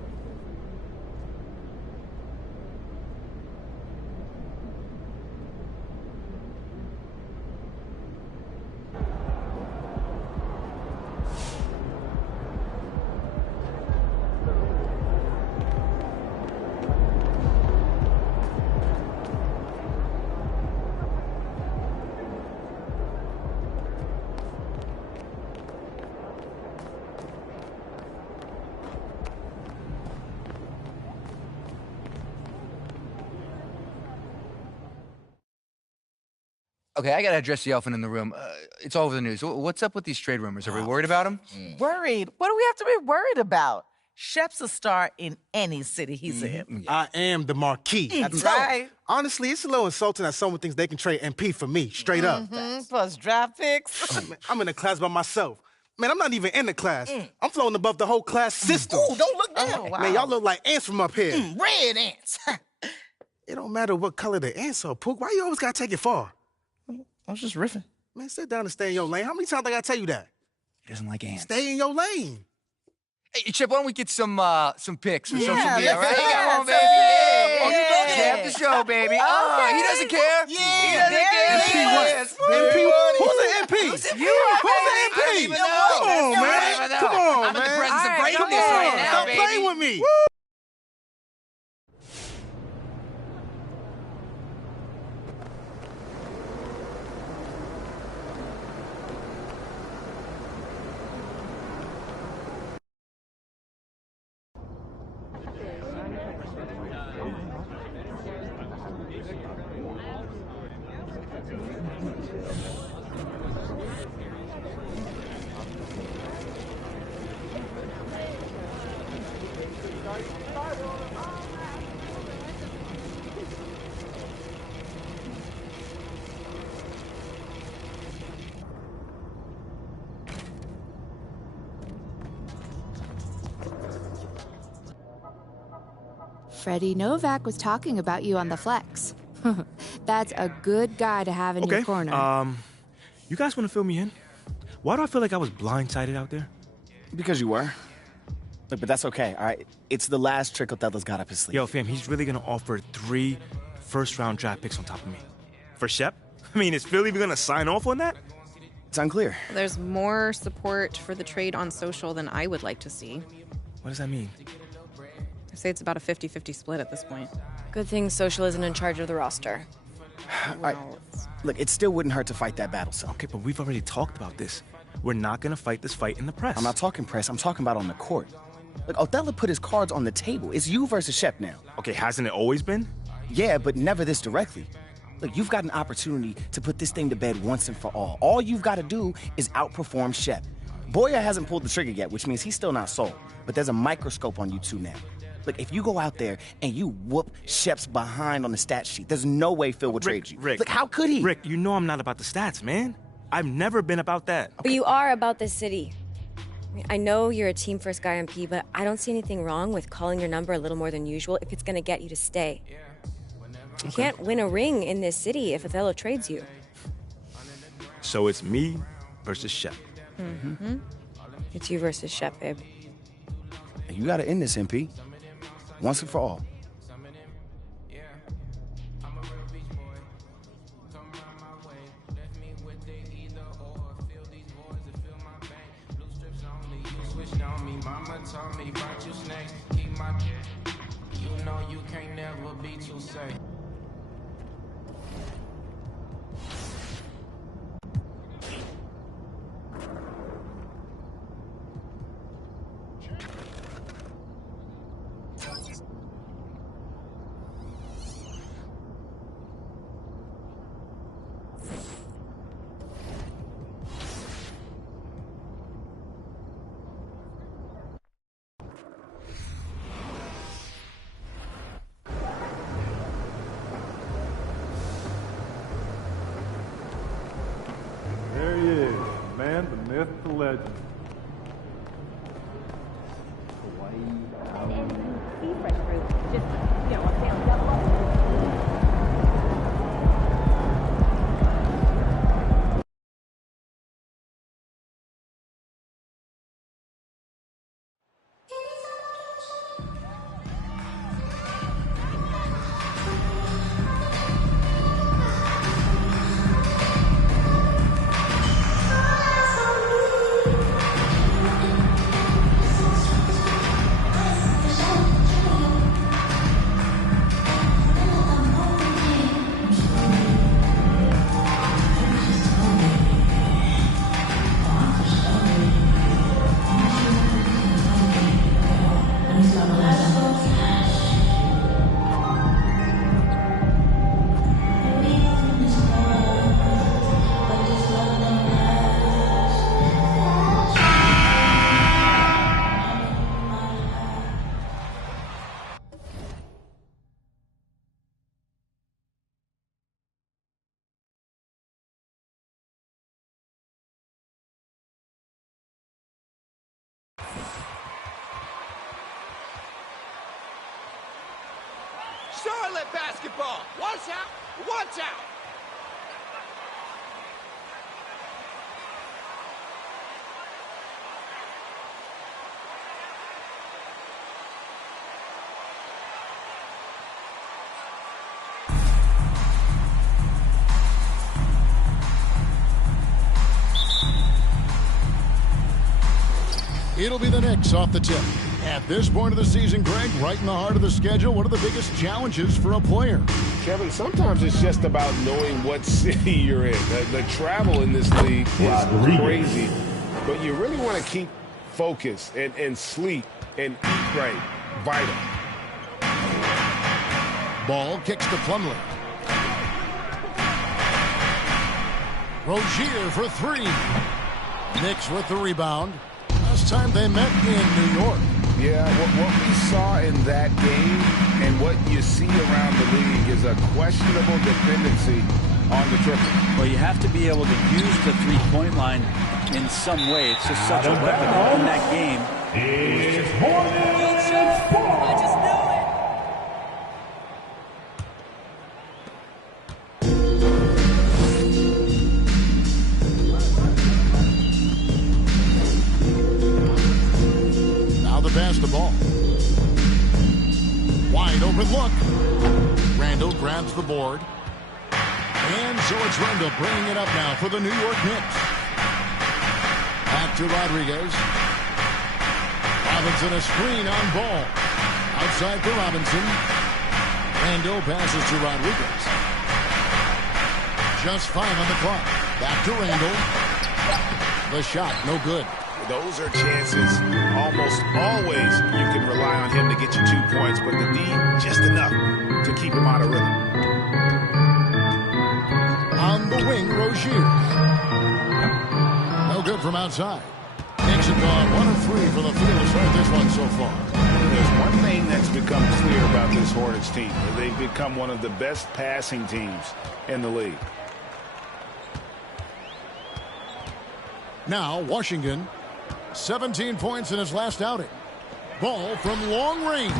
Okay, I gotta address the elephant in the room. It's all over the news. What's up with these trade rumors? Are we worried about them? Worried? What do we have to be worried about? Shep's a star in any city he's in. I am the marquee. That's right. Honestly, it's a little insulting that someone thinks they can trade MP for me, straight up. Plus draft picks. I'm in a class by myself. Man, I'm not even in the class. I'm floating above the whole class system. Ooh, don't look down. Oh, wow. Man, y'all look like ants from up here. Red ants. It don't matter what color the ants are, Pook. Why you always gotta take it far? I was just riffing. Man, sit down and stay in your lane. How many times I gotta tell you that? He doesn't like ants. Stay in your lane. Hey, Chip, why don't we get some pics or social Yeah, media, let's right? see. Come on, baby. Yeah. Oh, you don't have the show, baby. Oh, he doesn't care. Yeah. He doesn't care. MP what? Yes. MP? Who's the MP? Who's the MP? Who's the I MP? don't even know. Come on, I don't man. even know. Come on, I'm in the man. presence of All right, greatness come on. right now, Stop baby. playing with me. Freddie Novak was talking about you on the flex. That's a good guy to have in your corner. You guys want to fill me in? Why do I feel like I was blindsided out there? Because you were. Look, but that's okay, all right? It's the last trick Othello's got up his sleeve. Yo, fam, he's really going to offer 3 first-round draft picks on top of me. For Shep? I mean, is Phil even going to sign off on that? It's unclear. There's more support for the trade on social than I would like to see. What does that mean? I say it's about a 50-50 split at this point. Good thing social isn't in charge of the roster. All right. Look, it still wouldn't hurt to fight that battle, so. Okay, but we've already talked about this. We're not going to fight this fight in the press. I'm not talking press. I'm talking about on the court. Look, Othello put his cards on the table. It's you versus Shep now. Okay, hasn't it always been? Yeah, but never this directly. Look, you've got an opportunity to put this thing to bed once and for all. All you've got to do is outperform Shep. Boyer hasn't pulled the trigger yet, which means he's still not sold. But there's a microscope on you two now. Look, if you go out there and you whoop Shep's behind on the stat sheet, there's no way Phil would trade you. Rick, look, how could he? Rick, you know I'm not about the stats, man. I've never been about that. But you are about this city. I know you're a team-first guy, MP, but I don't see anything wrong with calling your number a little more than usual if it's going to get you to stay. You can't win a ring in this city if Othello trades you. So it's me versus Shep. Mm-hmm. It's you versus Shep, babe. You got to end this, MP. Once and for all. There he is, the man, the myth, the legend. Charlotte basketball. Watch out. Watch out. It'll be the Knicks off the tip. At this point of the season, Greg, right in the heart of the schedule, what are the biggest challenges for a player? Kevin, sometimes it's just about knowing what city you're in. The travel in this league is crazy, but you really want to keep focused and sleep and eat right. Vital. Ball kicks to Plumlee. Rozier for three. Knicks with the rebound. Last time they met in New York. Yeah, what we saw in that game and what you see around the league is a questionable dependency on the triple. Well, you have to be able to use the three-point line in some way. It's just such a weapon in that game. It's Hornets Sports. I just knew it. Pass the ball. Wide open look. Randall grabs the board. And so it's Randall bringing it up now for the New York Knicks. Back to Rodriguez. Robinson a screen on ball. Outside for Robinson. Randall passes to Rodriguez. Just 5 on the clock. Back to Randall. The shot, no good. Those are chances almost always you can rely on him to get you 2 points, but the D, just enough to keep him out of rhythm. On the wing, Rozier. No good from outside. Knicks have gone 1 of 3 for the field to start this one so far. There's one thing that's become clear about this Hornets team. They've become one of the best passing teams in the league. Now, Washington. 17 points in his last outing. Ball from long range.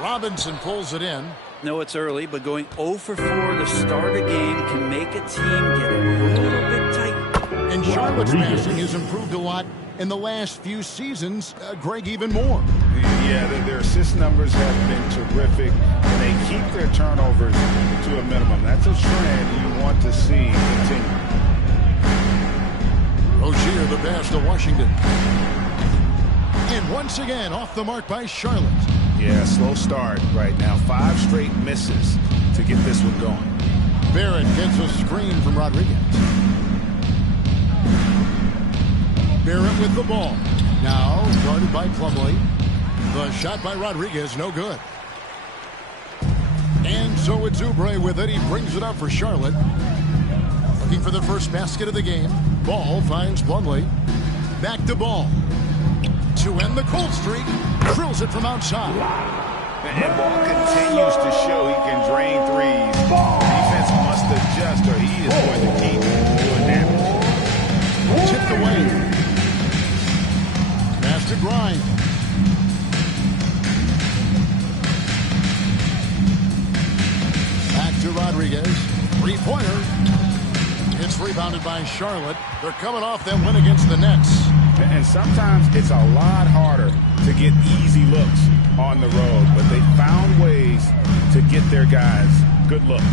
Robinson pulls it in. No, it's early, but going 0 for 4 to start a game can make a team get a little bit tight. And Charlotte's passing has improved a lot in the last few seasons. Greg, even more. Yeah, their assist numbers have been terrific, and they keep their turnovers to a minimum. That's a trend you want to see continue. Rozier the pass to Washington. And once again off the mark by Charlotte. Yeah, slow start right now. 5 straight misses to get this one going. Barrett gets a screen from Rodriguez. Barrett with the ball. Now guarded by Plumlee. The shot by Rodriguez, no good. And so it's Oubre with it. He brings it up for Charlotte. Looking for the first basket of the game. Ball finds Plumlee. Back to Ball. To end the cold streak. Drills it from outside. And Ball continues to show he can drain threes. Defense must adjust or he is going to keep doing damage. Tipped away. Pass to Grimes. Back to Rodriguez. 3-pointer. It's rebounded by Charlotte. They're coming off that win against the Nets. And sometimes it's a lot harder to get easy looks on the road, but they found ways to get their guys good looks.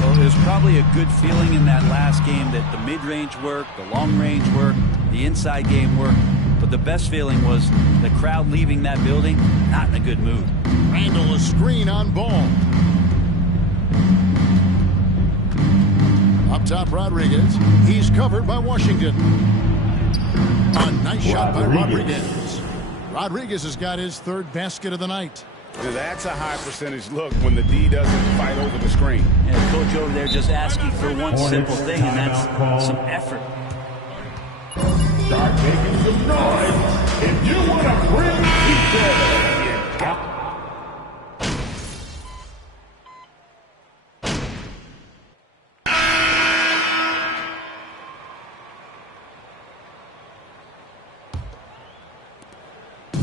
Well, there's probably a good feeling in that last game that the mid-range worked, the long-range worked, the inside game worked. But the best feeling was the crowd leaving that building not in a good mood. Randall a screen on Ball. Up top, Rodriguez. He's covered by Washington. A nice shot by Rodriguez. Rodriguez has got his 3rd basket of the night. That's a high percentage look when the D doesn't fight over the screen. And coach over there just asking for one simple thing, and that's some effort. Start making some noise if you want to bring pizza.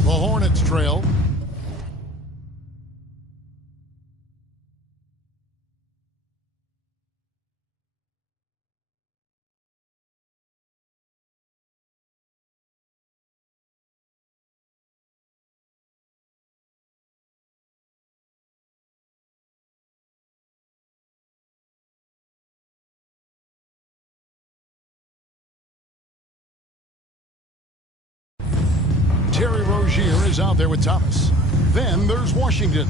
The Hornets trail. is out there with Thomas. Then there's Washington.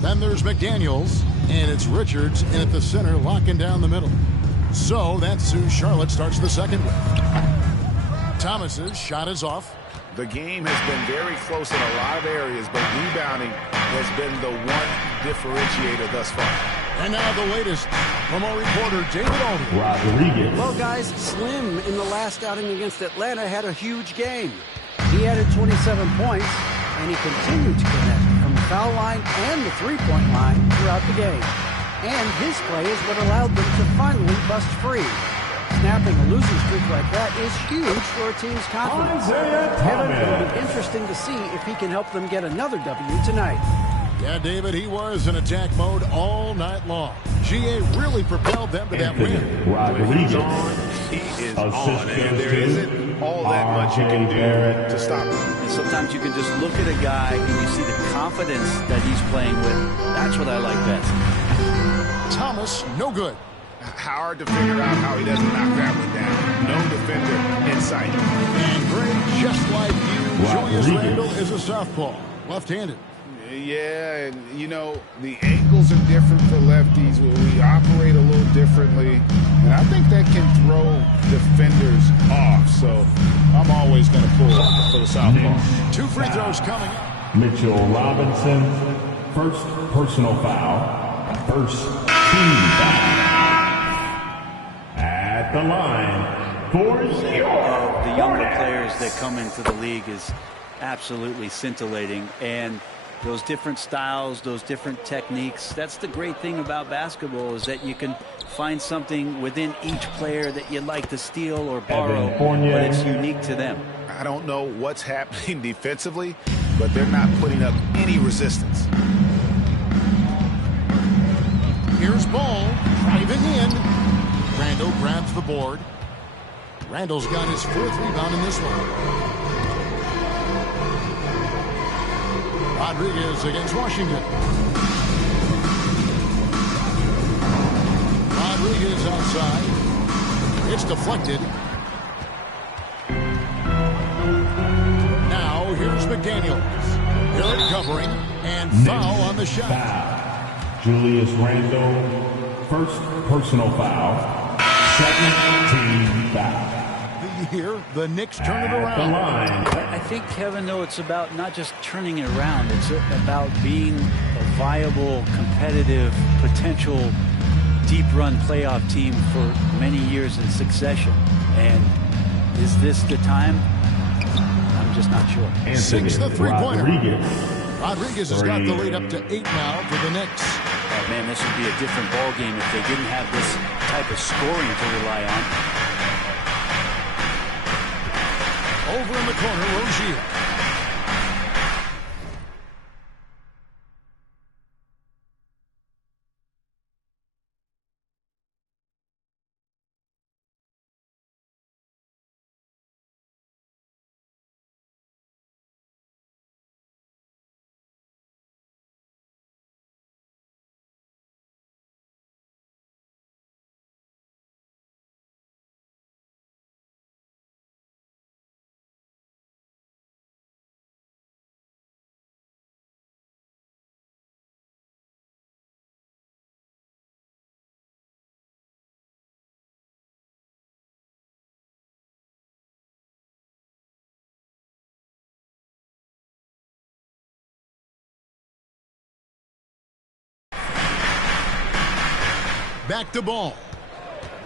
Then there's McDaniels. And it's Richards in at the center, locking down the middle. So that's who Charlotte starts the second with. Thomas's shot is off. The game has been very close in a lot of areas, but rebounding has been the one differentiator thus far. And now the latest from our reporter, David Aldridge. Rodriguez. Well, guys, Slim in the last outing against Atlanta had a huge game. He added 27 points, and he continued to connect from the foul line and the three-point line throughout the game. And his play is what allowed them to finally bust free. Snapping a losing streak like that is huge for a team's confidence. Kevin, it'll be interesting to see if he can help them get another W tonight. Yeah, David, he was in attack mode all night long. GA really propelled them to that win. When he's on, he is on, and there isn't all that much you can do to stop him. And sometimes you can just look at a guy and you see the confidence that he's playing with. That's what I like best. Thomas, no good. Hard to figure out how he doesn't knock that one down. No defender in sight. And Greg, just like you, Julius Randle is a southpaw, left-handed. Yeah, and you know, the angles are different for lefties. We operate a little differently, and I think that can throw defenders off. So I'm always going to pull for the southpaw. 2 free throws coming up. Mitchell Robinson, first personal foul, first team foul. At the line for the younger players that come into the league is absolutely scintillating, and those different styles, those different techniques. That's the great thing about basketball, is that you can find something within each player that you like to steal or borrow, but it's unique to them. I don't know what's happening defensively, but they're not putting up any resistance. Here's Ball driving in. Randle grabs the board. Randle's got his 4th rebound in this one. Rodriguez against Washington. Rodriguez outside. It's deflected. Now here's McDaniels. Good covering and foul on the shot. Foul. Julius Randle, first personal foul, second team foul. Here, the Knicks turn it around. I think, Kevin, though, it's about not just turning it around. It's about being a viable, competitive, potential deep-run playoff team for many years in succession. And is this the time? I'm just not sure. 6 the three-pointer. Rodriguez has got the lead up to 8 now for the Knicks. Oh, man, this would be a different ball game if they didn't have this type of scoring to rely on. Over in the corner, Rozier. Back to Ball.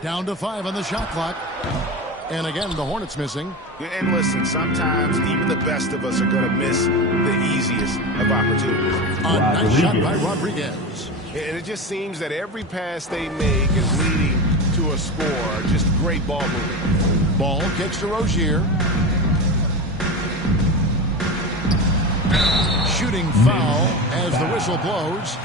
Down to 5 on the shot clock. And again, the Hornets missing. And listen, sometimes even the best of us are going to miss the easiest of opportunities. A nice shot by Rodriguez. And it just seems that every pass they make is leading to a score. Just great ball moving. Ball kicks to Rozier. Shooting foul as the whistle blows.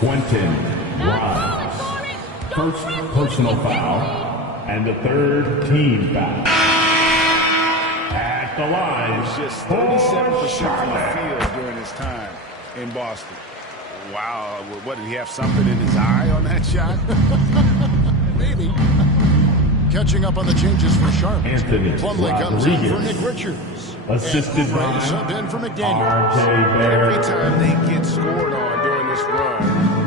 Quentin Grimes. First personal foul and the third team foul. At the line, just 37% from the field during his time in Boston. Wow, what, did he have something in his eye on that shot? Maybe. Catching up on the changes for Charlotte. Anthony Plumlee comes in for Rodriguez. Nick Richards. Assisted by sub in for McDaniels. Every time they get scored on during this run,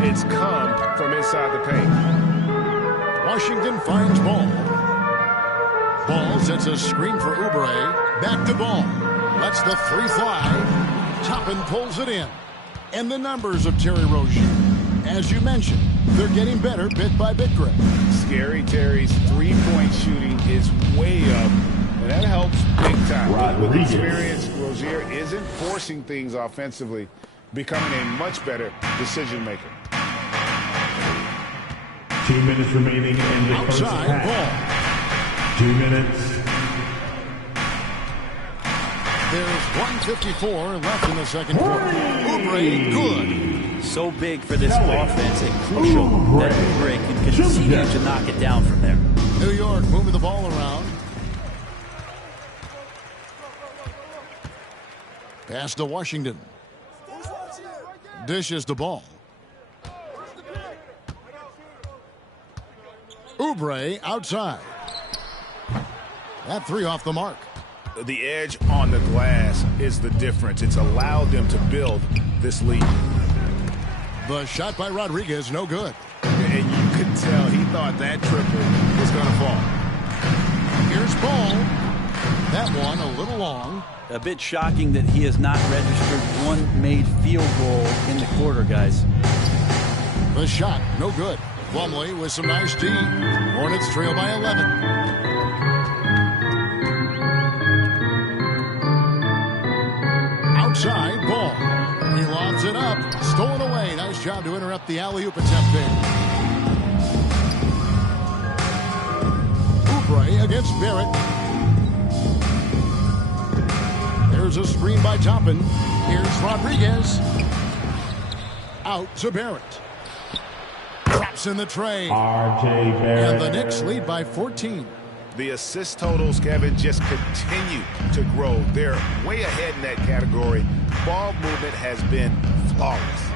it's come from inside the paint. Washington finds Ball. Ball sets a screen for Oubre. Back to Ball. Lets the three fly. Toppin pulls it in. And the numbers of Terry Rozier. As you mentioned, they're getting better bit by bit, Greg. Scary Terry's three-point shooting is way up, and that helps big time. With experience, Rozier isn't forcing things offensively, becoming a much better decision maker. 2 minutes remaining in the first half. Ball. 2 minutes. There's 1:54 left in the second quarter. Oubre, good. So big for this offense and crucial that Oubre can continue to knock it down from there. New York moving the ball around. Pass to Washington. Dishes the ball. Oubre outside. That three off the mark. The edge on the glass is the difference. It's allowed them to build this lead. The shot by Rodriguez, no good. And you could tell he thought that triple was going to fall. Here's Ball. That one a little long. A bit shocking that he has not registered one made field goal in the quarter, guys. The shot, no good. Plumlee with some nice D. Hornets trail by 11. Outside, Ball. He lobs it up. Stolen away. Nice job to interrupt the alley-oop attempt there. Oubre against Barrett. There's a screen by Toppin. Here's Rodriguez. Out to Barrett. Drops in the tray. R.J. Barrett. And the Knicks lead by 14. The assist totals, Kevin, just continue to grow. They're way ahead in that category. Ball movement has been flawless.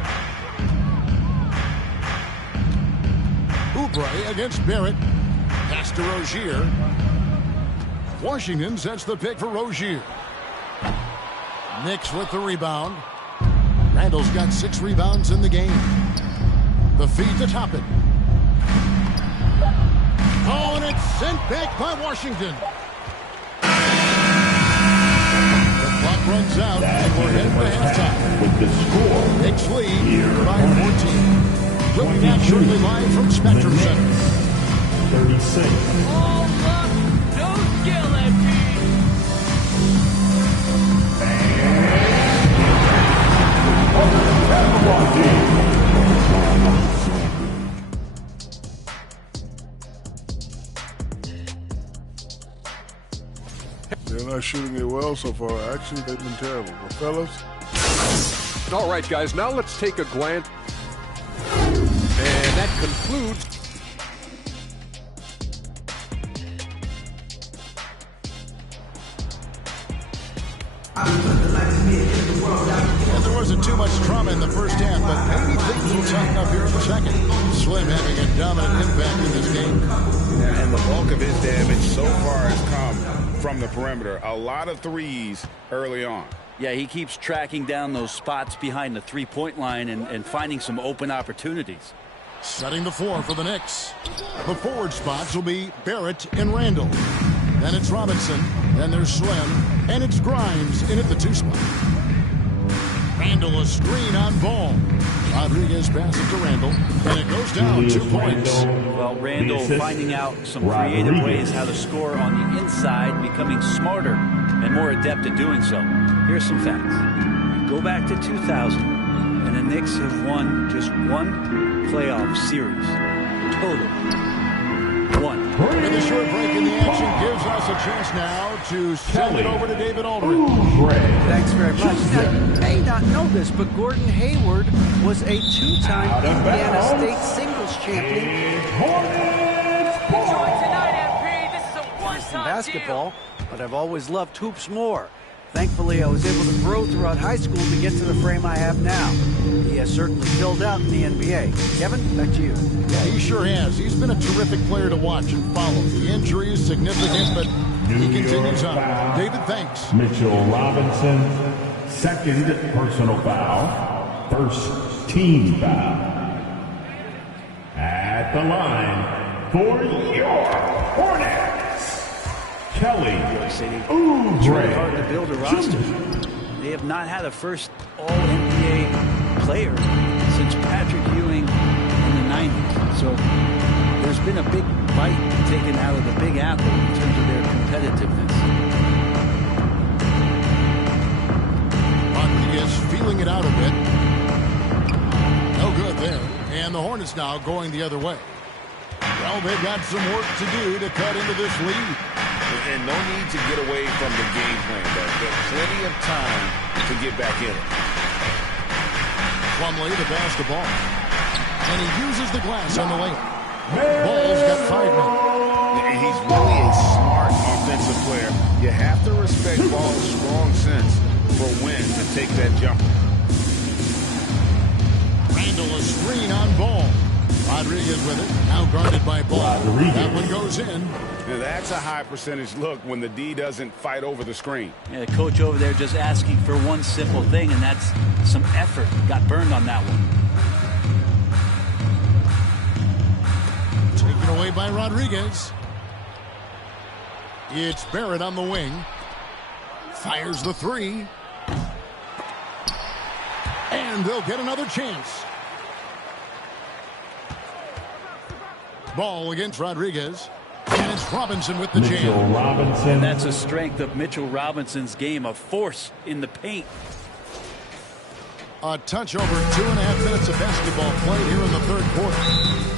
Oubre against Barrett. Pass to Rozier. Washington sets the pick for Rozier. Knicks with the rebound. Randall's got 6 rebounds in the game. The feed to Toppin. Oh, and it's sent back by Washington. The clock runs out, and we're heading to halftime. With the score, Knicks lead by 14. We'll be back shortly live from Spectrum Center. 36. Oh, look! Don't yell at me! They're not shooting it well so far. Actually, they've been terrible. But fellas. All right, guys, now let's take a glance. And that concludes. And there wasn't too much trauma in the first half, but maybe things will tighten up here in the second. Slim having a dominant impact in this game. And the bulk of his damage so far has come from the perimeter. A lot of threes early on. Yeah, he keeps tracking down those spots behind the three-point line and finding some open opportunities. Setting the floor for the Knicks. The forward spots will be Barrett and Randall. Then it's Robinson. Then there's Slim. And it's Grimes in at the 2 spot. Randall a screen on Ball. Rodriguez passes to Randall. And it goes down 2 points. Well, Randall finding out some creative ways how to score on the inside, becoming smarter and more adept at doing so. Here's some facts. Go back to 2000, and the Knicks have won just one playoff series. Total. 1. With a short break in the action gives us a chance now to send it over to David Aldridge. Thanks very much. Now, you may not know this, but Gordon Hayward was a two-time Indiana State singles champion. In basketball, but I've always loved hoops more. Thankfully, I was able to grow throughout high school to get to the frame I have now. He has certainly filled out in the NBA. Kevin, back to you. Yeah, he sure has. He's been a terrific player to watch and follow. The injury is significant, but he continues on. David, thanks. Mitchell Robinson, second personal foul, first team foul. At the line for your Hornets, Kelly Oubre. It's really hard to build a roster. They have not had a first All-NBA player since Patrick Ewing in the 90s. So there's been a big bite taken out of the Big Apple in terms of their competitiveness. Rodriguez feeling it out a bit. No good there. And the Hornets now going the other way. Well, they've got some work to do to cut into this lead. And no need to get away from the game plan. There's plenty of time to get back in it. Plumlee the basketball. And he uses the glass on the layup. Ball's got 5 men. And he's really a smart offensive player. You have to respect Ball's strong sense for when to take that jumper. Randall a screen on Ball. Rodriguez with it. Now guarded by Ball. That one goes in. Now that's a high percentage look when the D doesn't fight over the screen. Yeah, the coach over there just asking for one simple thing, and that's some effort. Got burned on that one. Taken away by Rodriguez. It's Barrett on the wing. Fires the 3. And they'll get another chance. Ball against Rodriguez. And it's Robinson with the jam. Robinson. And that's a strength of Mitchell Robinson's game, a force in the paint. A touch over 2.5 minutes of basketball played here in the third quarter.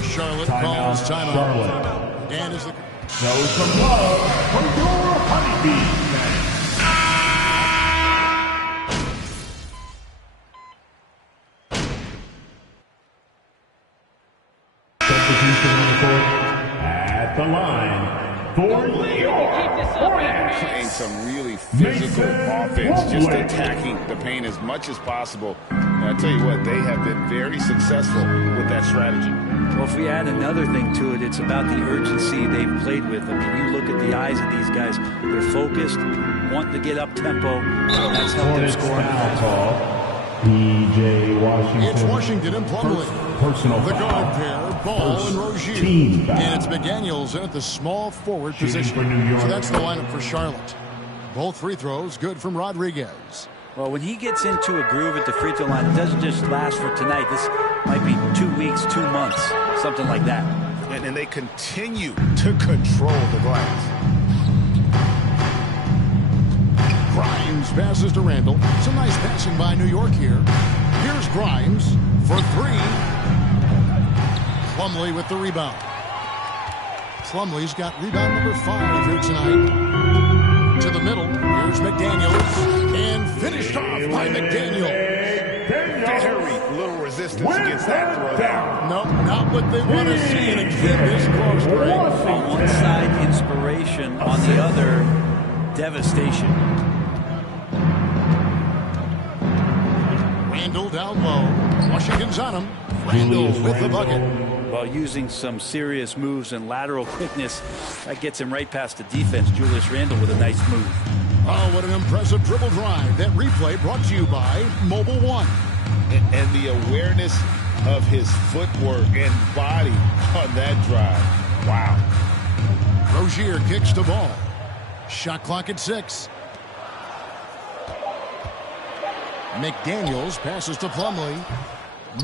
Charlotte calls timeout. Charlotte. And is the... Show some love for your Honeybees. Substitution on the court. At the line for your Hornets. Playing some really physical offense, just attacking the paint as much as possible. And I tell you what, they have been very successful with that strategy. Well, if we add another thing to it, it's about the urgency they've played with. I mean, you look at the eyes of these guys. They're focused, want to get up tempo. That's helped them score. P.J. Washington. It's Washington and Plumlee. Personal the foul. guard pair, Ball First and Rozier. team foul. And it's McDaniels in at the small forward Shooting position. for New York. So that's the lineup for Charlotte. Both free throws good from Rodriguez. Well, when he gets into a groove at the free throw line, it doesn't just last for tonight. This might be 2 weeks, 2 months, something like that. And they continue to control the glass. Grimes passes to Randall. Some nice passing by New York here. Here's Grimes for 3. Plumlee with the rebound. Plumlee's got rebound number 5 here tonight. To the middle. Here's McDaniels. And finished off by McDaniel. Very little resistance against that throw down. Nope, not what they want to see. And it's been this close, Greg. On one side, inspiration. On the other, devastation. Randall down low. Washington's on him. Randall with the bucket. While using some serious moves and lateral quickness, that gets him right past the defense. Julius Randle with a nice move. Oh, what an impressive dribble drive. That replay brought to you by Mobile One. And the awareness of his footwork and body on that drive. Wow. Rozier kicks the ball. Shot clock at 6. McDaniels passes to Plumlee.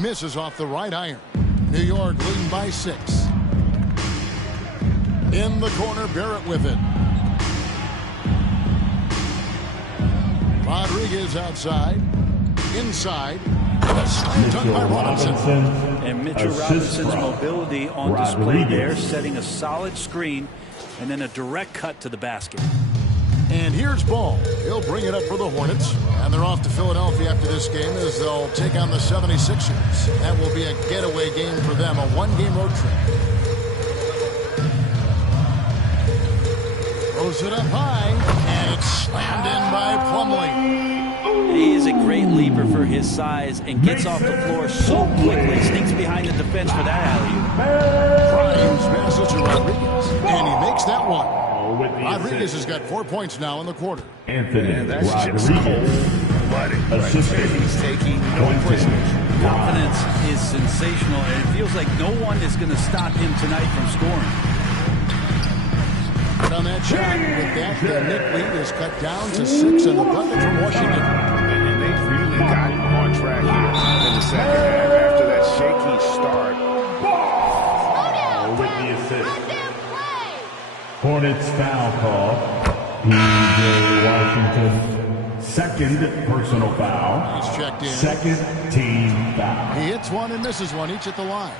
Misses off the right iron. New York leading by 6. In the corner, Barrett with it. Rodriguez outside. Inside. Done by Robinson. And Mitchell Robinson's mobility on display there, setting a solid screen and then a direct cut to the basket. And here's Ball. He'll bring it up for the Hornets. And they're off to Philadelphia after this game as they'll take on the 76ers. That will be a getaway game for them, a one-game road trip. Throws it up high, and it's slammed in by Plumlee. He is a great leaper for his size and gets off the floor so quickly. Sneaks behind the defense for that alley-oop. Grimes passes to Rodriguez, and he makes that one. Rodriguez has got 4 points now in the quarter. Anthony That's just Rodriguez. cold-blooded. Assistant. He's taking no prisoners. Confidence is sensational, and it feels like no one is going to stop him tonight from scoring. On that shot, with that, the Knick lead is cut down to 6 and the bucket from Washington. And they've really gotten on track here in the second half after that shaky start. With the assist. Hornets foul call. P.J. Washington. Second personal foul. He's checked in. Second team foul. He hits one and misses one, each at the line.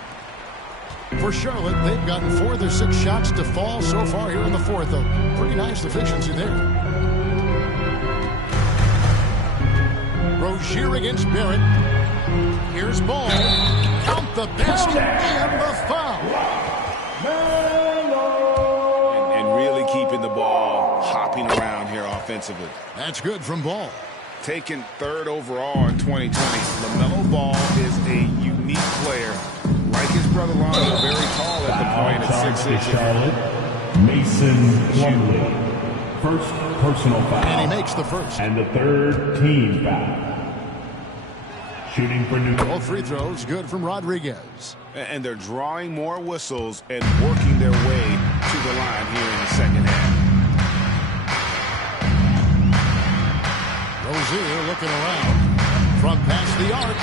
For Charlotte, they've gotten 4 of their 6 shots to fall so far here in the fourth. A pretty nice efficiency there. Rozier against Barrett. Here's Ball. Count the basket and the foul. And really keeping the ball hopping around here offensively. That's good from Ball. Taken 3rd overall in 2020, LaMelo Ball is a unique player. Like his brother Lonzo, very tall at the point at 6'6". Charlotte, Mason Plumlee. First personal foul. And he makes the first. And the third team foul. Shooting for New York. Both free throws good from Rodriguez. And they're drawing more whistles and working their way to the line here in the second half. Rozier looking around. From past the arc.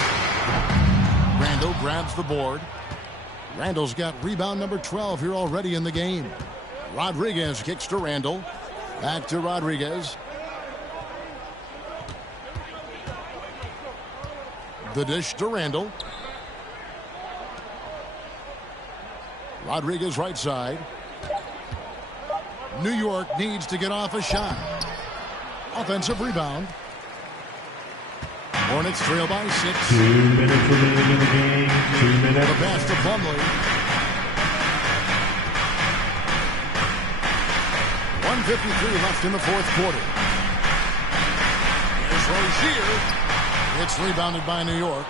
Randall grabs the board. Randall's got rebound number 12 here already in the game. Rodriguez kicks to Randall. Back to Rodriguez. The dish to Randall. Rodriguez right side. New York needs to get off a shot. Offensive rebound. Hornets trail by 6. 2 minutes remaining in the game. 2 minutes. The pass to Plumlee. 1:53 left in the fourth quarter. Here's Rozier. It's rebounded by New York.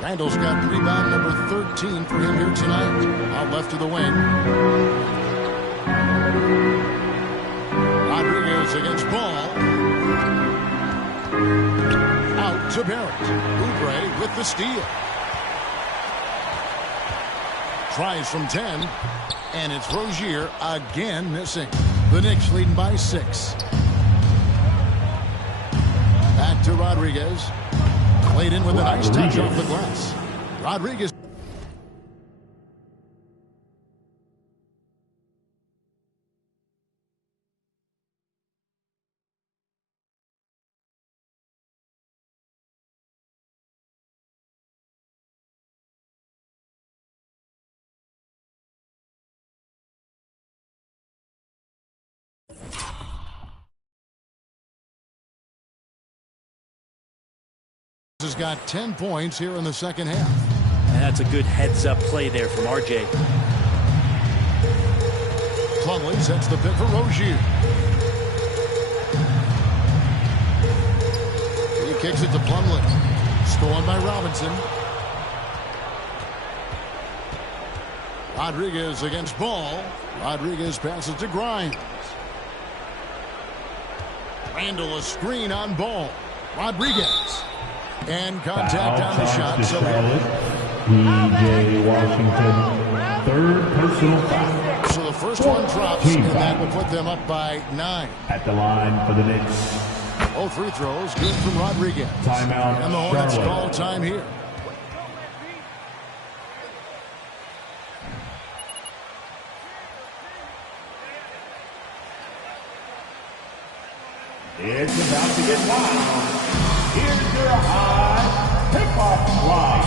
Randall's got rebound number 13 for him here tonight. Out left to the wing. Rodriguez against Ball. Out to Barrett. Oubre with the steal. Tries from 10. And it's Rozier again missing. The Knicks leading by 6. Back to Rodriguez. Played in with a nice touch off the glass. Rodriguez. Has got 10 points here in the second half. And that's a good heads-up play there from RJ. Plumlee sets the pick for Rozier. He kicks it to Plumlee. Stolen by Robinson. Rodriguez against Ball. Rodriguez passes to Grimes. Randall a screen on Ball. Rodriguez. And contact on the shot. So P.J. Washington, third personal foul. So the first one drops, and that will put them up by 9. At the line for the Knicks. All free throws good from Rodriguez. Timeout. And the Hornets Charlotte. call time here. It's about to get wild. Here's your high Hip-hop Live.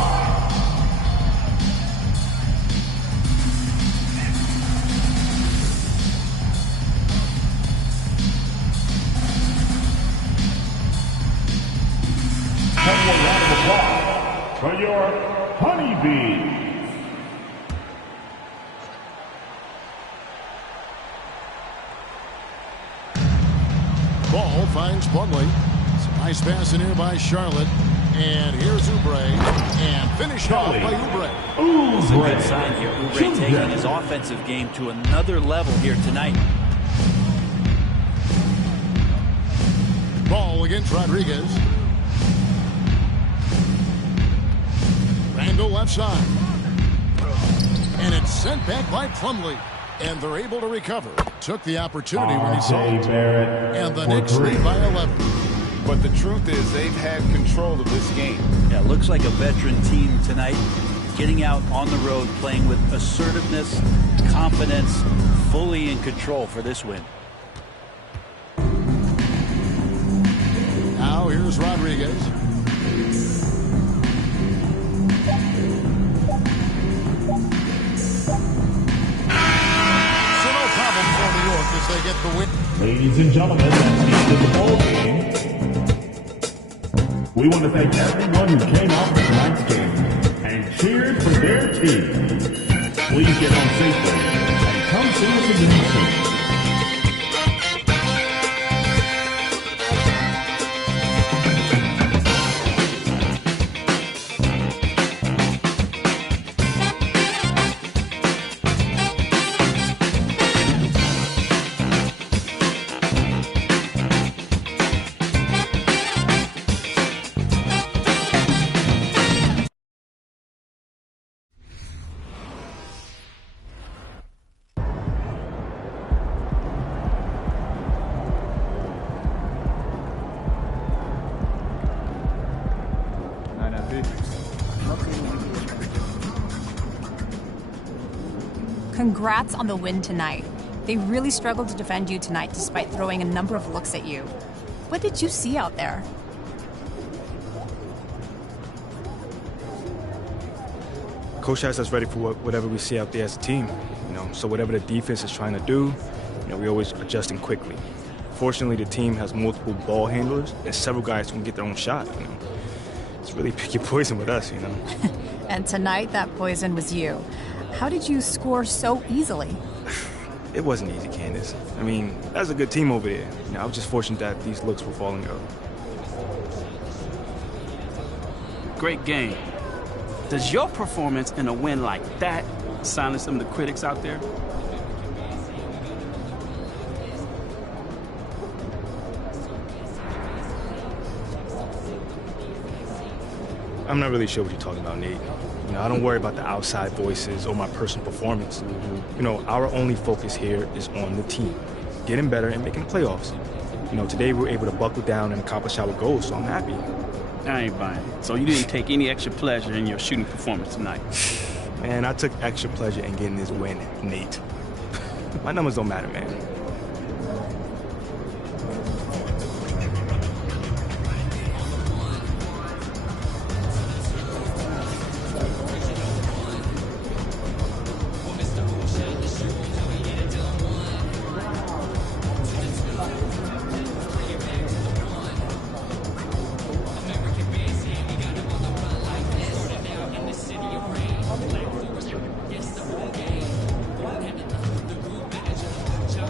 Have a round of applause for your Honeybees. Ball finds Plumlee. Nice pass in here by Charlotte. And here's Oubre. And finished off by Oubre. It's a good sign here. Oubre taking his offensive game to another level here tonight. Ball against Rodriguez. Randall left side. And it's sent back by Plumlee. And they're able to recover. Took the opportunity when he saw it. And the Knicks lead by 11. But the truth is they've had control of this game. Yeah, it looks like a veteran team tonight, getting out on the road, playing with assertiveness, confidence, fully in control for this win. Now here's Rodriguez. So no problem for New York as they get the win. Ladies and gentlemen, that's the end of the ball game. We want to thank everyone who came out for tonight's game and cheered for their team. Please get home safely and come see us again soon. Congrats on the win tonight. They really struggled to defend you tonight despite throwing a number of looks at you. What did you see out there? Coach has us ready for whatever we see out there as a team. So whatever the defense is trying to do, we always adjusting quickly. Fortunately, the team has multiple ball handlers and several guys who can get their own shot. It's really pick your poison with us, And tonight, that poison was you. How did you score so easily? It wasn't easy, Candace. That was a good team over there. I was just fortunate that these looks were falling early. Great game. Does your performance in a win like that silence some of the critics out there? I'm not really sure what you're talking about, Nate. I don't worry about the outside voices or my personal performance. Our only focus here is on the team, getting better and making the playoffs. Today we were able to buckle down and accomplish our goals, so I'm happy. I ain't buying it. So you didn't take any extra pleasure in your shooting performance tonight? Man, I took extra pleasure in getting this win, Nate. My numbers don't matter, man. John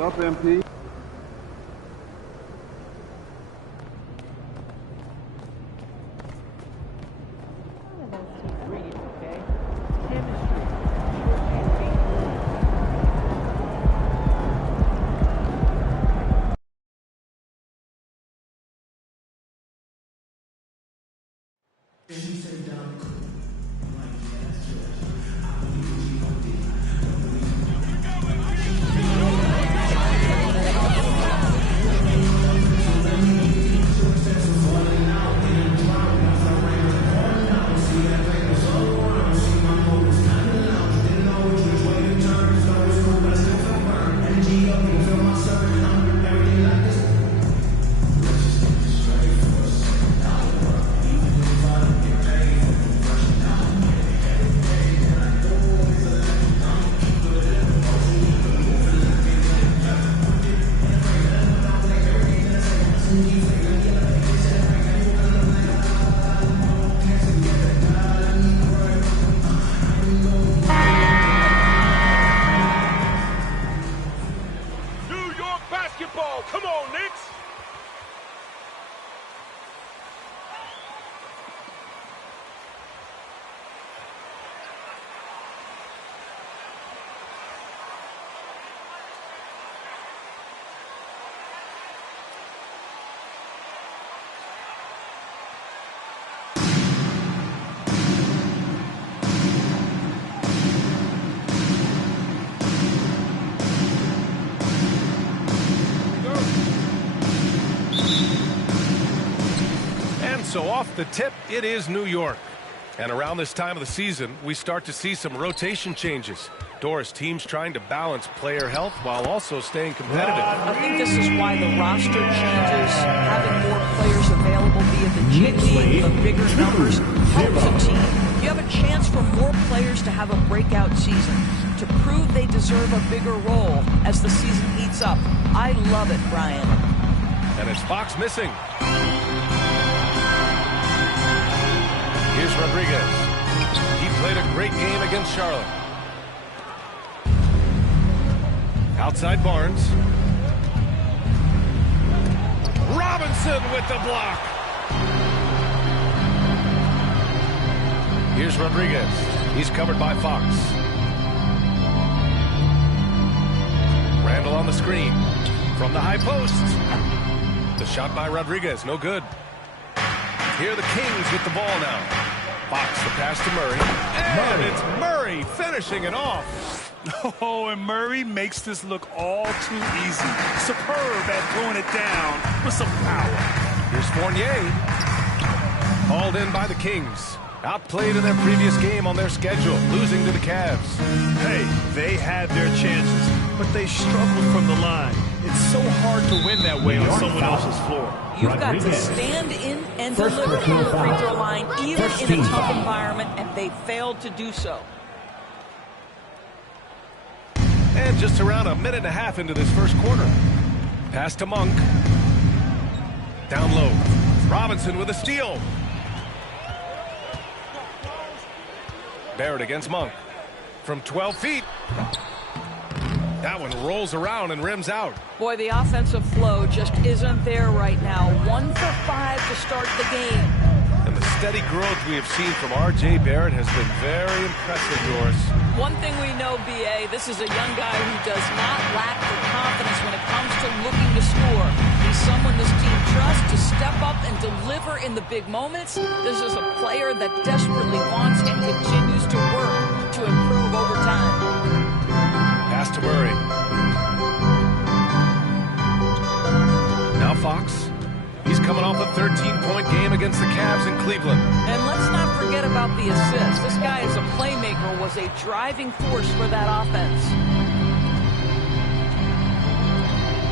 What's up, MP? So off the tip, it is New York. And around this time of the season, we start to see some rotation changes. Doris, teams trying to balance player health while also staying competitive. I think this is why the roster changes, having more players available via the G League, the bigger numbers, helps a team. You have a chance for more players to have a breakout season, to prove they deserve a bigger role as the season heats up. I love it, Brian. And it's Fox missing. Here's Rodriguez. He played a great game against Charlotte. Outside Barnes. Robinson with the block. Here's Rodriguez. He's covered by Fox. Randall on the screen. From the high post. The shot by Rodriguez, no good. Here are the Kings with the ball now. Fox, the pass to Murray. And it's Murray finishing it off. Oh, and Murray makes this look all too easy. Superb at throwing it down with some power. Here's Fournier. Called in by the Kings. Outplayed in their previous game on their schedule, losing to the Cavs. Hey, they had their chances, but they struggled from the line. It's so hard to win that way on someone else's floor. You've got to stand in and deliver from the free throw line, even in a tough environment, and they failed to do so. And just around a minute and a half into this first quarter. Pass to Monk. Down low. Robinson with a steal. Barrett against Monk. From 12 feet. That one rolls around and rims out. Boy, the offensive flow just isn't there right now. 1 for 5 to start the game. And the steady growth we have seen from R.J. Barrett has been very impressive, Doris. One thing we know, B.A., this is a young guy who does not lack the confidence when it comes to looking to score. He's someone this team trusts to step up and deliver in the big moments. This is a player that desperately wants and continues to work against the Cavs in Cleveland. And let's not forget about the assist. This guy is a playmaker, was a driving force for that offense.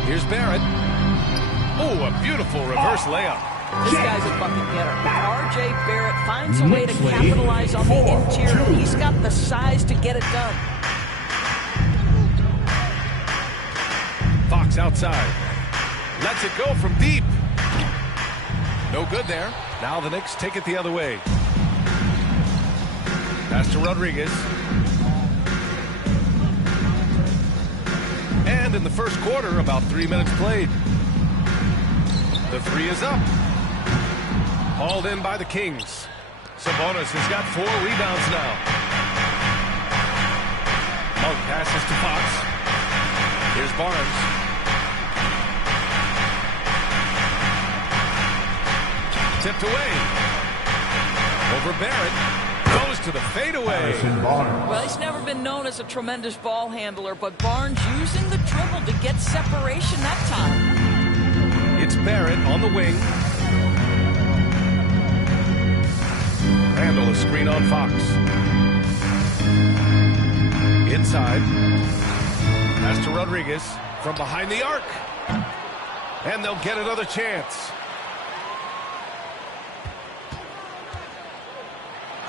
Here's Barrett. Oh, a beautiful reverse layup. This guy's a bucket getter. R.J. Barrett finds a way to capitalize on the interior. He's got the size to get it done. Fox outside. Lets it go from deep. No good there. Now the Knicks take it the other way. Pass to Rodriguez. And in the first quarter, about 3 minutes played. The three is up. Hauled in by the Kings. Sabonis has got 4 rebounds now. Monk passes to Fox. Here's Barnes. Tipped away. Over Barrett. Goes to the fadeaway. Well, he's never been known as a tremendous ball handler, but Barnes using the dribble to get separation that time. It's Barrett on the wing. Handle a screen on Fox. Inside. Pass to Rodriguez from behind the arc. And they'll get another chance.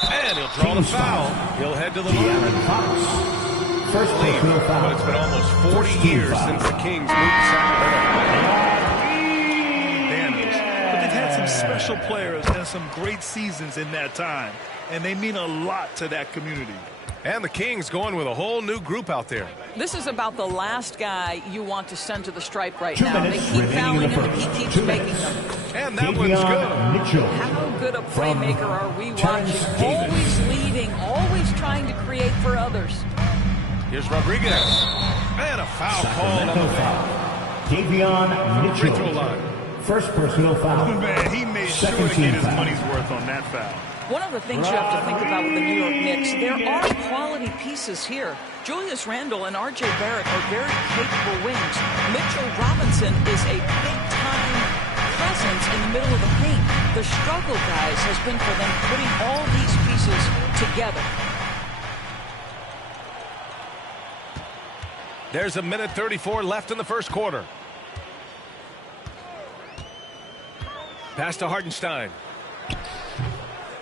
And he'll draw the foul. He'll head to the line. First personal foul. But it's been almost 40 years since the Kings moved to Sacramento. But they've had some special players and some great seasons in that time. And they mean a lot to that community. And the Kings going with a whole new group out there. This is about the last guy you want to send to the stripe right now. They keep fouling him, and he keeps making them. And that one's good. How good a playmaker are we watching? Always leading, always trying to create for others. Here's Rodriguez. And a foul called on the way. Davion Mitchell. Free throw line. First personal foul. Oh, man, he made sure to get his money's worth on that foul. One of the things you have to think about with the New York Knicks, there are quality pieces here. Julius Randle and R.J. Barrett are very capable wings. Mitchell Robinson is a big-time presence in the middle of the paint. The struggle, guys, has been for them putting all these pieces together. There's a minute 34 left in the first quarter. Pass to Hartenstein.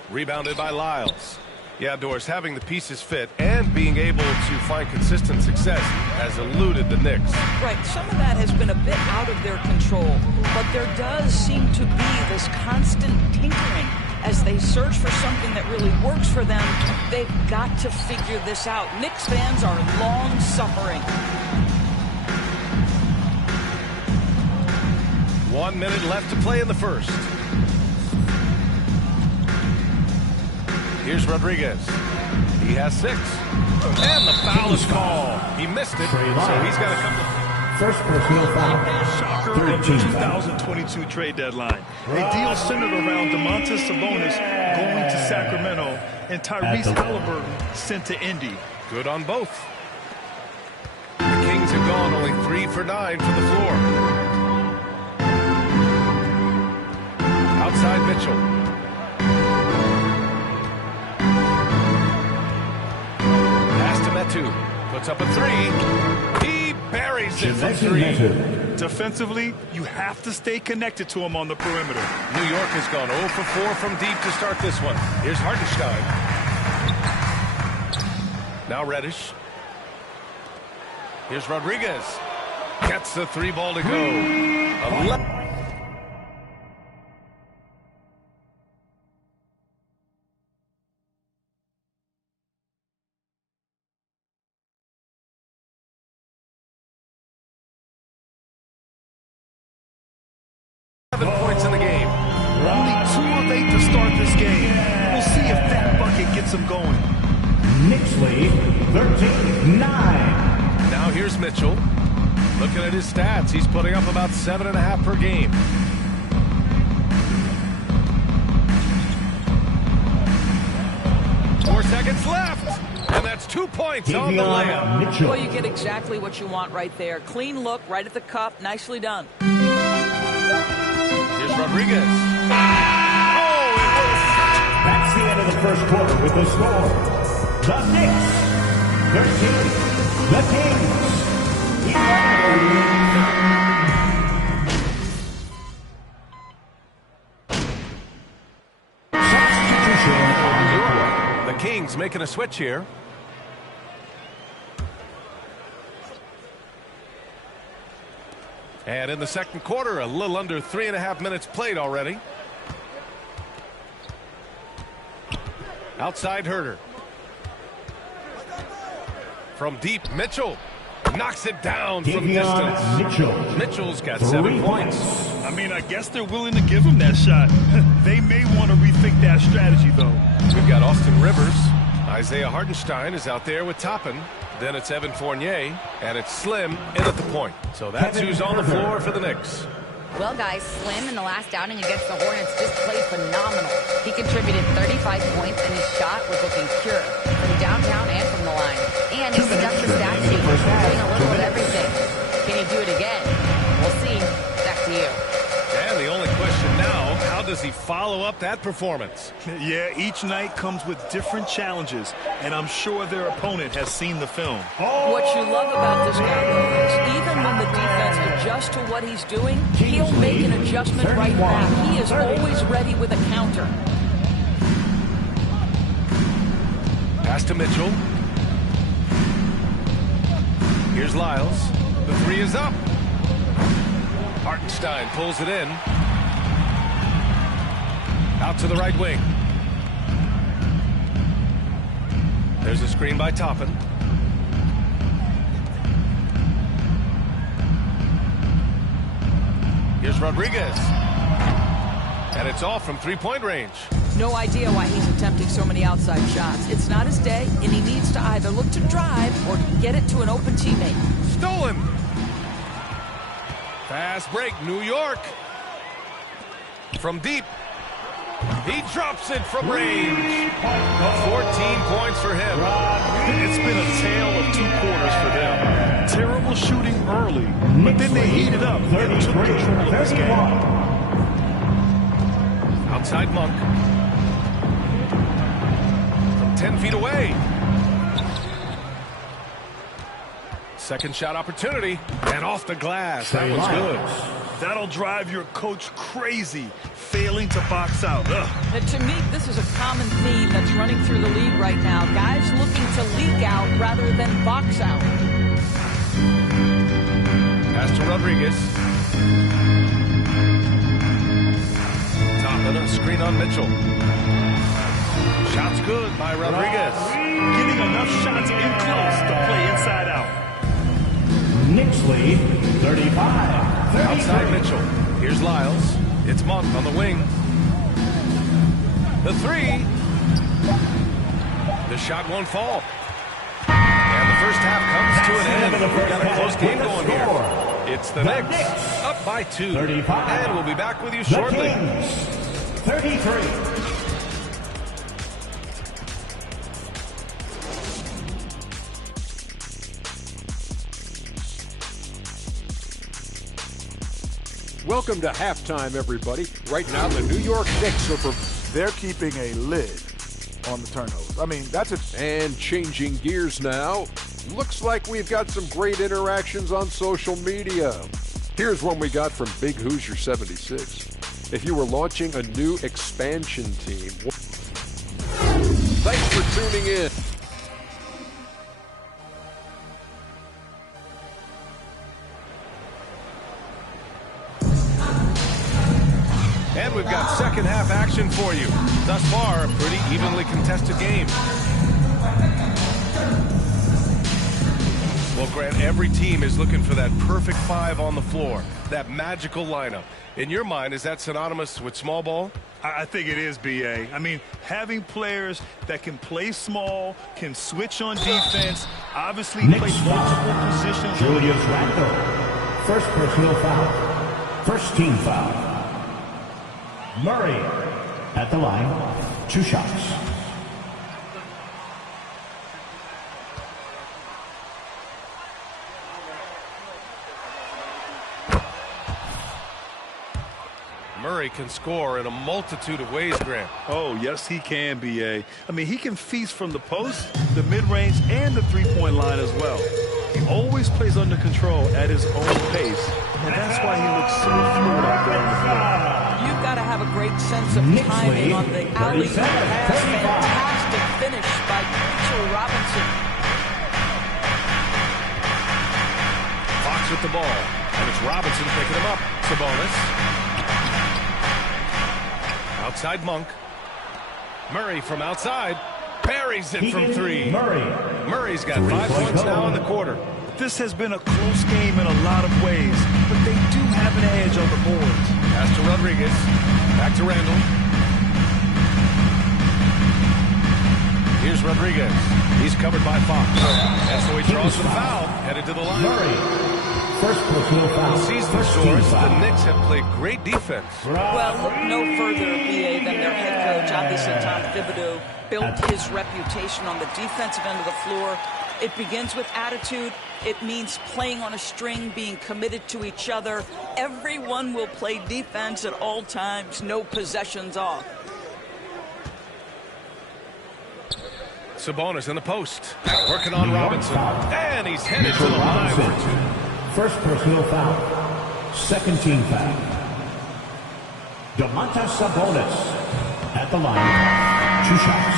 Rebounded by Lyles. Yeah, Doris, having the pieces fit and being able to find consistent success has eluded the Knicks. Right, some of that has been a bit out of their control, but there does seem to be this constant tinkering as they search for something that really works for them. They've got to figure this out. Knicks fans are long suffering. 1 minute left to play in the first. Here's Rodriguez. He has 6. And the foul is called. He missed it, so he's got a couple. First personal foul. Shocker of the 2022 trade deadline. A deal centered around Domantas Sabonis going to Sacramento and Tyrese Halliburton sent to Indy. Good on both. The Kings have gone only 3 for 9 from the floor. Outside Mitchell. Puts up a 3. He buries it from 3. Defensively, you have to stay connected to him on the perimeter. New York has gone 0 for 4 from deep to start this one. Here's Hartenstein. Now Reddish. Here's Rodriguez. Gets the 3 ball to go. Points in the game. Only 2 of 8 to start this game. We'll see if that bucket gets them going. Knicks lead 13-9. Now here's Mitchell. Looking at his stats, he's putting up about 7.5 per game. Four seconds left. And that's 2 points on the layup. Well, you get exactly what you want right there. Clean look, right at the cup. Nicely done. Here's Rodriguez. Oh, the first quarter with the score. The Knicks 13, the Kings 11. The Kings making a switch here. And in the second quarter, a little under 3.5 minutes played already. Outside Herter. From deep, Mitchell knocks it down from distance. Mitchell's got 7 points. I mean, I guess they're willing to give him that shot. They may want to rethink that strategy, though. We've got Austin Rivers. Isaiah Hartenstein is out there with Toppin. Then it's Evan Fournier, and it's Slim in at the point. So that's who's on the floor for the Knicks. Well, guys, Slim in the last outing against the Hornets just played phenomenal. He contributed 35 points, and his shot was looking pure from downtown and from the line. And he stuck the stat sheet, doing a little of everything. Can he do it again? We'll see. Back to you. And the only question now, how does he follow up that performance? Yeah, each night comes with different challenges, and I'm sure their opponent has seen the film. What you love about this guy, though, is even when the defense adjusts to what he's doing, he'll make an adjustment right back. He is always ready with a counter. Pass to Mitchell. Here's Lyles. The three is up. Hartenstein pulls it in. Out to the right wing. There's a screen by Toppin. Here's Rodriguez. And it's off from three-point range. No idea why he's attempting so many outside shots. It's not his day, and he needs to either look to drive or get it to an open teammate. Stolen. Fast break, New York. From deep. He drops it from range. 14 points for him. It's been a tale of 2 quarters for them. Terrible shooting early, but then they heated up and took control of this game. Outside Monk. From 10 feet away. Second shot opportunity. And off the glass. That one's good. That'll drive your coach crazy, failing to box out. And to me, this is a common theme that's running through the league right now. Guys looking to leak out rather than box out. Pass to Rodriguez. Top of the screen on Mitchell. Shots good by Rodriguez. Getting enough shots in close to play inside out. Knicks lead 35. Outside Mitchell. Here's Lyles. It's Monk on the wing. The three. The shot won't fall. And the first half comes to an end. We've got a close game going here. It's the Knicks up by 2. 35. And we'll be back with you shortly. 33. Welcome to halftime, everybody. Right now, the New York Knicks are... They're keeping a lid on the turnovers. I mean, that's it. And changing gears now, looks like we've got some great interactions on social media. Here's one we got from Big Hoosier 76. If you were launching a new expansion team... Thanks for tuning in. And we've got second half action for you. Thus far, a pretty evenly contested game. Well, Grant, every team is looking for that perfect 5 on the floor, that magical lineup. In your mind, is that synonymous with small ball? I think it is, B.A. I mean, having players that can play small, can switch on defense, obviously play multiple positions. Julius Randle. First personal foul. First team foul. Murray at the line, 2 shots. Murray can score in a multitude of ways, Grant. Oh, yes, he can, B.A. I mean, he can feast from the post, the mid-range, and the three-point line as well. He always plays under control at his own pace, and that's why he looks so fluid out there on the floor. You've got to have a great sense of timing on the alley pass. Fantastic finish by Mitchell Robinson. Fox with the ball, and it's Robinson picking him up. Sabonis. Outside Monk. Murray from outside. Buries it from three. Murray's got 5 points now in the quarter. This has been a close game in a lot of ways, but they do have an edge on the boards. Pass to Rodriguez. Back to Randall. Here's Rodriguez. He's covered by Fox. And so he draws the foul. Headed to the line. First personal foul. Sees the source. The Knicks have played great defense. Well, look no further, BA, than their head coach. Obviously, Tom Thibodeau built his reputation on the defensive end of the floor. It begins with attitude. It means playing on a string, being committed to each other. Everyone will play defense at all times. No possessions off. Sabonis in the post. Working on Robinson. And he's headed to the line for two. First personal foul. Second team foul. Domantas Sabonis at the line. 2 shots.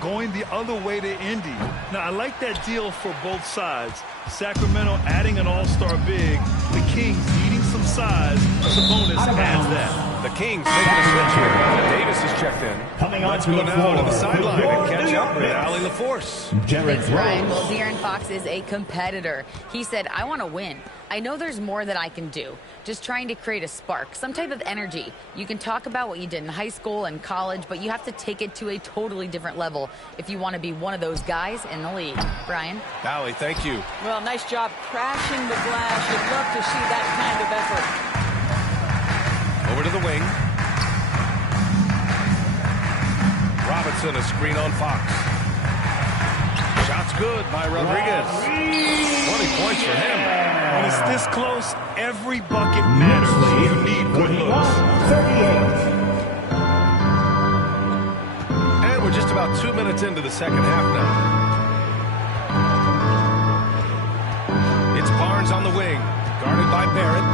Going the other way to Indy. Now, I like that deal for both sides. Sacramento adding an all-star big. The Kings needing some size. Sabonis adds that. The Kings making a switch here. Davis is checked in. Let's go now to the sideline and catch up with Allie LaForce. Thanks, Ryan. Well, De'Aaron Fox is a competitor. He said, I want to win. I know there's more that I can do. Just trying to create a spark, some type of energy. You can talk about what you did in high school and college, but you have to take it to a totally different level if you want to be one of those guys in the league. Brian? Allie, thank you. Well, nice job crashing the glass. You'd love to see that kind of effort. Over to the wing. Robinson, a screen on Fox. Shot's good by Rodriguez. 20 points for him. When it's this close, every bucket matters. You need good looks. 38. And we're just about 2 minutes into the second half now. It's Barnes on the wing, guarded by Barrett.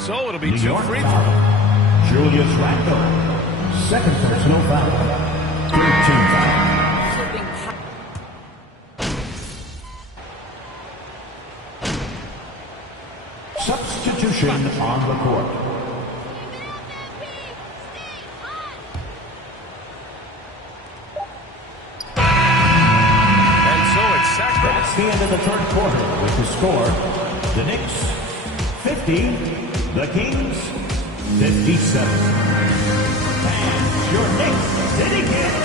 So it'll be 2 free throws. Julius Randle. Second personal foul. 13 foul. Substitution on the court. And so it's Sacramento. That's the end of the third quarter with the score. The Knicks 50, the Kings 57. And your Knicks City Kings.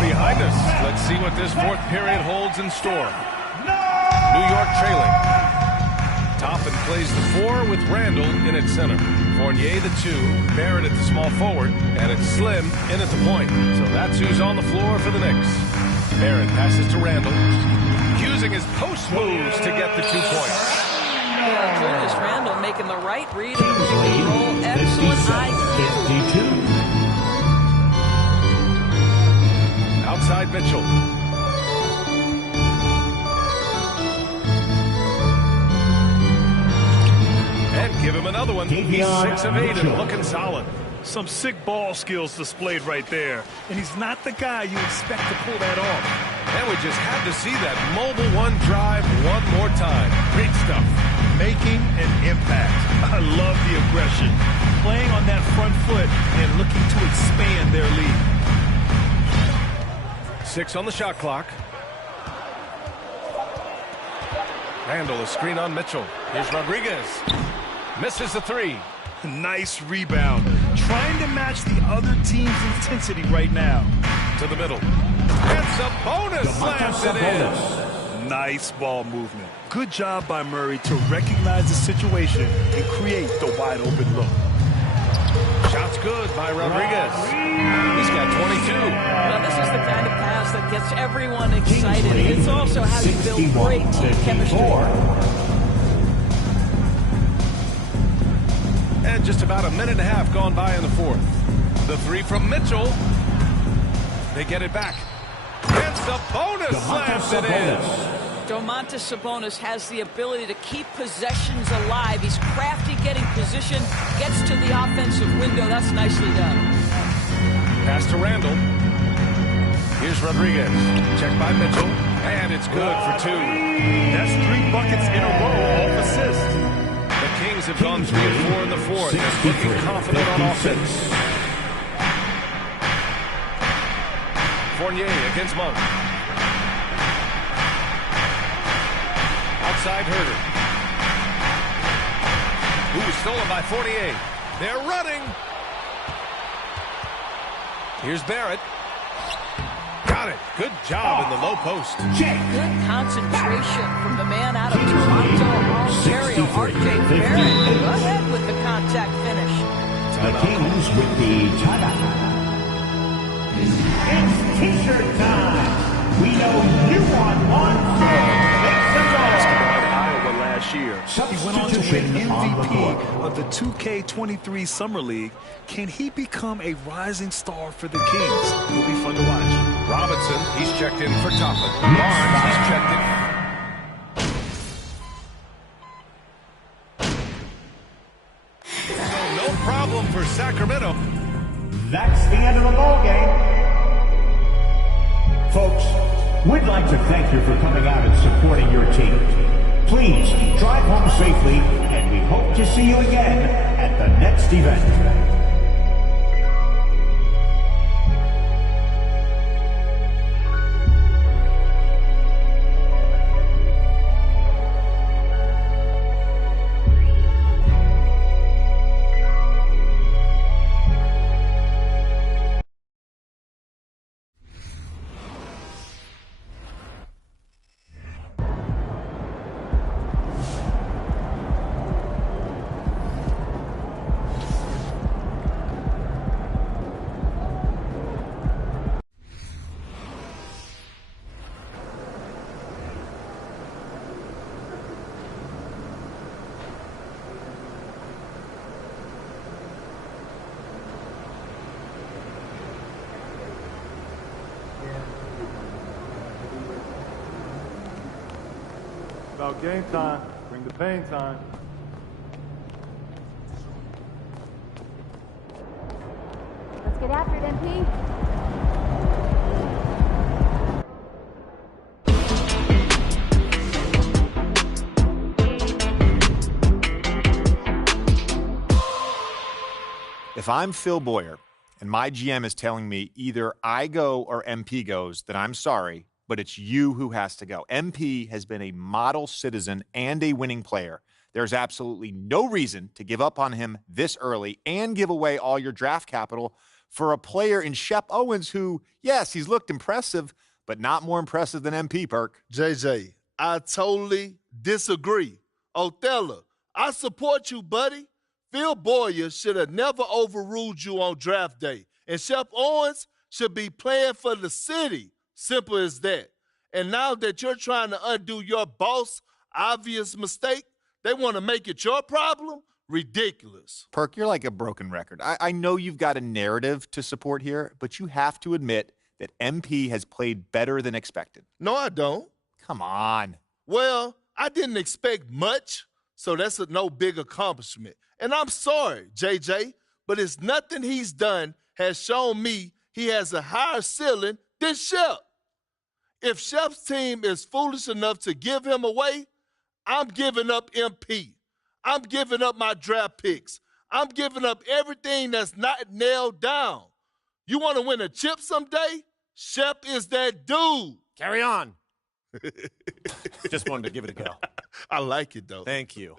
Behind us. Let's see what this fourth period holds in store. New York trailing. Toppin plays the 4 with Randall in at center. Fournier the 2, Barrett at the small forward, and it's Slim in at the point. So that's who's on the floor for the Knicks. Barrett passes to Randall, using his post moves to get the 2 points. Julius Randall making the right read and roll. Excellent IQ. 52. Outside Mitchell. And give him another one. He's 6 of 8 and looking solid. Some sick ball skills displayed right there. And he's not the guy you expect to pull that off. And we just had to see that mobile one drive one more time. Great stuff. Making an impact. I love the aggression. Playing on that front foot and looking to expand their lead. 6 on the shot clock. Randall, a screen on Mitchell. Here's Rodriguez. Misses the 3. Nice rebound. Trying to match the other team's intensity right now. To the middle. And Sabonis slams it in. Nice ball movement. Good job by Murray to recognize the situation and create the wide open look. Shot's good by Rodriguez. He's got 22. Well, this is the kind of pass that gets everyone excited. It's also how you build great team chemistry. And just about a minute and a half gone by in the fourth. The three from Mitchell. They get it back. And Sabonis slams it in. Domantas Sabonis has the ability to keep possessions alive. He's crafty getting position, gets to the offensive window. That's nicely done. Pass to Randall. Here's Rodriguez. Checked by Mitchell. And it's good for two. That's 3 buckets in a row off assist. The Kings have gone 3 of 4 in the fourth. Looking confident on offense. Fournier against Monk. Outside Herter. Ooh, stolen by Fournier. They're running. Here's Barrett. Got it. Good job in the low post. Good concentration from the man out of Toronto, Ontario, RJ Barrett. Go ahead with the contact finish. The Kings with the timeout. It's T-shirt time. We know you want one. Iowa last year. He went on to win MVP of the 2K23 Summer League. Can he become a rising star for the Kings? It'll be fun to watch. Robinson, he's checked in for Toppin. Barnes, he's checked in. So no problem for Sacramento. That's the end of the ball game. Folks, we'd like to thank you for coming out and supporting your team. Please drive home safely, and we hope to see you again at the next event. About game time. Bring the pain time. Let's get after it, MP. If I'm Phil Boyer and my GM is telling me either I go or MP goes, then I'm sorry, but it's you who has to go. MP has been a model citizen and a winning player. There's absolutely no reason to give up on him this early and give away all your draft capital for a player in Shep Owens who, yes, he's looked impressive, but not more impressive than MP, Perk. JJ, I totally disagree. Othello, I support you, buddy. Phil Boyer should have never overruled you on draft day. And Shep Owens should be playing for the city. Simple as that. And now that you're trying to undo your boss' obvious mistake, they want to make it your problem? Ridiculous. Perk, you're like a broken record. I know you've got a narrative to support here, but you have to admit that MP has played better than expected. No, I don't. Come on. Well, I didn't expect much, so that's a no big accomplishment. And I'm sorry, JJ, but it's nothing he's done has shown me he has a higher ceiling than Shep. If Shep's team is foolish enough to give him away, I'm giving up MP. I'm giving up my draft picks. I'm giving up everything that's not nailed down. You want to win a chip someday? Shep is that dude. Carry on. Just wanted to give it a go. I like it, though. Thank you.